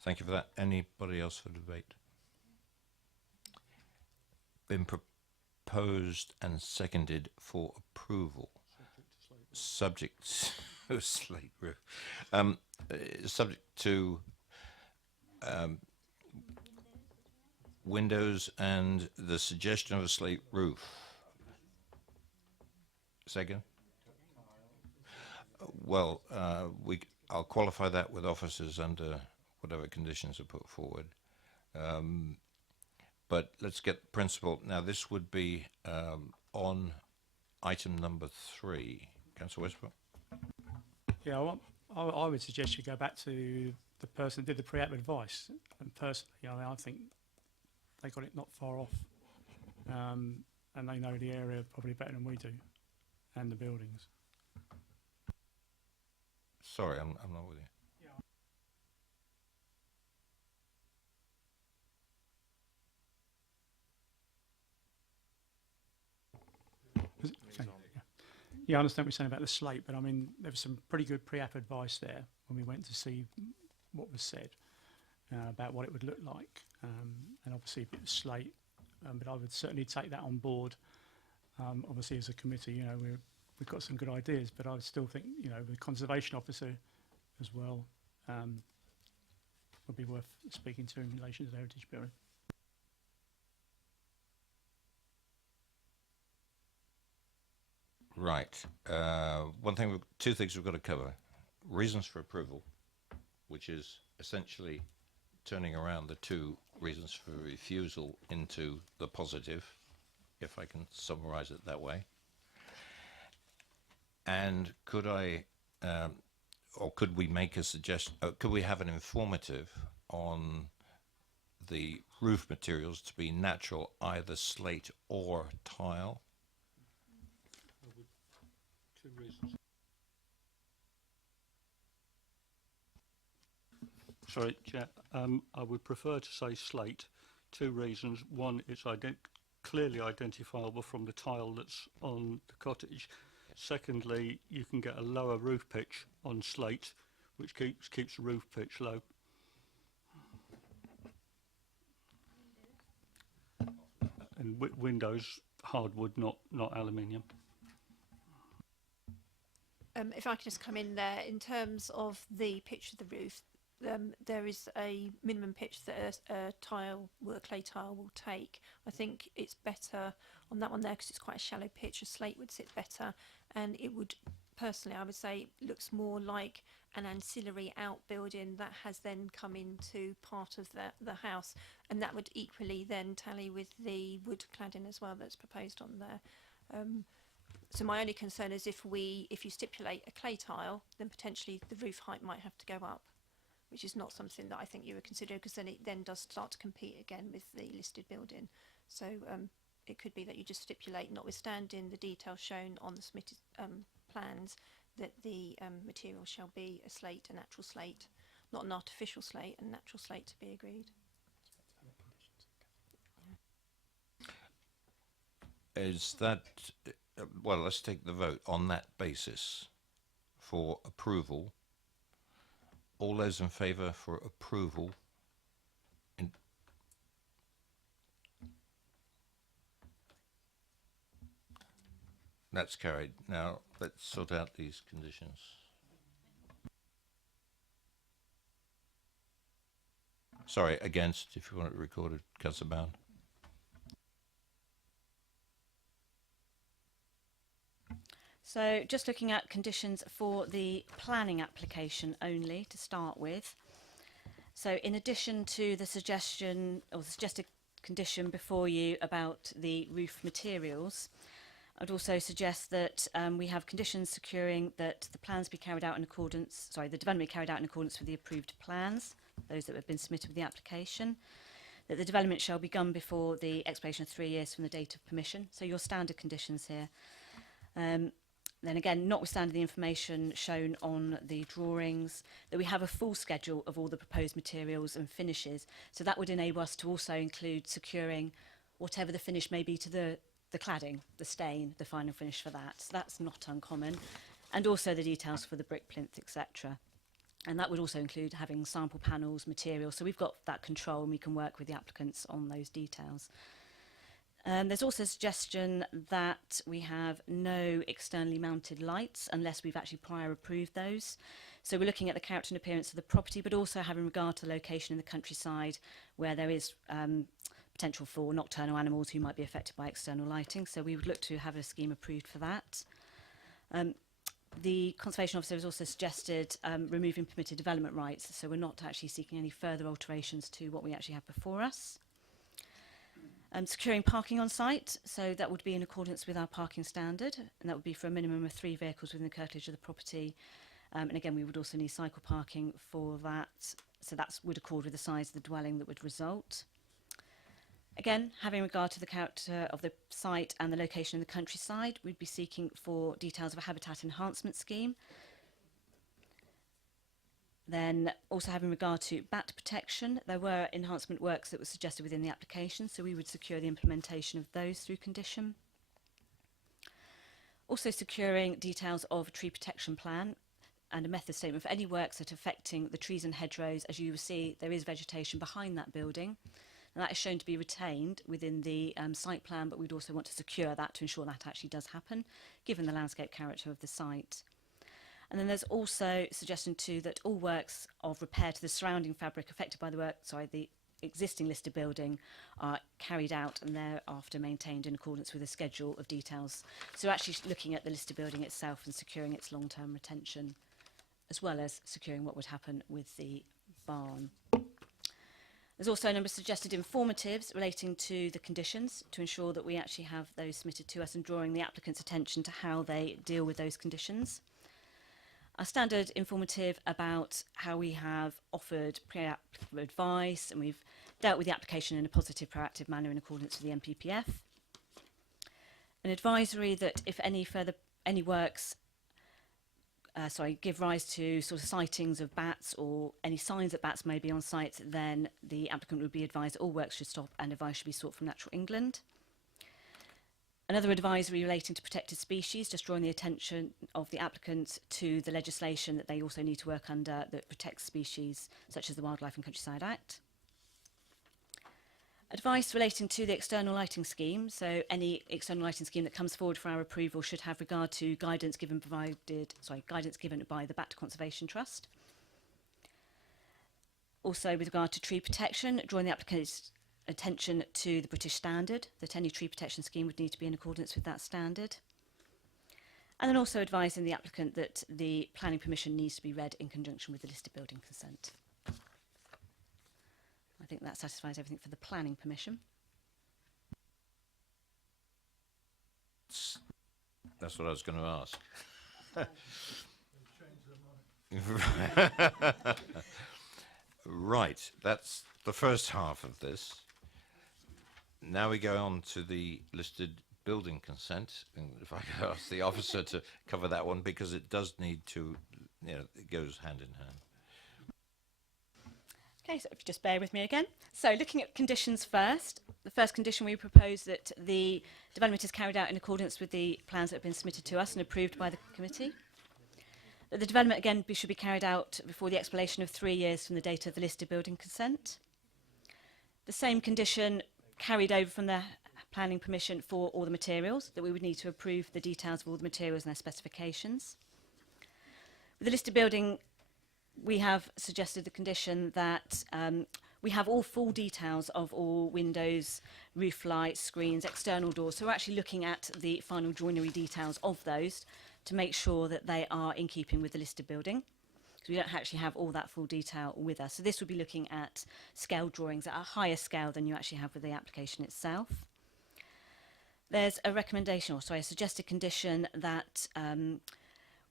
Thank you for that. Anybody else for debate? Been proposed and seconded for approval. Subject to slate roof. Subject to windows and the suggestion of a slate roof. Second? Well, I'll qualify that with officers under whatever conditions are put forward. But let's get the principle. Now, this would be on item number 3. Councillor Westbrook? Yeah, I would suggest you go back to the person that did the pre-app advice. And personally, I think they got it not far off. And they know the area probably better than we do, and the buildings. Sorry, I'm not with you. Yeah, I understand what you're saying about the slate, but I mean, there was some pretty good pre-app advice there when we went to see what was said about what it would look like. And obviously, if it was slate, but I would certainly take that on board. Obviously, as a committee, we've got some good ideas, but I would still think, the conservation officer as well would be worth speaking to in relation to the Heritage Building. Right. Two things we've got to cover. Reasons for approval, which is essentially turning around the 2 reasons for refusal into the positive, if I can summarize it that way. And could we make a suggestion, could we have an informative on the roof materials to be natural, either slate or tile? 2 reasons. Sorry, Chair. I would prefer to say slate. 2 reasons. One, it's clearly identifiable from the tile that's on the cottage. Secondly, you can get a lower roof pitch on slate, which keeps the roof pitch low. And windows, hardwood, not aluminium. If I could just come in there, in terms of the pitch of the roof, there is a minimum pitch that a clay tile will take. I think it's better on that one there because it's quite a shallow pitch. A slate would sit better, and it would, personally, I would say, looks more like an ancillary outbuilding that has then come into part of the house, and that would equally then tally with the wood cladding as well that's proposed on there. So my only concern is if you stipulate a clay tile, then potentially the roof height might have to go up, which is not something that I think you would consider, because then it then does start to compete again with the listed building. So it could be that you just stipulate, notwithstanding the details shown on the submitted plans, that the material shall be a slate, a natural slate, not an artificial slate, a natural slate to be agreed. Is that, well, let's take the vote on that basis for approval. All those in favour for approval? That's carried. Now, let's sort out these conditions. Sorry, against, if you want it recorded, Councillor Bound. So just looking at conditions for the planning application only to start with. So in addition to the suggestion or the suggested condition before you about the roof materials, I'd also suggest that we have conditions securing that the plans be carried out in accordance, the development be carried out in accordance with the approved plans, those that have been submitted with the application, that the development shall be begun before the expiration of 3 years from the date of permission. So your standard conditions here. Then again, notwithstanding the information shown on the drawings, that we have a full schedule of all the proposed materials and finishes. So that would enable us to also include securing whatever the finish may be to the the cladding, the stain, the final finish for that. So that's not uncommon. And also the details for the brick plinth, etc. And that would also include having sample panels, materials. So we've got that control and we can work with the applicants on those details. There's also a suggestion that we have no externally mounted lights unless we've actually prior approved those. So we're looking at the character and appearance of the property, but also having regard to the location in the countryside where there is potential for nocturnal animals who might be affected by external lighting. So we would look to have a scheme approved for that. The Conservation Officer has also suggested removing permitted development rights, so we're not actually seeking any further alterations to what we actually have before us. Securing parking on site, so that would be in accordance with our parking standard, and that would be for a minimum of 3 vehicles within the curtilage of the property. And again, we would also need cycle parking for that, so that would accord with the size of the dwelling that would result. Again, having regard to the character of the site and the location in the countryside, we'd be seeking for details of a habitat enhancement scheme. Then also having regard to bat protection, there were enhancement works that were suggested within the application, so we would secure the implementation of those through condition. Also securing details of a tree protection plan and a method statement for any works that are affecting the trees and hedgerows. As you will see, there is vegetation behind that building, and that is shown to be retained within the site plan, but we'd also want to secure that to ensure that actually does happen, given the landscape character of the site. And then there's also suggestion too that all works of repair to the surrounding fabric affected by the existing listed building are carried out and thereafter maintained in accordance with a schedule of details. So actually looking at the listed building itself and securing its long-term retention, as well as securing what would happen with the barn. There's also a number of suggested informatives relating to the conditions to ensure that we actually have those submitted to us and drawing the applicant's attention to how they deal with those conditions. A standard informative about how we have offered pre-applicable advice and we've dealt with the application in a positive, proactive manner in accordance with the MPPF. An advisory that if any works give rise to sort of sightings of bats or any signs that bats may be on site, then the applicant would be advised that all works should stop and advice should be sought from Natural England. Another advisory relating to protected species, just drawing the attention of the applicant to the legislation that they also need to work under that protects species, such as the Wildlife and Countryside Act. Advice relating to the external lighting scheme, so any external lighting scheme that comes forward for our approval should have regard to guidance given by the Bat Conservation Trust. Also with regard to tree protection, drawing the applicant's attention to the British standard, that any tree protection scheme would need to be in accordance with that standard. And then also advising the applicant that the planning permission needs to be read in conjunction with the listed building consent. I think that satisfies everything for the planning permission. That's what I was going to ask. Right, that's the first half of this. Now we go on to the listed building consent, and if I could ask the officer to cover that one, because it does need to, it goes hand in hand. Okay, so if you just bear with me again. So looking at conditions first, the first condition we propose that the development is carried out in accordance with the plans that have been submitted to us and approved by the committee. That the development again should be carried out before the expiration of 3 years from the date of the listed building consent. The same condition carried over from the planning permission for all the materials, that we would need to approve the details of all the materials and their specifications. With the listed building, we have suggested the condition that we have all full details of all windows, roof lights, screens, external doors. So we're actually looking at the final joinery details of those to make sure that they are in keeping with the listed building. Because we don't actually have all that full detail with us. So this would be looking at scale drawings at a higher scale than you actually have with the application itself. There's a recommendation, or sorry, a suggested condition that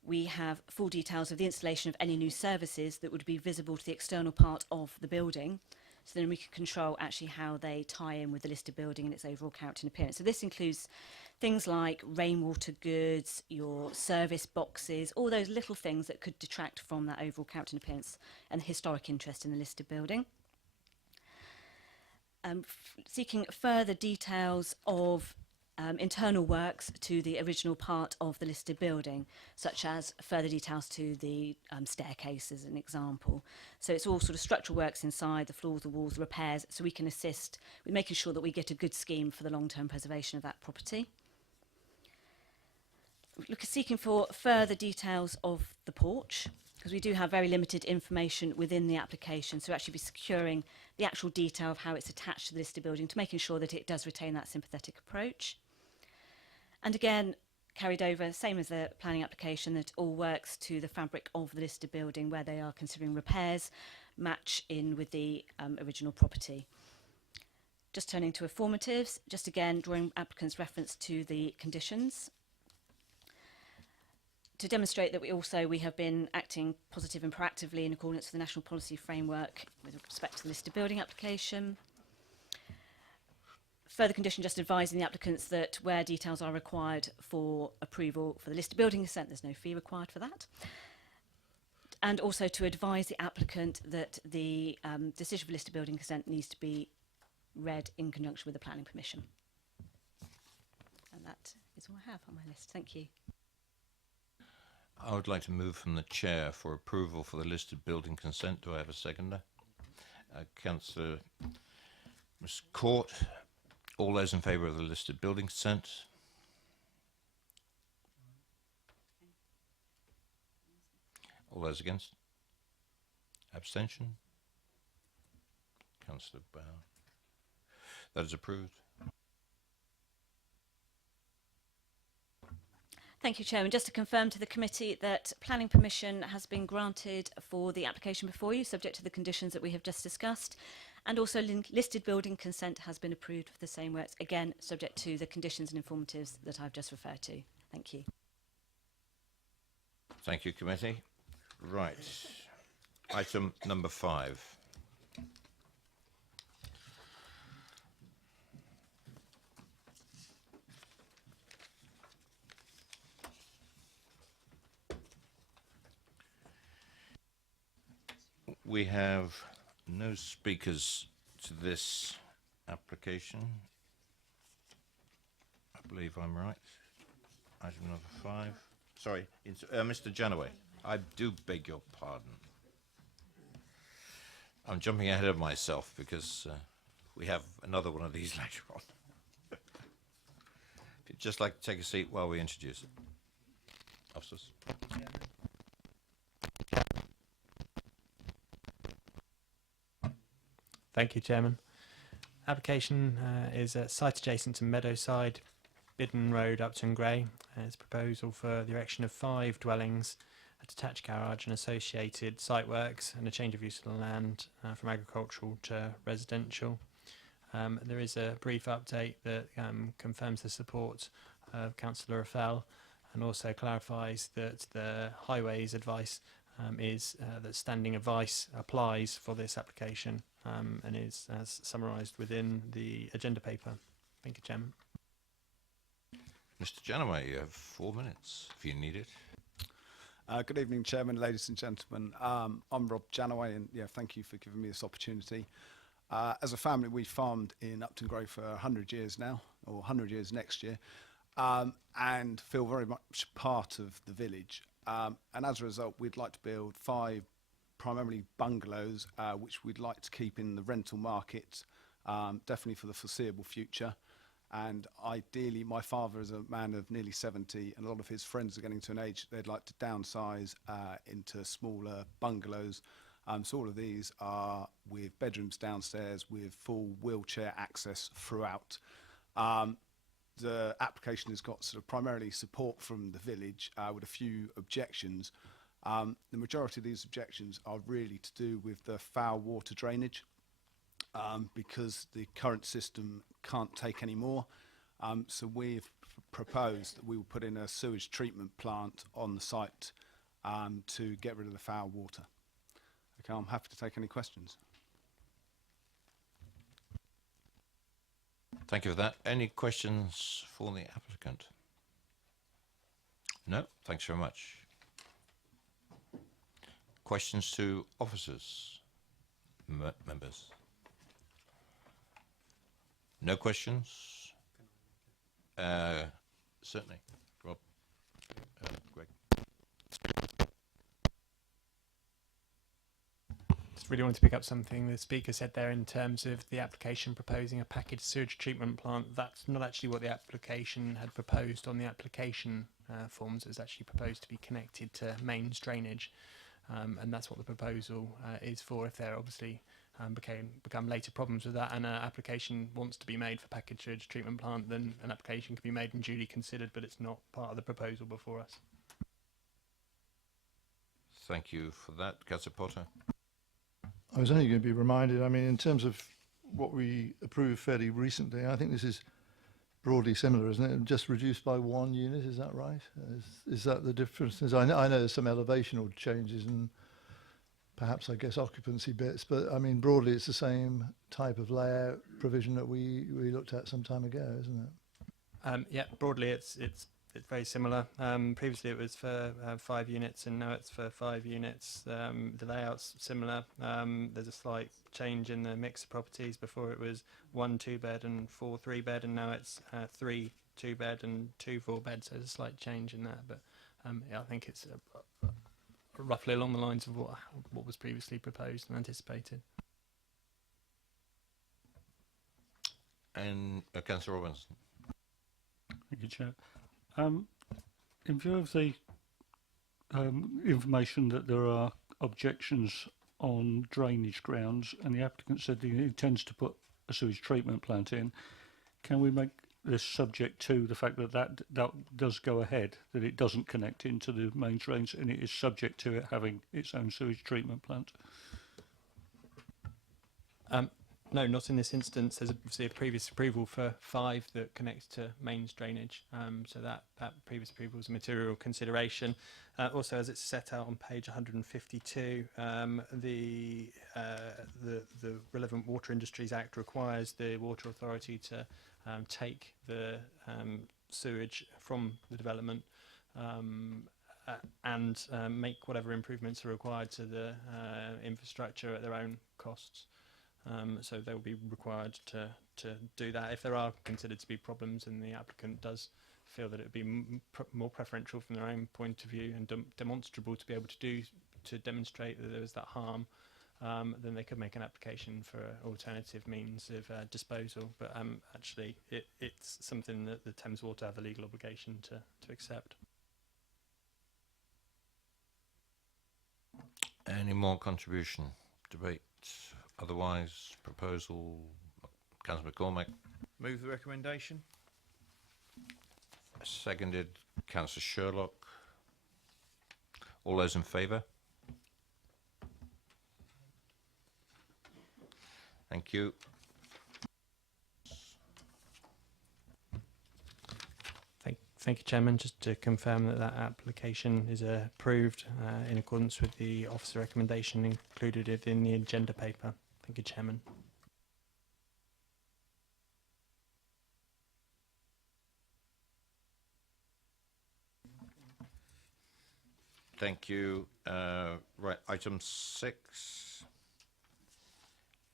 we have full details of the installation of any new services that would be visible to the external part of the building, so then we can control actually how they tie in with the listed building and its overall character and appearance. So this includes things like rainwater goods, your service boxes, all those little things that could detract from that overall character and appearance and the historic interest in the listed building. Seeking further details of internal works to the original part of the listed building, such as further details to the staircase as an example. So it's all sort of structural works inside, the floors, the walls, the repairs, so we can assist with making sure that we get a good scheme for the long-term preservation of that property. Look, seeking for further details of the porch, because we do have very limited information within the application, so actually be securing the actual detail of how it's attached to the listed building to making sure that it does retain that sympathetic approach. And again, carried over, same as the planning application, that all works to the fabric of the listed building where they are considering repairs match in with the original property. Just turning to informatives, just again drawing applicants' reference to the conditions. To demonstrate that we have been acting positive and proactively in accordance with the National Policy Framework with respect to the listed building application. Further condition, just advising the applicants that where details are required for approval for the listed building consent, there's no fee required for that. And also to advise the applicant that the decision for listed building consent needs to be read in conjunction with the planning permission. And that is all I have on my list. Thank you. I would like to move from the chair for approval for the listed building consent. Do I have a seconder? Councillor Ms. Court. All those in favour of the listed building consent? All those against? Abstention? Councillor Bower. That is approved. Thank you, Chairman. Just to confirm to the committee that planning permission has been granted for the application before you, subject to the conditions that we have just discussed, and also listed building consent has been approved for the same works, again subject to the conditions and informatives that I've just referred to. Thank you. Thank you, committee. Right. Item number 5. We have no speakers to this application. I believe I'm right. Item number 5. Sorry, it's, Mr. Janaway. I do beg your pardon. I'm jumping ahead of myself because we have another one of these later on. If you'd just like to take a seat while we introduce it. Officers. Thank you, Chairman. Application is a site adjacent to Meadowside, Bidden Road, Upton Gray. It's a proposal for the erection of 5 dwellings, a detached garage and associated site works, and a change of use of the land from agricultural to residential. There is a brief update that confirms the support of Councillor Raffel and also clarifies that the Highways advice is that standing advice applies for this application and is as summarised within the agenda paper. Thank you, Chairman. Mr. Janaway, you have 4 minutes if you need it. Good evening, Chairman, ladies and gentlemen. I'm Rob Janaway, and thank you for giving me this opportunity. As a family, we farmed in Upton Gray for 100 years now, or 100 years next year, and feel very much part of the village. And as a result, we'd like to build 5 primarily bungalows, which we'd like to keep in the rental market, definitely for the foreseeable future. And ideally, my father is a man of nearly 70, and a lot of his friends are getting to an age they'd like to downsize into smaller bungalows. So all of these are with bedrooms downstairs with full wheelchair access throughout. The application has got sort of primarily support from the village with a few objections. The majority of these objections are really to do with the foul water drainage. Because the current system can't take any more. So we've proposed that we will put in a sewage treatment plant on the site to get rid of the foul water. Okay, I'm happy to take any questions. Thank you for that. Any questions for the applicant? No? Thanks very much. Questions to officers? Members? No questions? Certainly. Rob. Greg. Just really wanted to pick up something the speaker said there in terms of the application proposing a packaged sewage treatment plant. That's not actually what the application had proposed on the application forms. It was actually proposed to be connected to mains drainage, and that's what the proposal is for. If there obviously become later problems with that and an application wants to be made for packaged sewage treatment plant, then an application can be made and duly considered, but it's not part of the proposal before us. Thank you for that. Councillor Potter. I was only going to be reminded, I mean, in terms of what we approved fairly recently, I think this is broadly similar, isn't it? Just reduced by 1 unit, is that right? Is that the differences? I know there's some elevational changes and perhaps, I guess, occupancy bits, but I mean, broadly it's the same type of layout provision that we looked at some time ago, isn't it? Yeah, broadly it's very similar. Previously it was for 5 units and now it's for 5 units. The layout's similar. There's a slight change in the mix of properties. Before it was 1 2-bed and 4 3-bed, and now it's 3 2-bed and 2 4-bed. So there's a slight change in that, but yeah, I think it's roughly along the lines of what was previously proposed and anticipated. And Councillor Robinson. Thank you, Chair. In view of the information that there are objections on drainage grounds, and the applicant said that he intends to put a sewage treatment plant in, can we make this subject to the fact that that does go ahead, that it doesn't connect into the main drains and it is subject to it having its own sewage treatment plant? No, not in this instance. There's obviously a previous approval for 5 that connects to mains drainage, so that previous approval is a material consideration. Also, as it's set out on page 152, the Relevant Water Industries Act requires the Water Authority to take the sewage from the development and make whatever improvements are required to the infrastructure at their own costs. So they will be required to do that. If there are considered to be problems and the applicant does feel that it would be more preferential from their own point of view and demonstrable to be able to demonstrate that there was that harm, then they could make an application for alternative means of disposal. But actually it's something that the Thames Water have a legal obligation to accept. Any more contribution, debate? Otherwise, proposal. Councillor McCormack. Move the recommendation. Seconded. Councillor Sherlock. All those in favour? Thank you. Thank you, Chairman. Just to confirm that that application is approved in accordance with the officer recommendation included within the agenda paper. Thank you, Chairman. Thank you. Right, item 6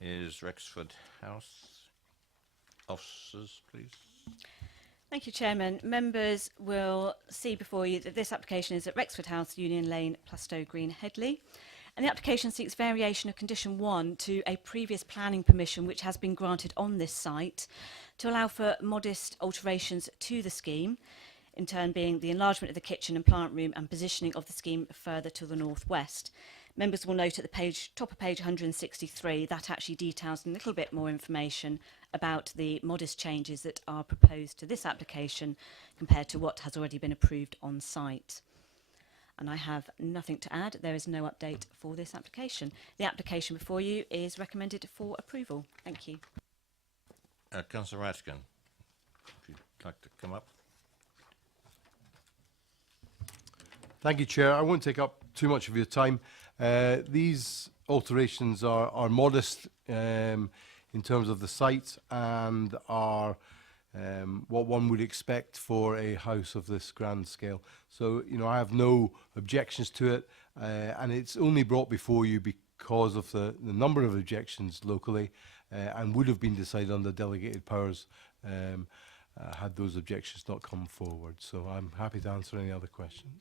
is Rexford House. Officers, please. Thank you, Chairman. Members will see before you that this application is at Rexford House, Union Lane, Plastow Green, Headley. And the application seeks variation of condition 1 to a previous planning permission which has been granted on this site to allow for modest alterations to the scheme, in turn being the enlargement of the kitchen and plant room and positioning of the scheme further to the northwest. Members will note at the top of page 163 that actually details a little bit more information about the modest changes that are proposed to this application compared to what has already been approved on site. And I have nothing to add. There is no update for this application. The application before you is recommended for approval. Thank you. Councillor Ratkin, if you'd like to come up. Thank you, Chair. I won't take up too much of your time. These alterations are modest in terms of the site and are what one would expect for a house of this grand scale. So, you know, I have no objections to it, and it's only brought before you because of the number of objections locally, and would have been decided under delegated powers had those objections not come forward. So I'm happy to answer any other questions.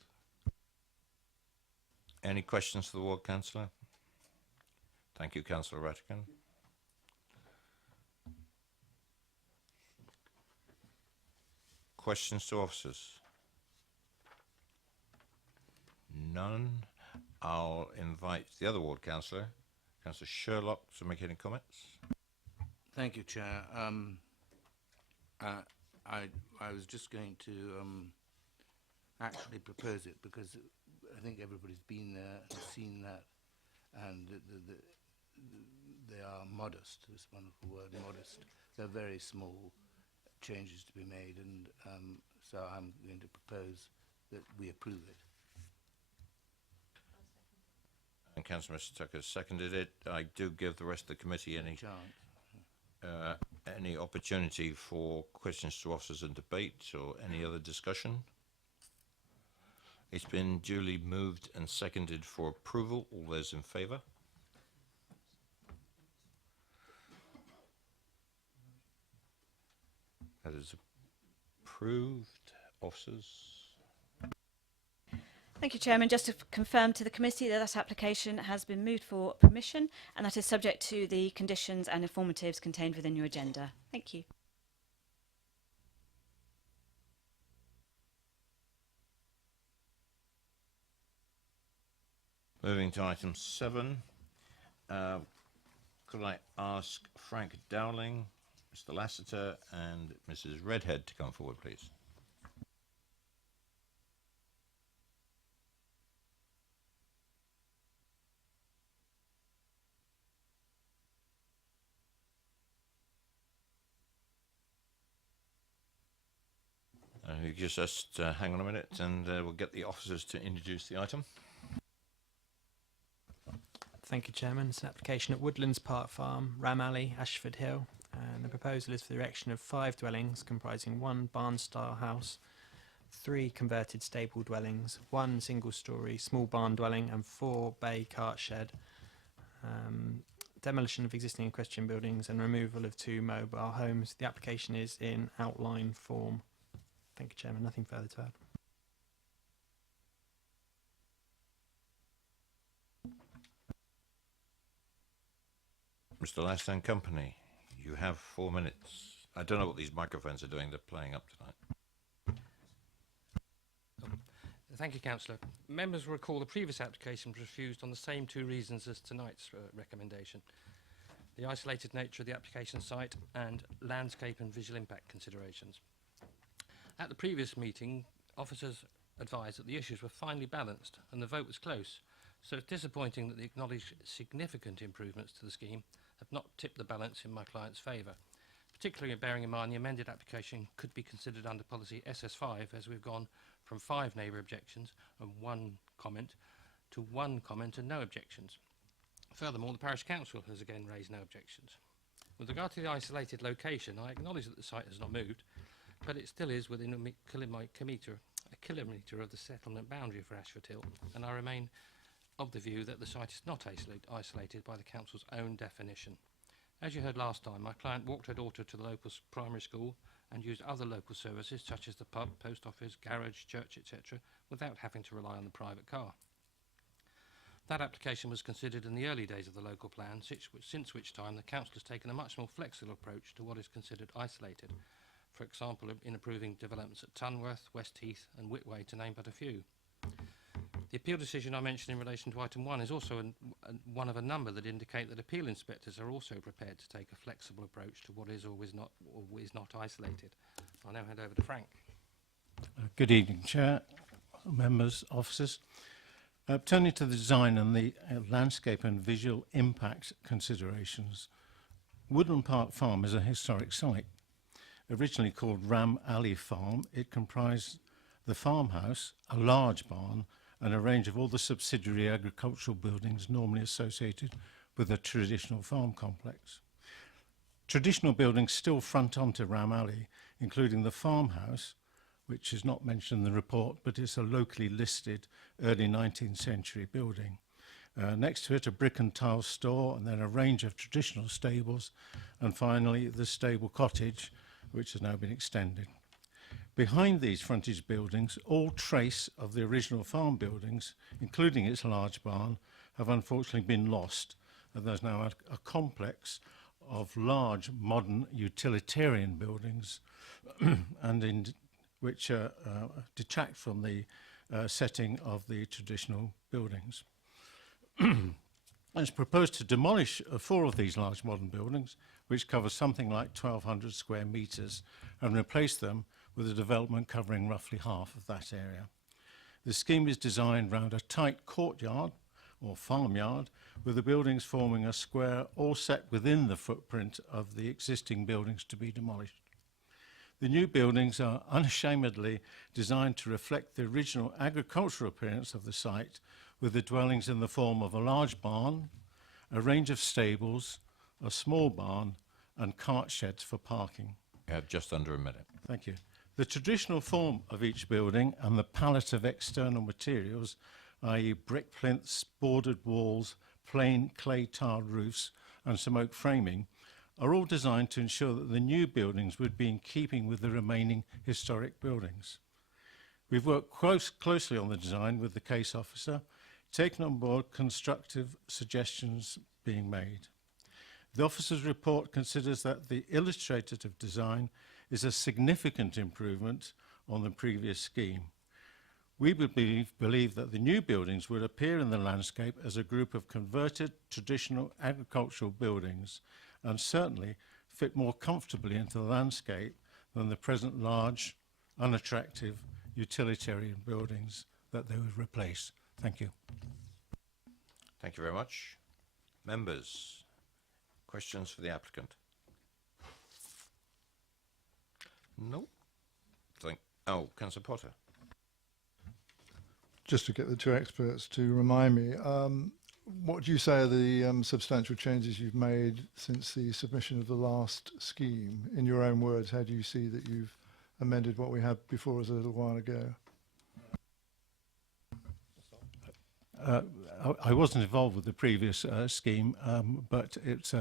Any questions for the Ward Councillor? Thank you, Councillor Rattigan. Questions to officers? None. I'll invite the other Ward Councillor, Councillor Sherlock, to make any comments. Thank you, Chair. I was just going to actually propose it because I think everybody's been there and seen that, and they are modest, this wonderful word, modest. They're very small changes to be made, and so I'm going to propose that we approve it. And Councillor Mr Tucker seconded it. I do give the rest of the committee any opportunity for questions to officers and debate or any other discussion. It's been duly moved and seconded for approval. All those in favour? That is approved. Officers? Thank you, Chairman. Just to confirm to the committee that that application has been moved for permission and that is subject to the conditions and informatives contained within your agenda. Thank you. Moving to item 7, could I ask Frank Dowling, Mr Lassiter and Mrs Redhead to come forward, please? You just hang on a minute and we'll get the officers to introduce the item. Thank you, Chairman. It's an application at Woodlands Park Farm, Ram Alley, Ashford Hill, and the proposal is for the erection of 5 dwellings comprising 1 barn-style house, 3 converted stable dwellings, 1 single-storey small barn dwelling, and 4 bay cart shed. Demolition of existing equestrian buildings and removal of 2 mobile homes. The application is in outline form. Thank you, Chairman. Nothing further to add. Mr Lassiter and Company, you have 4 minutes. I don't know what these microphones are doing. They're playing up tonight. Thank you, Councillor. Members will recall the previous application was refused on the same 2 reasons as tonight's recommendation: the isolated nature of the application site and landscape and visual impact considerations. At the previous meeting, officers advised that the issues were finely balanced and the vote was close, so it's disappointing that the acknowledged significant improvements to the scheme have not tipped the balance in my client's favour, particularly bearing in mind the amended application could be considered under policy SS5, as we've gone from 5 neighbour objections and 1 comment to 1 comment and no objections. Furthermore, the Parish Council has again raised no objections. With regard to the isolated location, I acknowledge that the site has not moved, but it still is within a kilometre of the settlement boundary for Ashford Hill, and I remain of the view that the site is not isolated by the Council's own definition. As you heard last time, my client walked her daughter to the local primary school and used other local services such as the pub, post office, garage, church, etc., without having to rely on the private car. That application was considered in the early days of the local plan, since which time the Council has taken a much more flexible approach to what is considered isolated, for example in approving developments at Tunworth, West Heath and Whitway, to name but a few. The appeal decision I mentioned in relation to item 1 is also one of a number that indicate that appeal inspectors are also prepared to take a flexible approach to what is or is not isolated. I'll now hand over to Frank. Good evening, Chair, members, officers. Turning to the design and the landscape and visual impact considerations, Woodland Park Farm is a historic site. Originally called Ram Alley Farm, it comprised the farmhouse, a large barn, and a range of all the subsidiary agricultural buildings normally associated with a traditional farm complex. Traditional buildings still front onto Ram Alley, including the farmhouse, which is not mentioned in the report, but it's a locally listed early 19th century building. Next to it, a brick and tile store, and then a range of traditional stables, and finally the stable cottage, which has now been extended. Behind these frontage buildings, all trace of the original farm buildings, including its large barn, have unfortunately been lost, and there's now a complex of large modern utilitarian buildings and which detract from the setting of the traditional buildings. It's proposed to demolish 4 of these large modern buildings, which cover something like 1,200 square metres, and replace them with a development covering roughly half of that area. The scheme is designed around a tight courtyard or farmyard, with the buildings forming a square all set within the footprint of the existing buildings to be demolished. The new buildings are unashamedly designed to reflect the original agricultural appearance of the site, with the dwellings in the form of a large barn, a range of stables, a small barn, and cart sheds for parking. You have just under a minute. Thank you. The traditional form of each building and the palette of external materials, i.e. brick plinths, boarded walls, plain clay tiled roofs, and some oak framing, are all designed to ensure that the new buildings would be in keeping with the remaining historic buildings. We've worked closely on the design with the case officer, taken on board constructive suggestions being made. The officer's report considers that the illustrative design is a significant improvement on the previous scheme. We believe that the new buildings would appear in the landscape as a group of converted traditional agricultural buildings, and certainly fit more comfortably into the landscape than the present large, unattractive utilitarian buildings that they would replace. Thank you. Thank you very much. Members, questions for the applicant? No. Councillor Potter. Just to get the 2 experts to remind me, what do you say are the substantial changes you've made since the submission of the last scheme? In your own words, how do you see that you've amended what we had before us a little while ago? I wasn't involved with the previous scheme, but it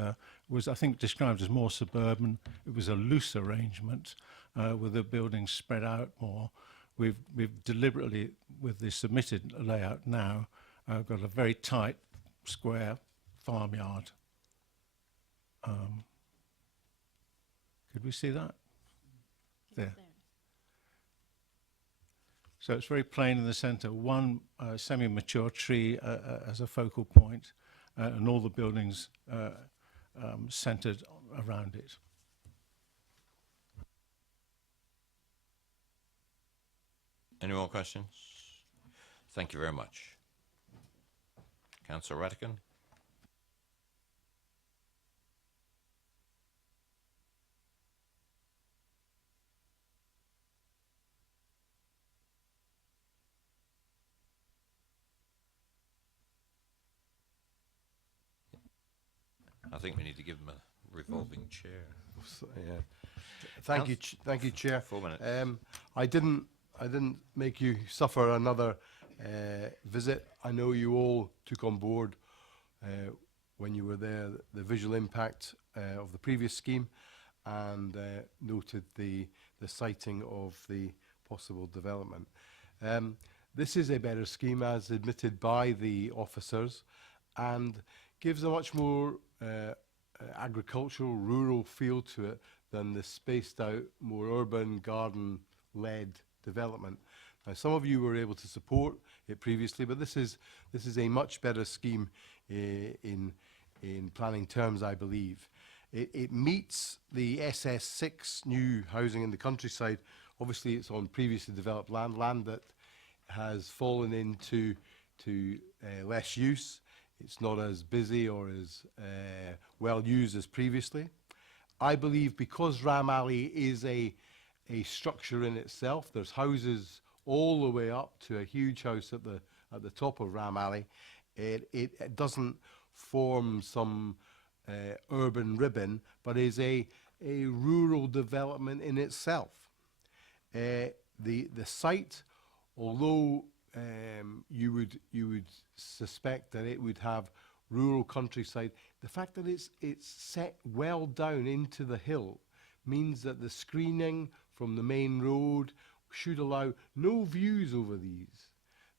was, I think, described as more suburban. It was a loose arrangement with the buildings spread out more. We've deliberately, with the submitted layout now, got a very tight square farmyard. Could we see that? There. So it's very plain in the centre, one semi-mature tree as a focal point, and all the buildings centred around it. Any more questions? Thank you very much. Councillor Ratigan. I think we need to give him a revolving chair. Yeah. Thank you, Chair. 4 minutes. I didn't make you suffer another visit. I know you all took on board when you were there the visual impact of the previous scheme, and noted the siting of the possible development. This is a better scheme, as admitted by the officers, and gives a much more agricultural, rural feel to it than the spaced out, more urban, garden-led development. Now, some of you were able to support it previously, but this is a much better scheme in planning terms, I believe. It meets the SS6 new housing in the countryside. Obviously, it's on previously developed land that has fallen into less use. It's not as busy or as well used as previously. I believe because Ram Alley is a structure in itself, there's houses all the way up to a huge house at the top of Ram Alley. It doesn't form some urban ribbon, but is a rural development in itself. The site, although you would suspect that it would have rural countryside, the fact that it's set well down into the hill means that the screening from the main road should allow no views over these.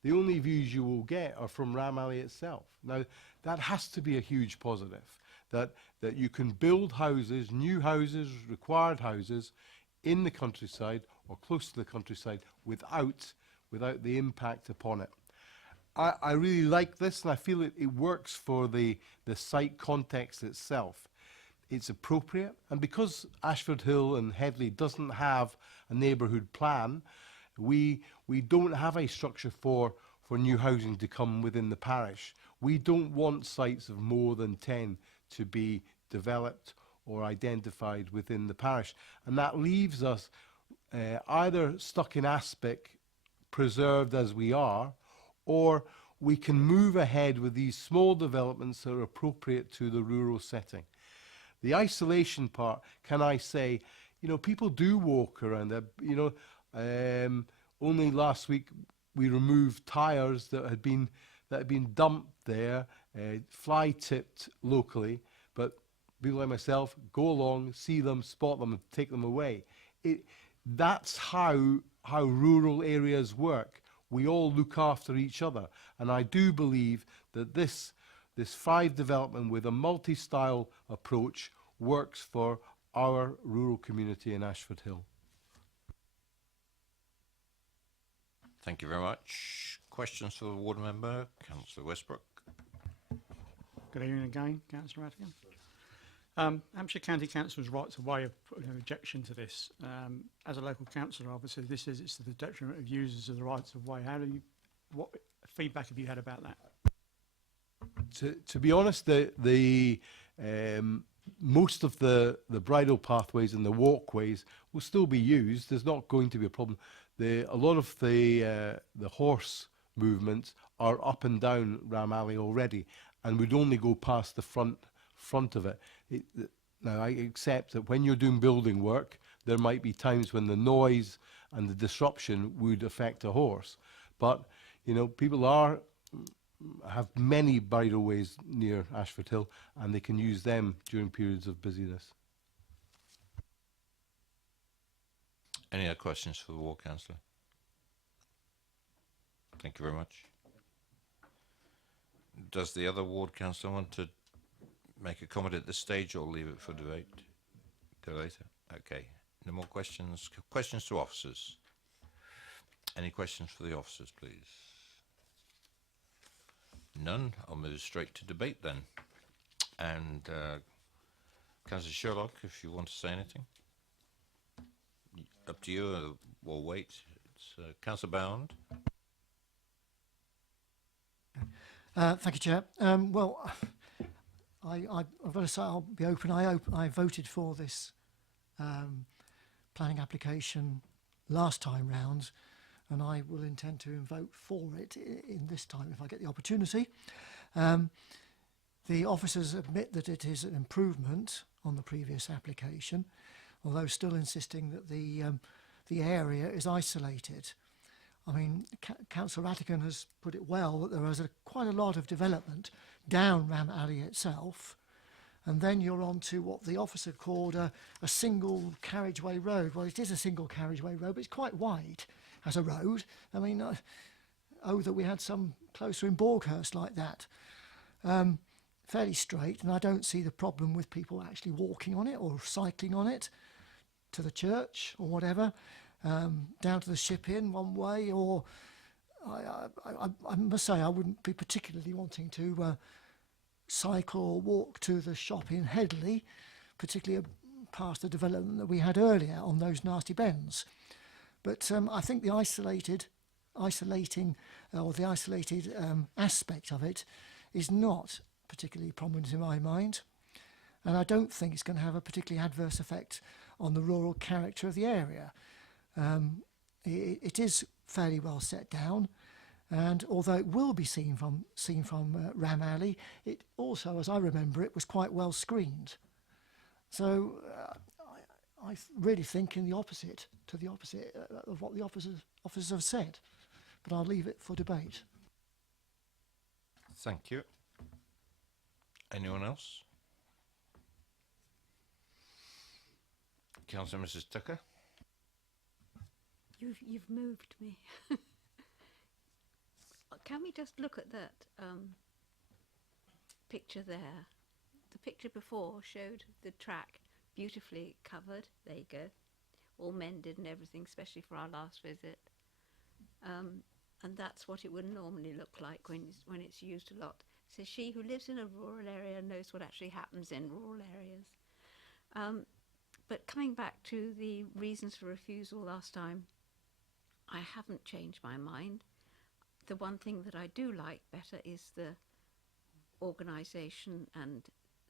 The only views you will get are from Ram Alley itself. Now, that has to be a huge positive, that you can build houses, new houses, required houses, in the countryside or close to the countryside without the impact upon it. I really like this, and I feel it works for the site context itself. It's appropriate, and because Ashford Hill and Headley doesn't have a neighbourhood plan, we don't have a structure for new housing to come within the parish. We don't want sites of more than 10 to be developed or identified within the parish, and that leaves us either stuck in Aspic, preserved as we are, or we can move ahead with these small developments that are appropriate to the rural setting. The isolation part, can I say, you know, people do walk around there. You know, only last week we removed tyres that had been dumped there, fly tipped locally, but people like myself go along, see them, spot them, and take them away. That's how rural areas work. We all look after each other, and I do believe that this 5 development with a multi-style approach works for our rural community in Ashford Hill. Thank you very much. Questions for the ward member, Councillor Westbrook. Good evening again, Councillor Rattigan. Hampshire County Council's right to weigh putting an objection to this. As a local councillor, obviously, it's to the detriment of users of the rights of way. What feedback have you had about that? To be honest, most of the bridle pathways and the walkways will still be used. There's not going to be a problem. A lot of the horse movements are up and down Ram Alley already, and would only go past the front of it. Now, I accept that when you're doing building work, there might be times when the noise and the disruption would affect a horse. But, you know, people have many bridleways near Ashford Hill, and they can use them during periods of busyness. Any other questions for the ward councillor? Thank you very much. Does the other ward councillor want to make a comment at this stage, or leave it for debate till later? Okay. No more questions. Questions to officers. Any questions for the officers, please? None. I'll move straight to debate then. And Councillor Sherlock, if you want to say anything. Up to you. We'll wait. It's Councillor Bound. Thank you, Chair. Well, I've got to say, I'll be open. I voted for this planning application last time round, and I will intend to vote for it in this time if I get the opportunity. The officers admit that it is an improvement on the previous application, although still insisting that the area is isolated. I mean, Councillor Rattigan has put it well that there is quite a lot of development down Ram Alley itself, and then you're on to what the officer called a single carriageway road. Well, it is a single carriageway road, but it's quite wide as a road. I mean, that we had some closer in Borghurst like that. Fairly straight, and I don't see the problem with people actually walking on it or cycling on it to the church or whatever. Down to the ship in one way, or I must say I wouldn't be particularly wanting to cycle or walk to the shop in Headley, particularly past the development that we had earlier on those nasty bends. But I think the isolated aspect of it is not particularly prominent in my mind, and I don't think it's going to have a particularly adverse effect on the rural character of the area. It is fairly well set down, and although it will be seen from Ram Alley, it also, as I remember it, was quite well screened. So I really think in the opposite of what the officers have said, but I'll leave it for debate. Thank you. Anyone else? Councillor Mrs. Tucker. You've moved me. Can we just look at that picture there? The picture before showed the track beautifully covered. There you go, all mended and everything, especially for our last visit. And that's what it would normally look like when it's used a lot. So she who lives in a rural area knows what actually happens in rural areas. But coming back to the reasons for refusal last time, I haven't changed my mind. The one thing that I do like better is the organisation and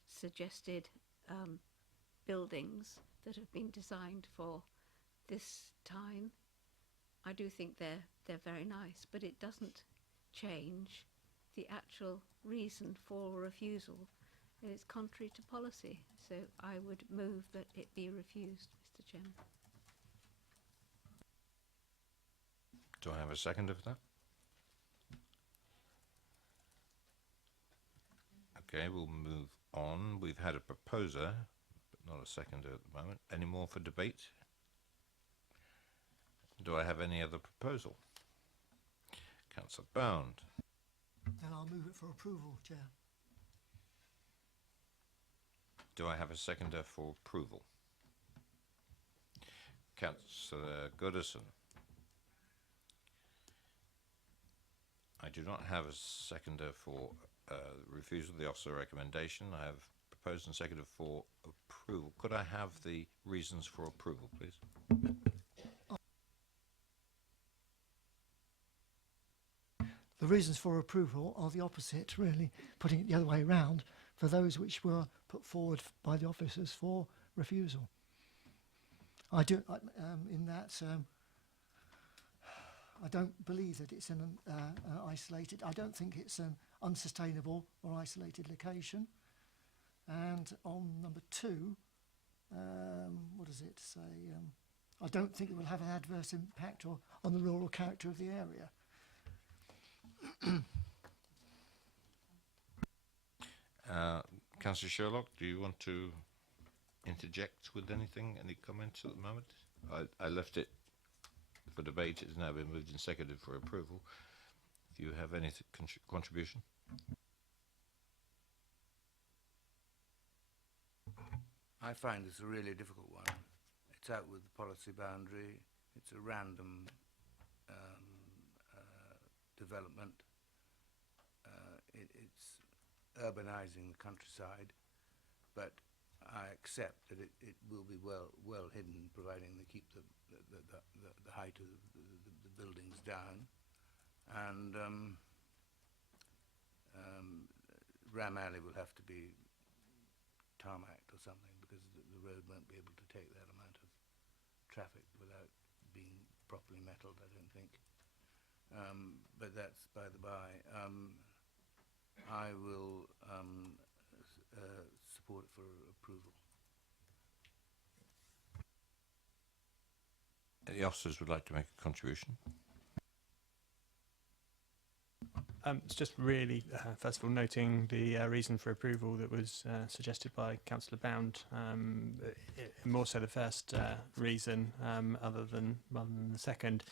suggested buildings that have been designed for this time. I do think they're very nice, but it doesn't change the actual reason for refusal. It's contrary to policy, so I would move that it be refused, Mr. Chairman. Do I have a second of that? Okay, we'll move on. We've had a proposer, but not a seconder at the moment. Any more for debate? Do I have any other proposal? Councillor Bound. Then I'll move it for approval, Chair. Do I have a seconder for approval? Councillor Goodison. I do not have a seconder for refusal of the officer recommendation. I have proposed and seconded for approval. Could I have the reasons for approval, please? The reasons for approval are the opposite, really, putting it the other way around, for those which were put forward by the officers for refusal. I do, in that, I don't believe that it's an isolated, I don't think it's an unsustainable or isolated location. And on number 2, what does it say? I don't think it will have an adverse impact on the rural character of the area. Councillor Sherlock, do you want to interject with anything? Any comments at the moment? I left it for debate. It's now been moved and seconded for approval. Do you have any contribution? I find this a really difficult one. It's out with the policy boundary. It's a random development. It's urbanising the countryside, but I accept that it will be well hidden, providing they keep the height of the buildings down. And Ram Alley will have to be tarmacked or something, because the road won't be able to take that amount of traffic without being properly metalled, I don't think. But that's by the by. I will support it for approval. The officers would like to make a contribution. It's just really, first of all, noting the reason for approval that was suggested by Councillor Bound. More so the first reason, other than the second,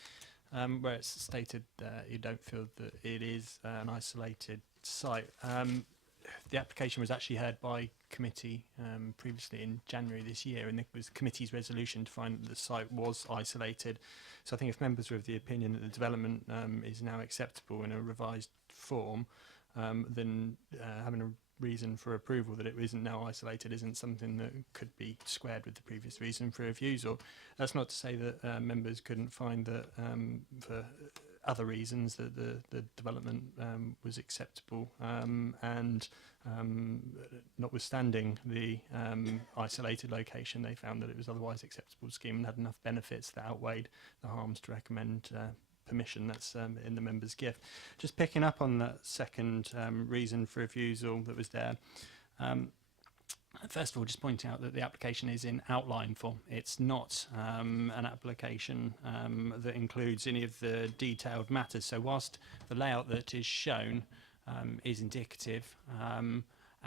where it's stated that you don't feel that it is an isolated site. The application was actually heard by committee previously in January this year, and it was the committee's resolution to find that the site was isolated. So I think if members are of the opinion that the development is now acceptable in a revised form, then having a reason for approval that it isn't now isolated isn't something that could be squared with the previous reason for refusal. That's not to say that members couldn't find that for other reasons that the development was acceptable, and notwithstanding the isolated location, they found that it was otherwise acceptable scheme and had enough benefits that outweighed the harms to recommend permission. That's in the member's gift. Just picking up on that second reason for refusal that was there. First of all, just pointing out that the application is in outline form. It's not an application that includes any of the detailed matters. So whilst the layout that is shown is indicative,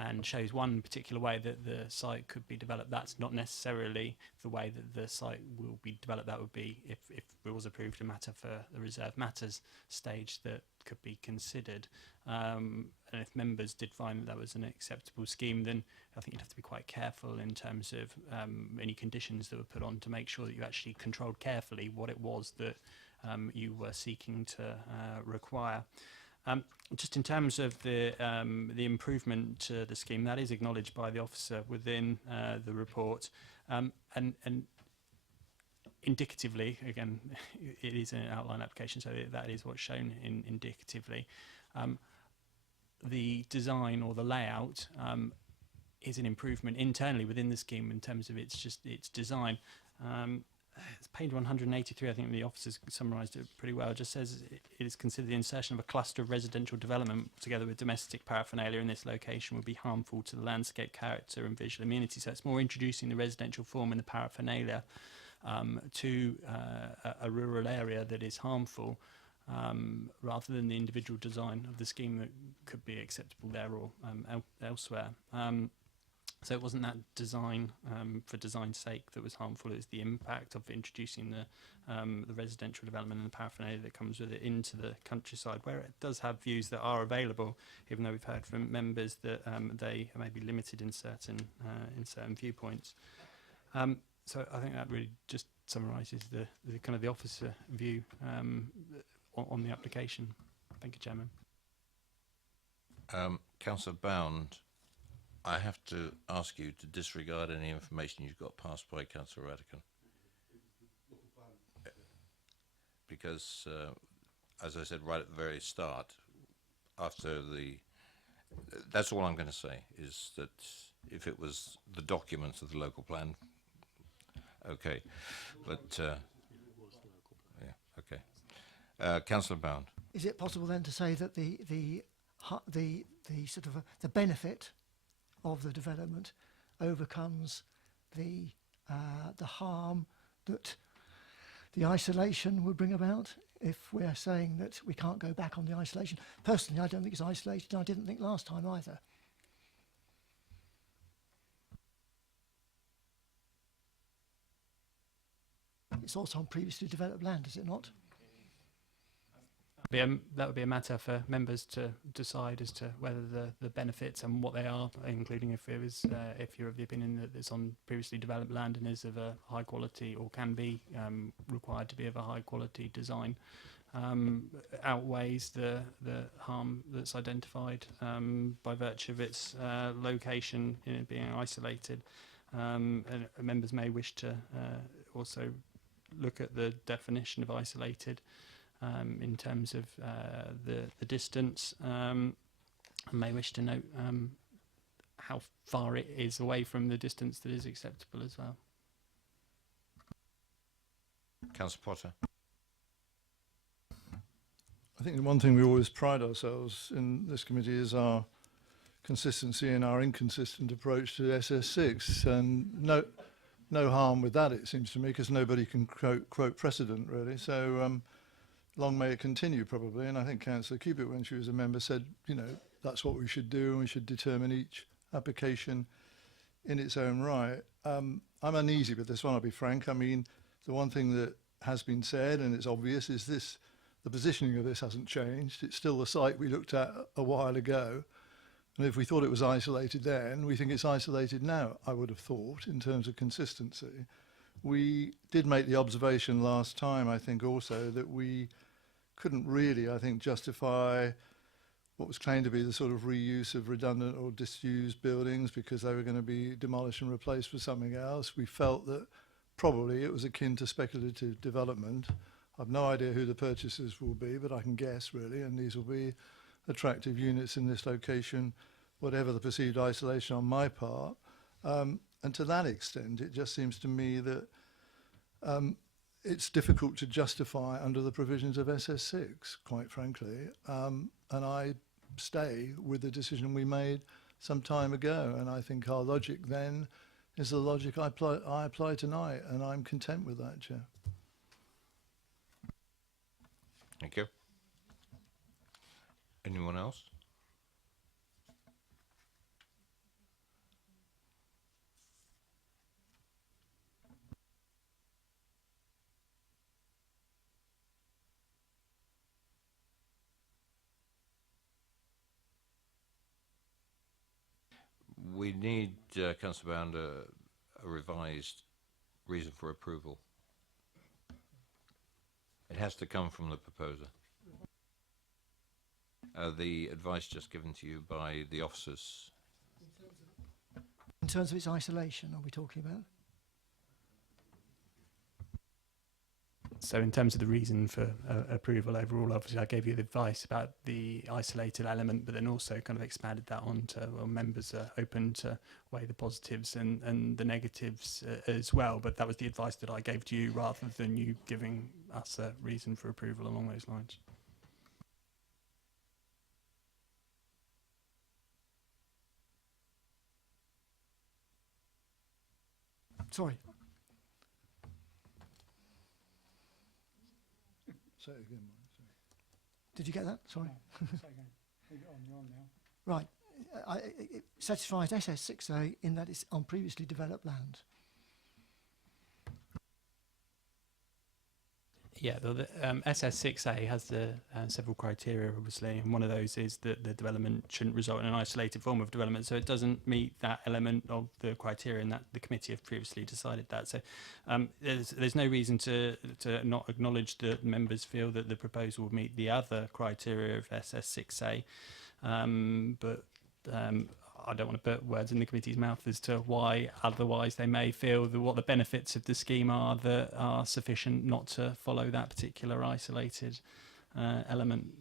and shows one particular way that the site could be developed, that's not necessarily the way that the site will be developed. That would be, if it was approved, a matter for the reserved matters stage that could be considered. And if members did find that that was an acceptable scheme, then I think you'd have to be quite careful in terms of any conditions that were put on to make sure that you actually controlled carefully what it was that you were seeking to require. Just in terms of the improvement to the scheme, that is acknowledged by the officer within the report, and indicatively, again, it is an outline application, so that is what's shown indicatively. The design or the layout is an improvement internally within the scheme in terms of its design. It's page 183, I think the officers summarised it pretty well. It just says it is considered the insertion of a cluster of residential development together with domestic paraphernalia in this location would be harmful to the landscape character and visual amenity. So it's more introducing the residential form and the paraphernalia to a rural area that is harmful, rather than the individual design of the scheme that could be acceptable there or elsewhere. So it wasn't that design for design's sake that was harmful. It was the impact of introducing the residential development and the paraphernalia that comes with it into the countryside, where it does have views that are available, even though we've heard from members that they may be limited in certain viewpoints. So I think that really just summarises the kind of the officer view on the application. Thank you, Chairman. Councillor Bound, I have to ask you to disregard any information you've got passed by Councillor Radican. Because, as I said right at the very start, that's all I'm going to say, is that if it was the documents of the local plan, okay. But, yeah, okay. Councillor Bound. Is it possible then to say that the sort of the benefit of the development overcomes the harm that the isolation would bring about, if we're saying that we can't go back on the isolation? Personally, I don't think it's isolated, and I didn't think last time either. It's also on previously developed land, is it not? That would be a matter for members to decide as to whether the benefits and what they are, including if you're of the opinion that it's on previously developed land and is of a high quality or can be required to be of a high quality design, outweighs the harm that's identified by virtue of its location in it being isolated. And members may wish to also look at the definition of isolated in terms of the distance, and may wish to note how far it is away from the distance that is acceptable as well. Councillor Potter. I think the one thing we always pride ourselves in this committee is our consistency and our inconsistent approach to SS6, and no harm with that, it seems to me, because nobody can quote precedent, really. So long may it continue, probably. And I think Councillor Cubitt, when she was a member, said, you know, that's what we should do, and we should determine each application in its own right. I'm uneasy with this one, I'll be frank. I mean, the one thing that has been said, and it's obvious, is the positioning of this hasn't changed. It's still the site we looked at a while ago. And if we thought it was isolated then, we think it's isolated now, I would have thought, in terms of consistency. We did make the observation last time, I think, also, that we couldn't really, I think, justify what was claimed to be the sort of reuse of redundant or disused buildings because they were going to be demolished and replaced with something else. We felt that probably it was akin to speculative development. I've no idea who the purchasers will be, but I can guess, really, and these will be attractive units in this location, whatever the perceived isolation on my part. And to that extent, it just seems to me that it's difficult to justify under the provisions of SS6, quite frankly. And I stay with the decision we made some time ago. And I think our logic then is the logic I apply tonight, and I'm content with that, Chair. Thank you. Anyone else? We need, Councillor Bound, a revised reason for approval. It has to come from the proposer. The advice just given to you by the officers. In terms of its isolation, are we talking about? So in terms of the reason for approval overall, obviously I gave you the advice about the isolated element, but then also kind of expanded that on to, well, members are open to weigh the positives and the negatives as well. But that was the advice that I gave to you rather than you giving us a reason for approval along those lines. Sorry. Say it again, Mike, sorry. Did you get that? Sorry. Say again. Leave it on, you're on now. Right. It satisfies SS6A in that it's on previously developed land. Yeah, the SS6A has the several criteria, obviously, and one of those is that the development shouldn't result in an isolated form of development, so it doesn't meet that element of the criteria, and that the committee have previously decided that. So there's no reason to not acknowledge that members feel that the proposal would meet the other criteria of SS6A, but I don't want to put words in the committee's mouth as to why otherwise they may feel that what the benefits of the scheme are that are sufficient not to follow that particular isolated element.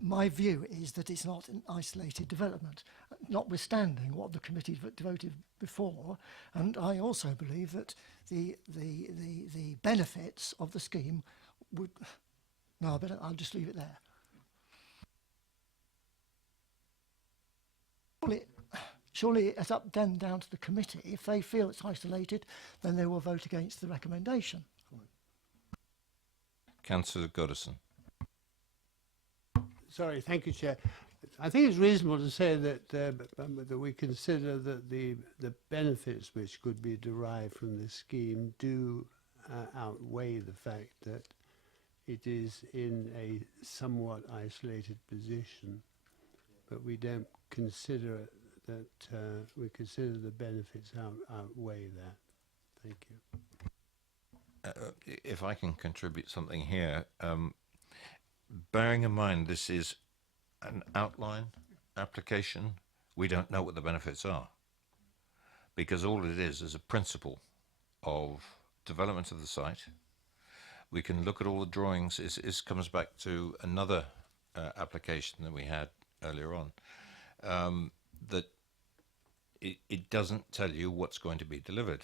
My view is that it's not an isolated development, notwithstanding what the committee voted before, and I also believe that the benefits of the scheme would... No, I'll just leave it there. Surely it's up then down to the committee. If they feel it's isolated, then they will vote against the recommendation. Councillor Goodison. Sorry, thank you, Chair. I think it's reasonable to say that that we consider that the benefits which could be derived from the scheme do outweigh the fact that it is in a somewhat isolated position, but we don't consider that we consider the benefits outweigh that. Thank you. If I can contribute something here, bearing in mind this is an outline application, we don't know what the benefits are, because all it is a principle of development of the site. We can look at all the drawings. This comes back to another application that we had earlier on, that it doesn't tell you what's going to be delivered.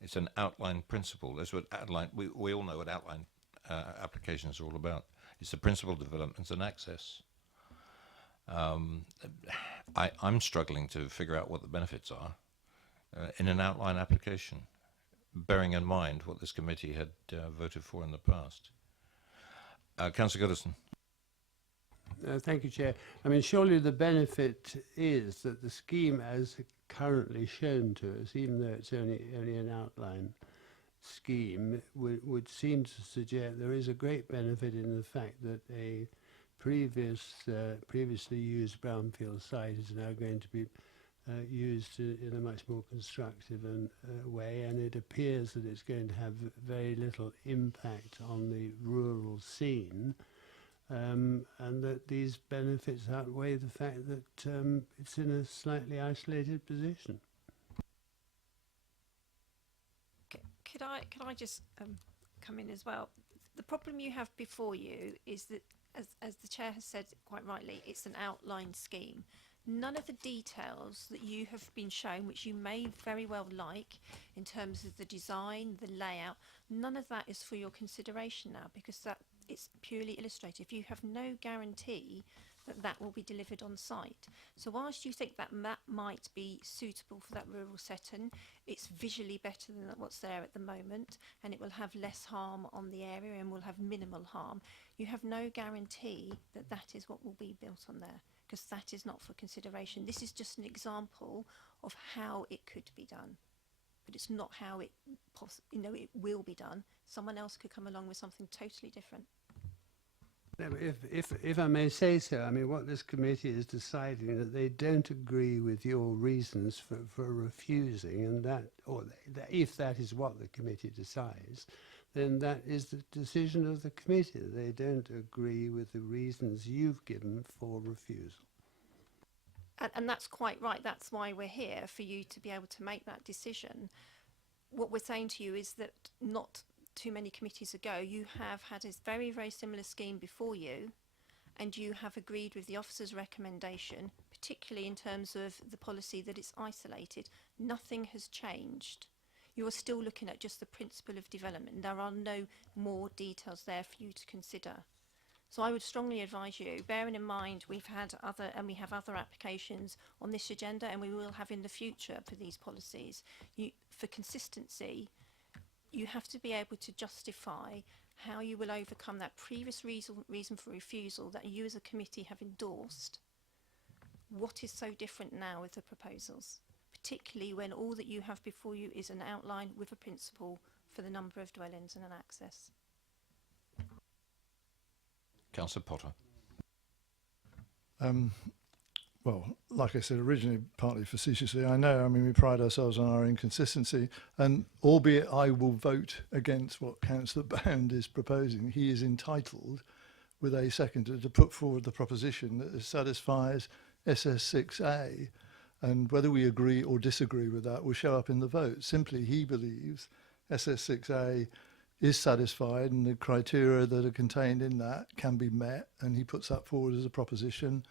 It's an outline principle. That's what outline, we all know what outline applications are all about. It's the principal developments and access. I'm struggling to figure out what the benefits are in an outline application, bearing in mind what this committee had voted for in the past. Councillor Goodison. Thank you, Chair. I mean, surely the benefit is that the scheme as currently shown to us, even though it's only an outline scheme, would seem to suggest there is a great benefit in the fact that a previously used brownfield site is now going to be used in a much more constructive way, and it appears that it's going to have very little impact on the rural scene. And that these benefits outweigh the fact that it's in a slightly isolated position. Could I just come in as well? The problem you have before you is that, as the chair has said quite rightly, it's an outline scheme. None of the details that you have been shown, which you may very well like in terms of the design, the layout, none of that is for your consideration now, because it's purely illustrative. You have no guarantee that that will be delivered on site. So whilst you think that map might be suitable for that rural setting, it's visually better than what's there at the moment, and it will have less harm on the area and will have minimal harm. You have no guarantee that that is what will be built on there, because that is not for consideration. This is just an example of how it could be done, but it's not how it it will be done. Someone else could come along with something totally different. If I may say so, I mean, what this committee is deciding that they don't agree with your reasons for refusing, and that, if that is what the committee decides, then that is the decision of the committee. They don't agree with the reasons you've given for refusal. And that's quite right. That's why we're here, for you to be able to make that decision. What we're saying to you is that not too many committees ago, you have had a very, very similar scheme before you, and you have agreed with the officer's recommendation, particularly in terms of the policy that it's isolated. Nothing has changed. You are still looking at just the principle of development. There are no more details there for you to consider. So I would strongly advise you, bearing in mind we have other applications on this agenda, and we will have in the future for these policies. For consistency, you have to be able to justify how you will overcome that previous reason for refusal that you as a committee have endorsed. What is so different now with the proposals, particularly when all that you have before you is an outline with a principle for the number of dwellings and an access? Councillor Potter. Well, like I said originally, partly facetiously, I know, I mean, we pride ourselves on our inconsistency, and albeit I will vote against what Councillor Bound is proposing, he is entitled, with a seconder, to put forward the proposition that satisfies SS6A, and whether we agree or disagree with that will show up in the vote. Simply, he believes SS6A is satisfied and the criteria that are contained in that can be met, and he puts that forward as a proposition.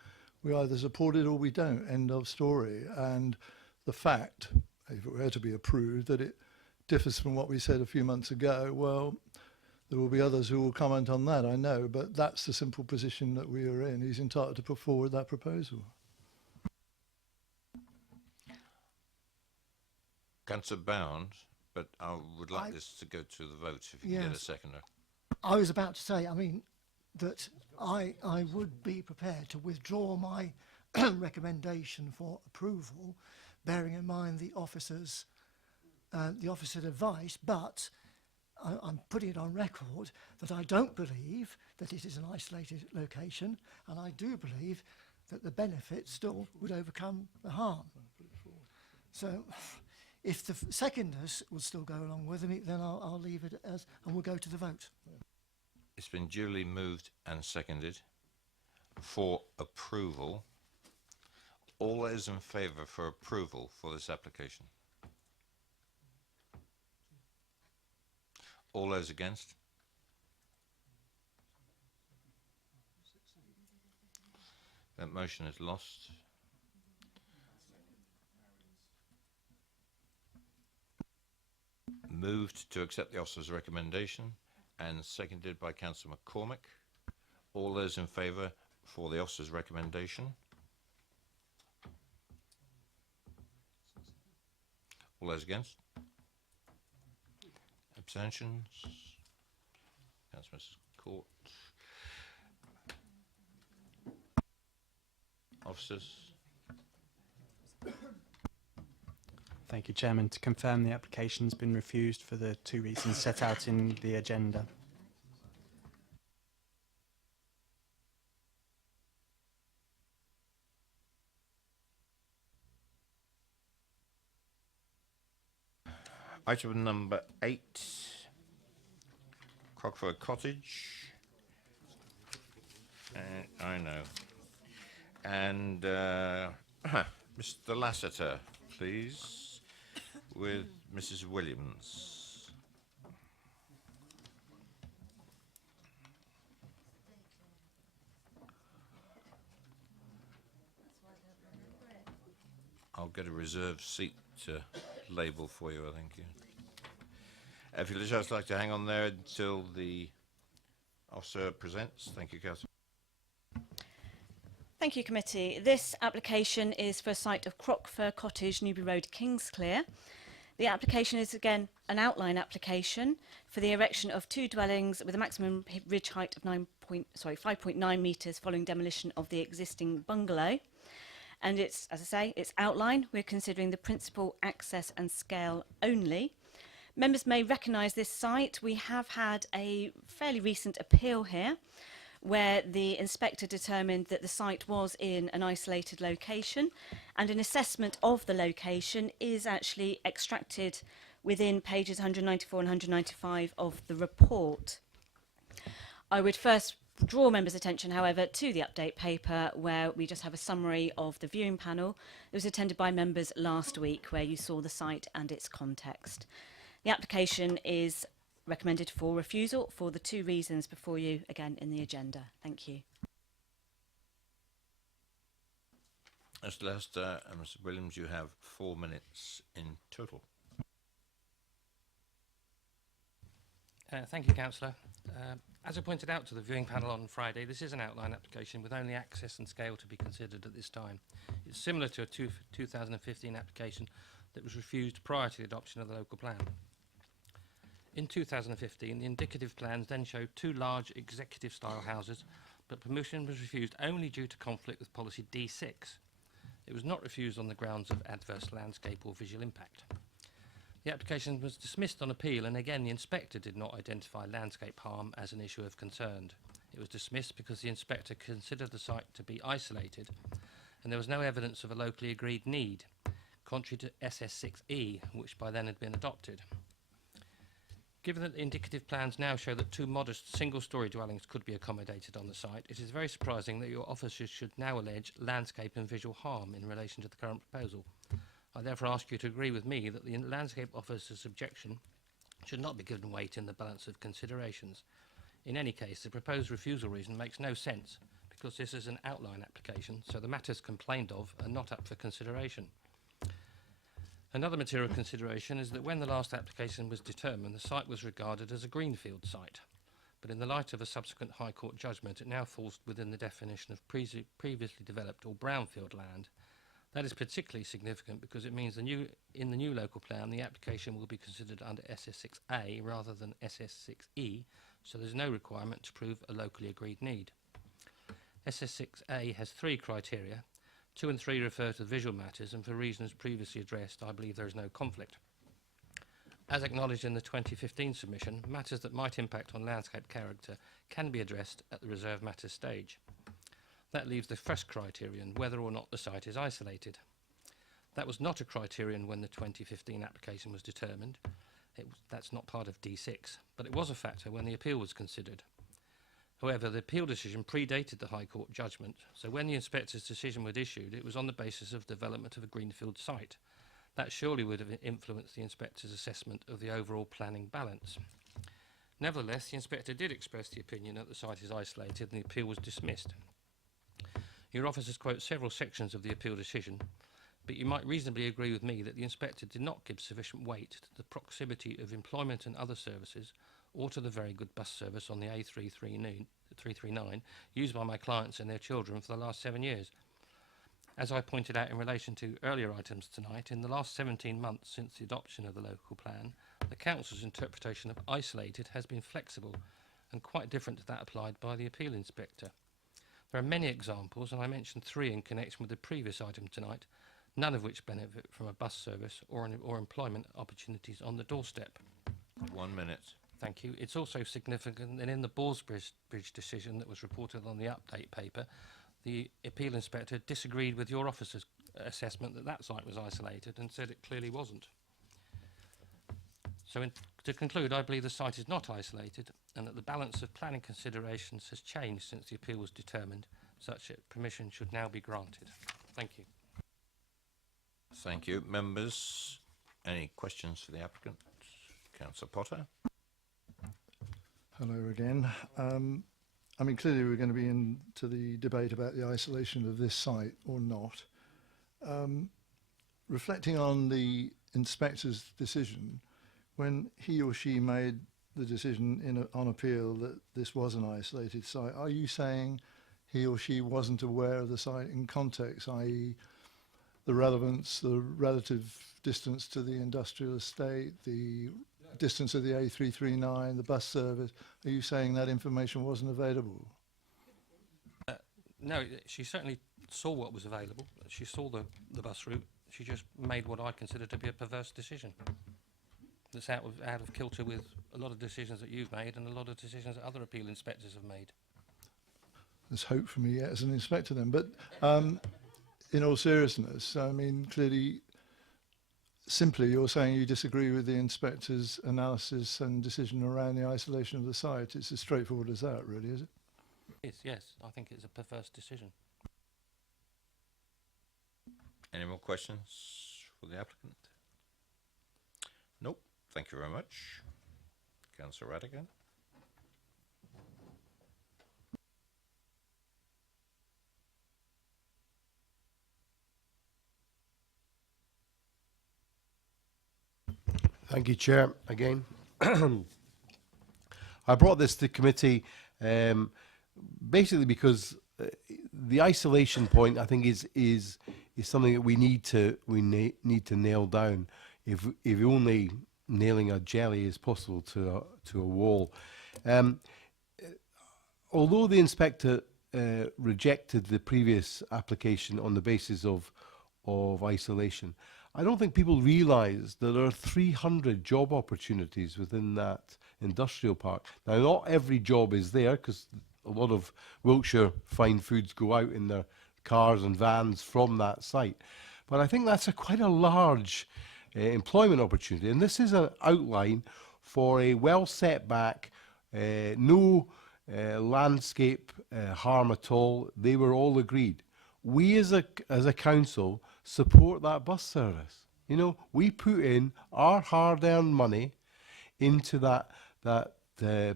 We either support it or we don't, end of story. And the fact, if it were to be approved, that it differs from what we said a few months ago, well, there will be others who will comment on that, I know, but that's the simple position that we are in. He's entitled to put forward that proposal. Councillor Bound, but I would like this to go to the vote if you can get a seconder. I was about to say, I mean, that I would be prepared to withdraw my recommendation for approval, bearing in mind the officer's advice, but I'm putting it on record that I don't believe that it is an isolated location, and I do believe that the benefit still would overcome the harm. So if the seconders will still go along with me, then I'll leave it as, and we'll go to the vote. It's been duly moved and seconded for approval. All those in favour for approval for this application? All those against? That motion is lost. Moved to accept the officer's recommendation and seconded by Councillor McCormick. All those in favour for the officer's recommendation? All those against? Abstentions? Councillor Court. Officers? Thank you, Chairman. To confirm, the application's been refused for the 2 reasons set out in the agenda. Item number 8, Crockford Cottage. I know. And Mr. Lasseter, please, with Mrs. Williams. I'll get a reserved seat to label for you, I think. Yeah. If you'd just like to hang on there until the officer presents. Thank you, Councillor. Thank you, committee. This application is for a site of Crockford Cottage, Newby Road, Kingsclear. The application is again an outline application for the erection of 2 dwellings with a maximum ridge height of 5.9 metres following demolition of the existing bungalow. And it's, as I say, it's outline. We're considering the principal, access and scale only. Members may recognise this site. We have had a fairly recent appeal here, where the inspector determined that the site was in an isolated location, and an assessment of the location is actually extracted within pages 194 and 195 of the report. I would first draw members' attention, however, to the update paper, where we just have a summary of the viewing panel. It was attended by members last week, where you saw the site and its context. The application is recommended for refusal for the 2 reasons before you, again, in the agenda. Thank you. Mr. Lester and Mr. Williams, you have 4 minutes in total. Thank you, Councillor. As I pointed out to the viewing panel on Friday, this is an outline application with only access and scale to be considered at this time. It's similar to a 2015 application that was refused prior to the adoption of the local plan. In 2015, the indicative plans then showed 2 large executive-style houses, but permission was refused only due to conflict with policy D6. It was not refused on the grounds of adverse landscape or visual impact. The application was dismissed on appeal, and again the inspector did not identify landscape harm as an issue of concern. It was dismissed because the inspector considered the site to be isolated, and there was no evidence of a locally agreed need, contrary to SS6E, which by then had been adopted. Given that the indicative plans now show that 2 modest single-storey dwellings could be accommodated on the site, it is very surprising that your officers should now allege landscape and visual harm in relation to the current proposal. I therefore ask you to agree with me that the landscape officer's objection should not be given weight in the balance of considerations. In any case, the proposed refusal reason makes no sense, because this is an outline application, so the matters complained of are not up for consideration. Another material consideration is that when the last application was determined, the site was regarded as a greenfield site. But in the light of a subsequent High Court judgment, it now falls within the definition of previously developed or brownfield land. That is particularly significant because it means in the new local plan, the application will be considered under SS6A rather than SS6E, so there's no requirement to prove a locally agreed need. SS6A has 3 criteria. 2 and 3 refer to visual matters, and for reasons previously addressed, I believe there is no conflict. As acknowledged in the 2015 submission, matters that might impact on landscape character can be addressed at the reserve matters stage. That leaves the first criterion, whether or not the site is isolated. That was not a criterion when the 2015 application was determined. That's not part of D6, but it was a factor when the appeal was considered. However, the appeal decision predated the High Court judgment, so when the inspector's decision was issued, it was on the basis of development of a greenfield site. That surely would have influenced the inspector's assessment of the overall planning balance. Nevertheless, the inspector did express the opinion that the site is isolated, and the appeal was dismissed. Your officers quote several sections of the appeal decision, but you might reasonably agree with me that the inspector did not give sufficient weight to the proximity of employment and other services, or to the very good bus service on the A339 used by my clients and their children for the last 7 years. As I pointed out in relation to earlier items tonight, in the last 17 months since the adoption of the local plan, the Council's interpretation of isolated has been flexible and quite different to that applied by the appeal inspector. There are many examples, and I mentioned 3 in connection with the previous item tonight, none of which benefit from a bus service or employment opportunities on the doorstep. 1 minute. Thank you. It's also significant that in the Ballsbridge decision that was reported on the update paper, the appeal inspector disagreed with your officer's assessment that that site was isolated and said it clearly wasn't. So to conclude, I believe the site is not isolated and that the balance of planning considerations has changed since the appeal was determined, such that permission should now be granted. Thank you. Thank you. Members, any questions for the applicant? Councillor Potter. Hello again. I mean, clearly we're going to be into the debate about the isolation of this site or not. Reflecting on the inspector's decision, when he or she made the decision on appeal that this was an isolated site, are you saying he or she wasn't aware of the site in context, i.e. the relevance, the relative distance to the industrial estate, the distance of the A339, the bus service? Are you saying that information wasn't available? No, she certainly saw what was available. She saw the bus route. She just made what I consider to be a perverse decision. That's out of kilter with a lot of decisions that you've made and a lot of decisions that other appeal inspectors have made. there's hope for me yet as an inspector then. But in all seriousness, I mean, clearly, simply you're saying you disagree with the inspector's analysis and decision around the isolation of the site. It's as straightforward as that, really, is it? Yes, I think it's a perverse decision. Any more questions for the applicant? Nope. Thank you very much. Councillor Radigan. Thank you, Chair. Again, I brought this to committee basically because the isolation point, I think, is something that we need to nail down. If only nailing a jelly is possible to a wall. Although the inspector rejected the previous application on the basis of isolation, I don't think people realise that there are 300 job opportunities within that industrial park. Now, not every job is there, because a lot of Wiltshire fine foods go out in their cars and vans from that site. But I think that's quite a large employment opportunity. And this is an outline for a well set back, no landscape harm at all. They were all agreed. We as a council support that bus service. You know, we put in our hard-earned money into that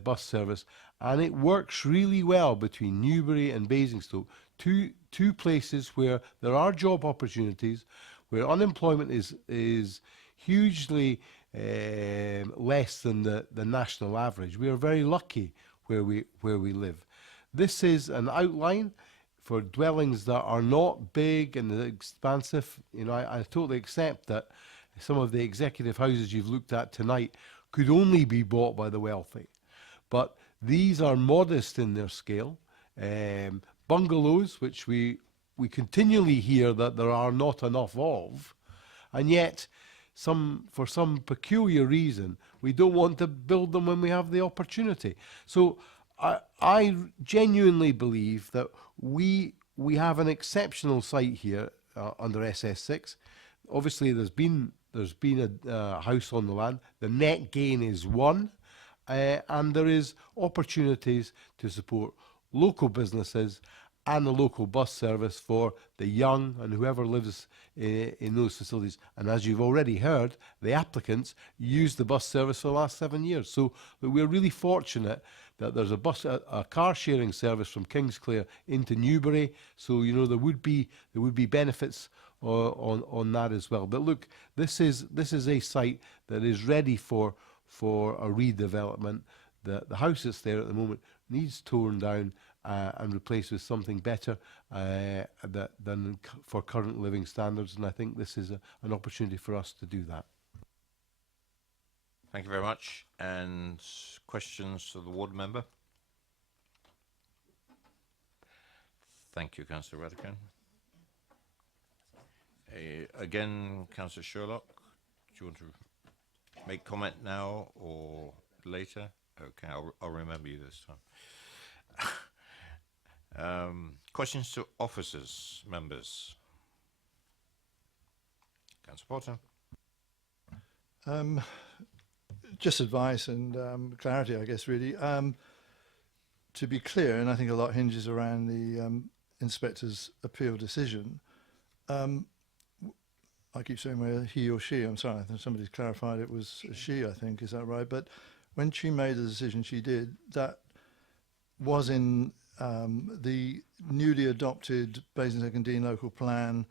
bus service, and it works really well between Newbury and Basingstoke, two places where there are job opportunities, where unemployment is hugely less than the national average. We are very lucky where we live. This is an outline for dwellings that are not big and expansive. You know, I totally accept that some of the executive houses you've looked at tonight could only be bought by the wealthy. But these are modest in their scale. Bungalows, which we continually hear that there are not enough of, and yet for some peculiar reason, we don't want to build them when we have the opportunity. So I genuinely believe that we have an exceptional site here under SS6. Obviously, there's been a house on the land. The net gain is one, and there is opportunities to support local businesses and the local bus service for the young and whoever lives in those facilities. And as you've already heard, the applicants used the bus service for the last 7 years. So we're really fortunate that there's a car sharing service from Kingsclere into Newbury. So, you know, there would be benefits on that as well. But look, this is a site that is ready for a redevelopment. The house that's there at the moment needs torn down and replaced with something better than for current living standards. And I think this is an opportunity for us to do that. Thank you very much. And questions to the ward member? Thank you, Councillor Radican. Again, Councillor Sherlock, do you want to make comment now or later? Okay, I'll remember you this time. Questions to officers, members? Councillor Potter. Just advice and clarity, I guess, really. To be clear, and I think a lot hinges around the inspector's appeal decision. I keep saying whether he or she, I'm sorry, I think somebody's clarified it was a she, I think, is that right? But when she made the decision she did, that was in the newly adopted Basingstoke and Dean local plan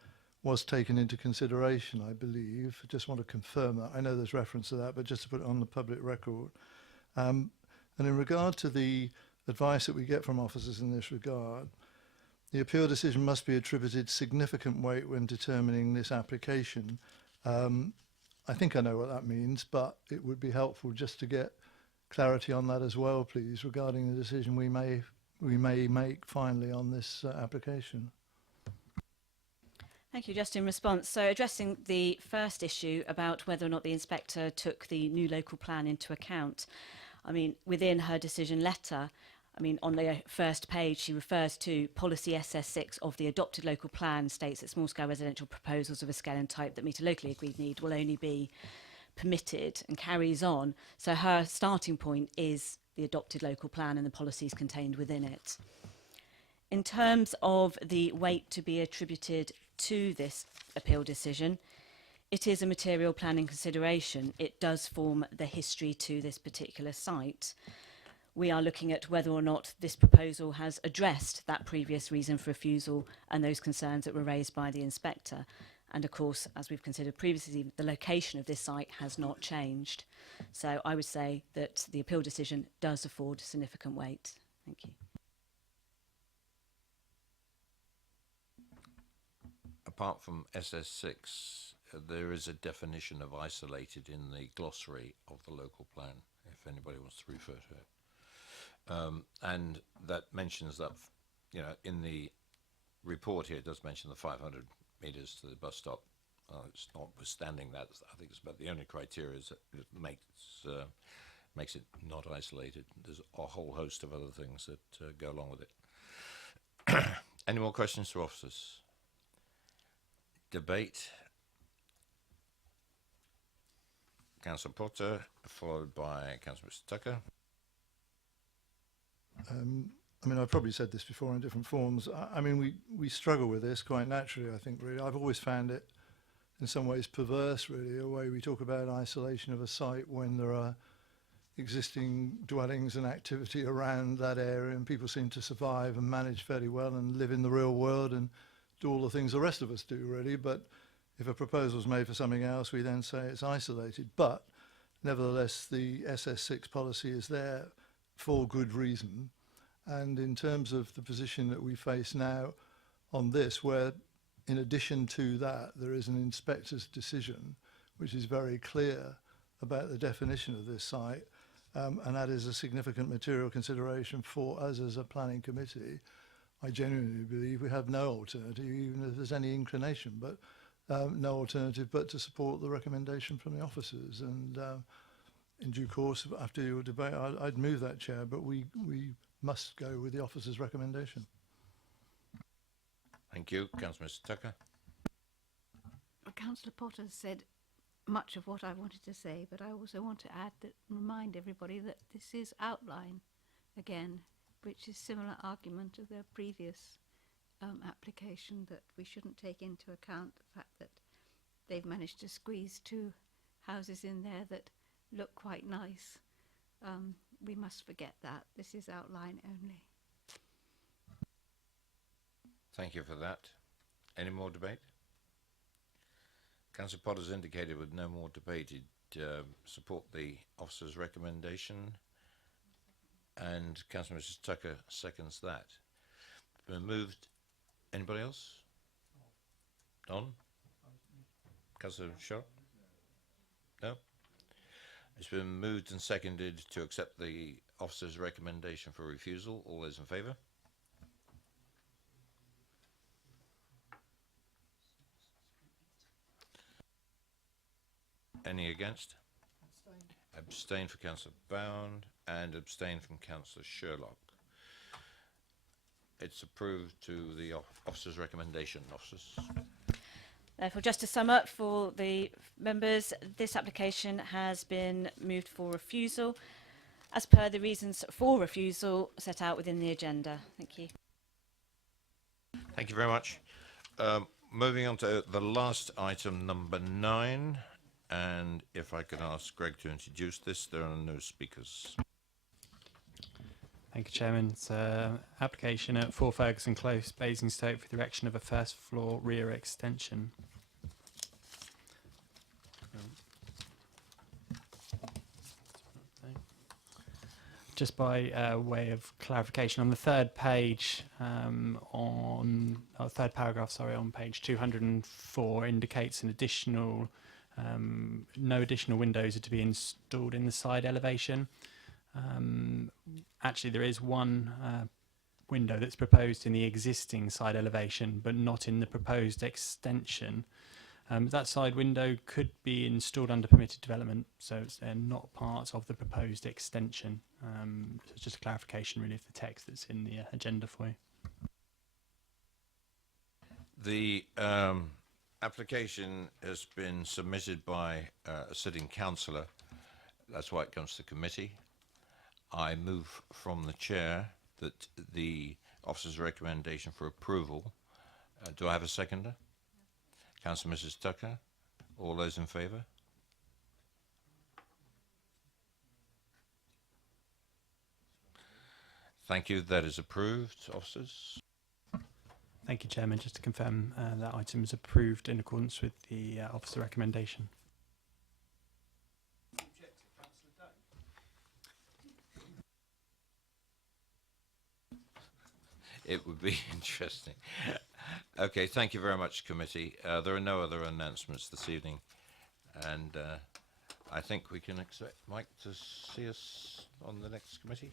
was taken into consideration, I believe. I just want to confirm that. I know there's reference to that, but just to put it on the public record. And in regard to the advice that we get from officers in this regard, the appeal decision must be attributed significant weight when determining this application. I think I know what that means, but it would be helpful just to get clarity on that as well, please, regarding the decision we may make finally on this application. Thank you. Just in response, so addressing the first issue about whether or not the inspector took the new local plan into account, I mean, within her decision letter, I mean, on the first page, she refers to policy SS6 of the adopted local plan states that small-scale residential proposals of a scale and type that meet a locally agreed need will only be permitted, and carries on. So her starting point is the adopted local plan and the policies contained within it. In terms of the weight to be attributed to this appeal decision, it is a material planning consideration. It does form the history to this particular site. We are looking at whether or not this proposal has addressed that previous reason for refusal and those concerns that were raised by the inspector. And of course, as we've considered previously, the location of this site has not changed. So I would say that the appeal decision does afford significant weight. Thank you. Apart from SS6, there is a definition of isolated in the glossary of the local plan, if anybody wants to refer to it. And that mentions that, you know, in the report here, it does mention the 500 metres to the bus stop. It's notwithstanding that, I think it's about the only criteria is that it makes it not isolated. There's a whole host of other things that go along with it. Any more questions to officers? Debate. Councillor Potter, followed by Councillor Mr. Tucker. I mean, I've probably said this before in different forms. I mean, we struggle with this quite naturally, I think, really. I've always found it in some ways perverse, really, the way we talk about isolation of a site when there are existing dwellings and activity around that area, and people seem to survive and manage fairly well and live in the real world and do all the things the rest of us do, really. But if a proposal is made for something else, we then say it's isolated. But nevertheless, the SS6 policy is there for good reason. And in terms of the position that we face now on this, where in addition to that, there is an inspector's decision, which is very clear about the definition of this site, and that is a significant material consideration for us as a planning committee. I genuinely believe we have no alternative, even if there's any inclination, but no alternative but to support the recommendation from the officers. And in due course, after your debate, I'd move that, Chair, but we must go with the officer's recommendation. Thank you. Councillor Mr. Tucker. Well, Councillor Potter said much of what I wanted to say, but I also want to add that, remind everybody that this is outline again, which is similar argument of their previous application, that we shouldn't take into account the fact that they've managed to squeeze 2 houses in there that look quite nice. We must forget that. This is outline only. Thank you for that. Any more debate? Councillor Potter's indicated with no more debate he'd support the officer's recommendation, and Councillor Mrs. Tucker seconds that. It's been moved. Anybody else? Don? Councillor Shaw? No? It's been moved and seconded to accept the officer's recommendation for refusal. All those in favour? Any against? Abstain for Councillor Bound and abstain from Councillor Sherlock. It's approved to the officer's recommendation, officers. Therefore, just to sum up for the members, this application has been moved for refusal as per the reasons for refusal set out within the agenda. Thank you. Thank you very much. Moving on to the last item, number 9. And if I could ask Greg to introduce this, there are no speakers. Thank you, Chairman. It's an application at 4 Ferguson Close, Basingstoke, for the erection of a first floor rear extension. Just by way of clarification, on the third page, third paragraph, sorry, on page 204 indicates an additional, no additional windows are to be installed in the side elevation. Actually, there is one window that's proposed in the existing side elevation, but not in the proposed extension. That side window could be installed under permitted development, so it's not part of the proposed extension. So it's just a clarification really of the text that's in the agenda for you. The application has been submitted by a sitting councillor. That's why it comes to committee. I move from the chair that the officer's recommendation for approval. Do I have a seconder? Councillor Mrs. Tucker. All those in favour? Thank you. That is approved. Officers. Thank you, Chairman. Just to confirm, that item is approved in accordance with the officer recommendation. It would be interesting. Okay, thank you very much, committee. There are no other announcements this evening, and I think we can expect Mike to see us on the next committee.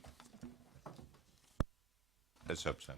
Let's hope so.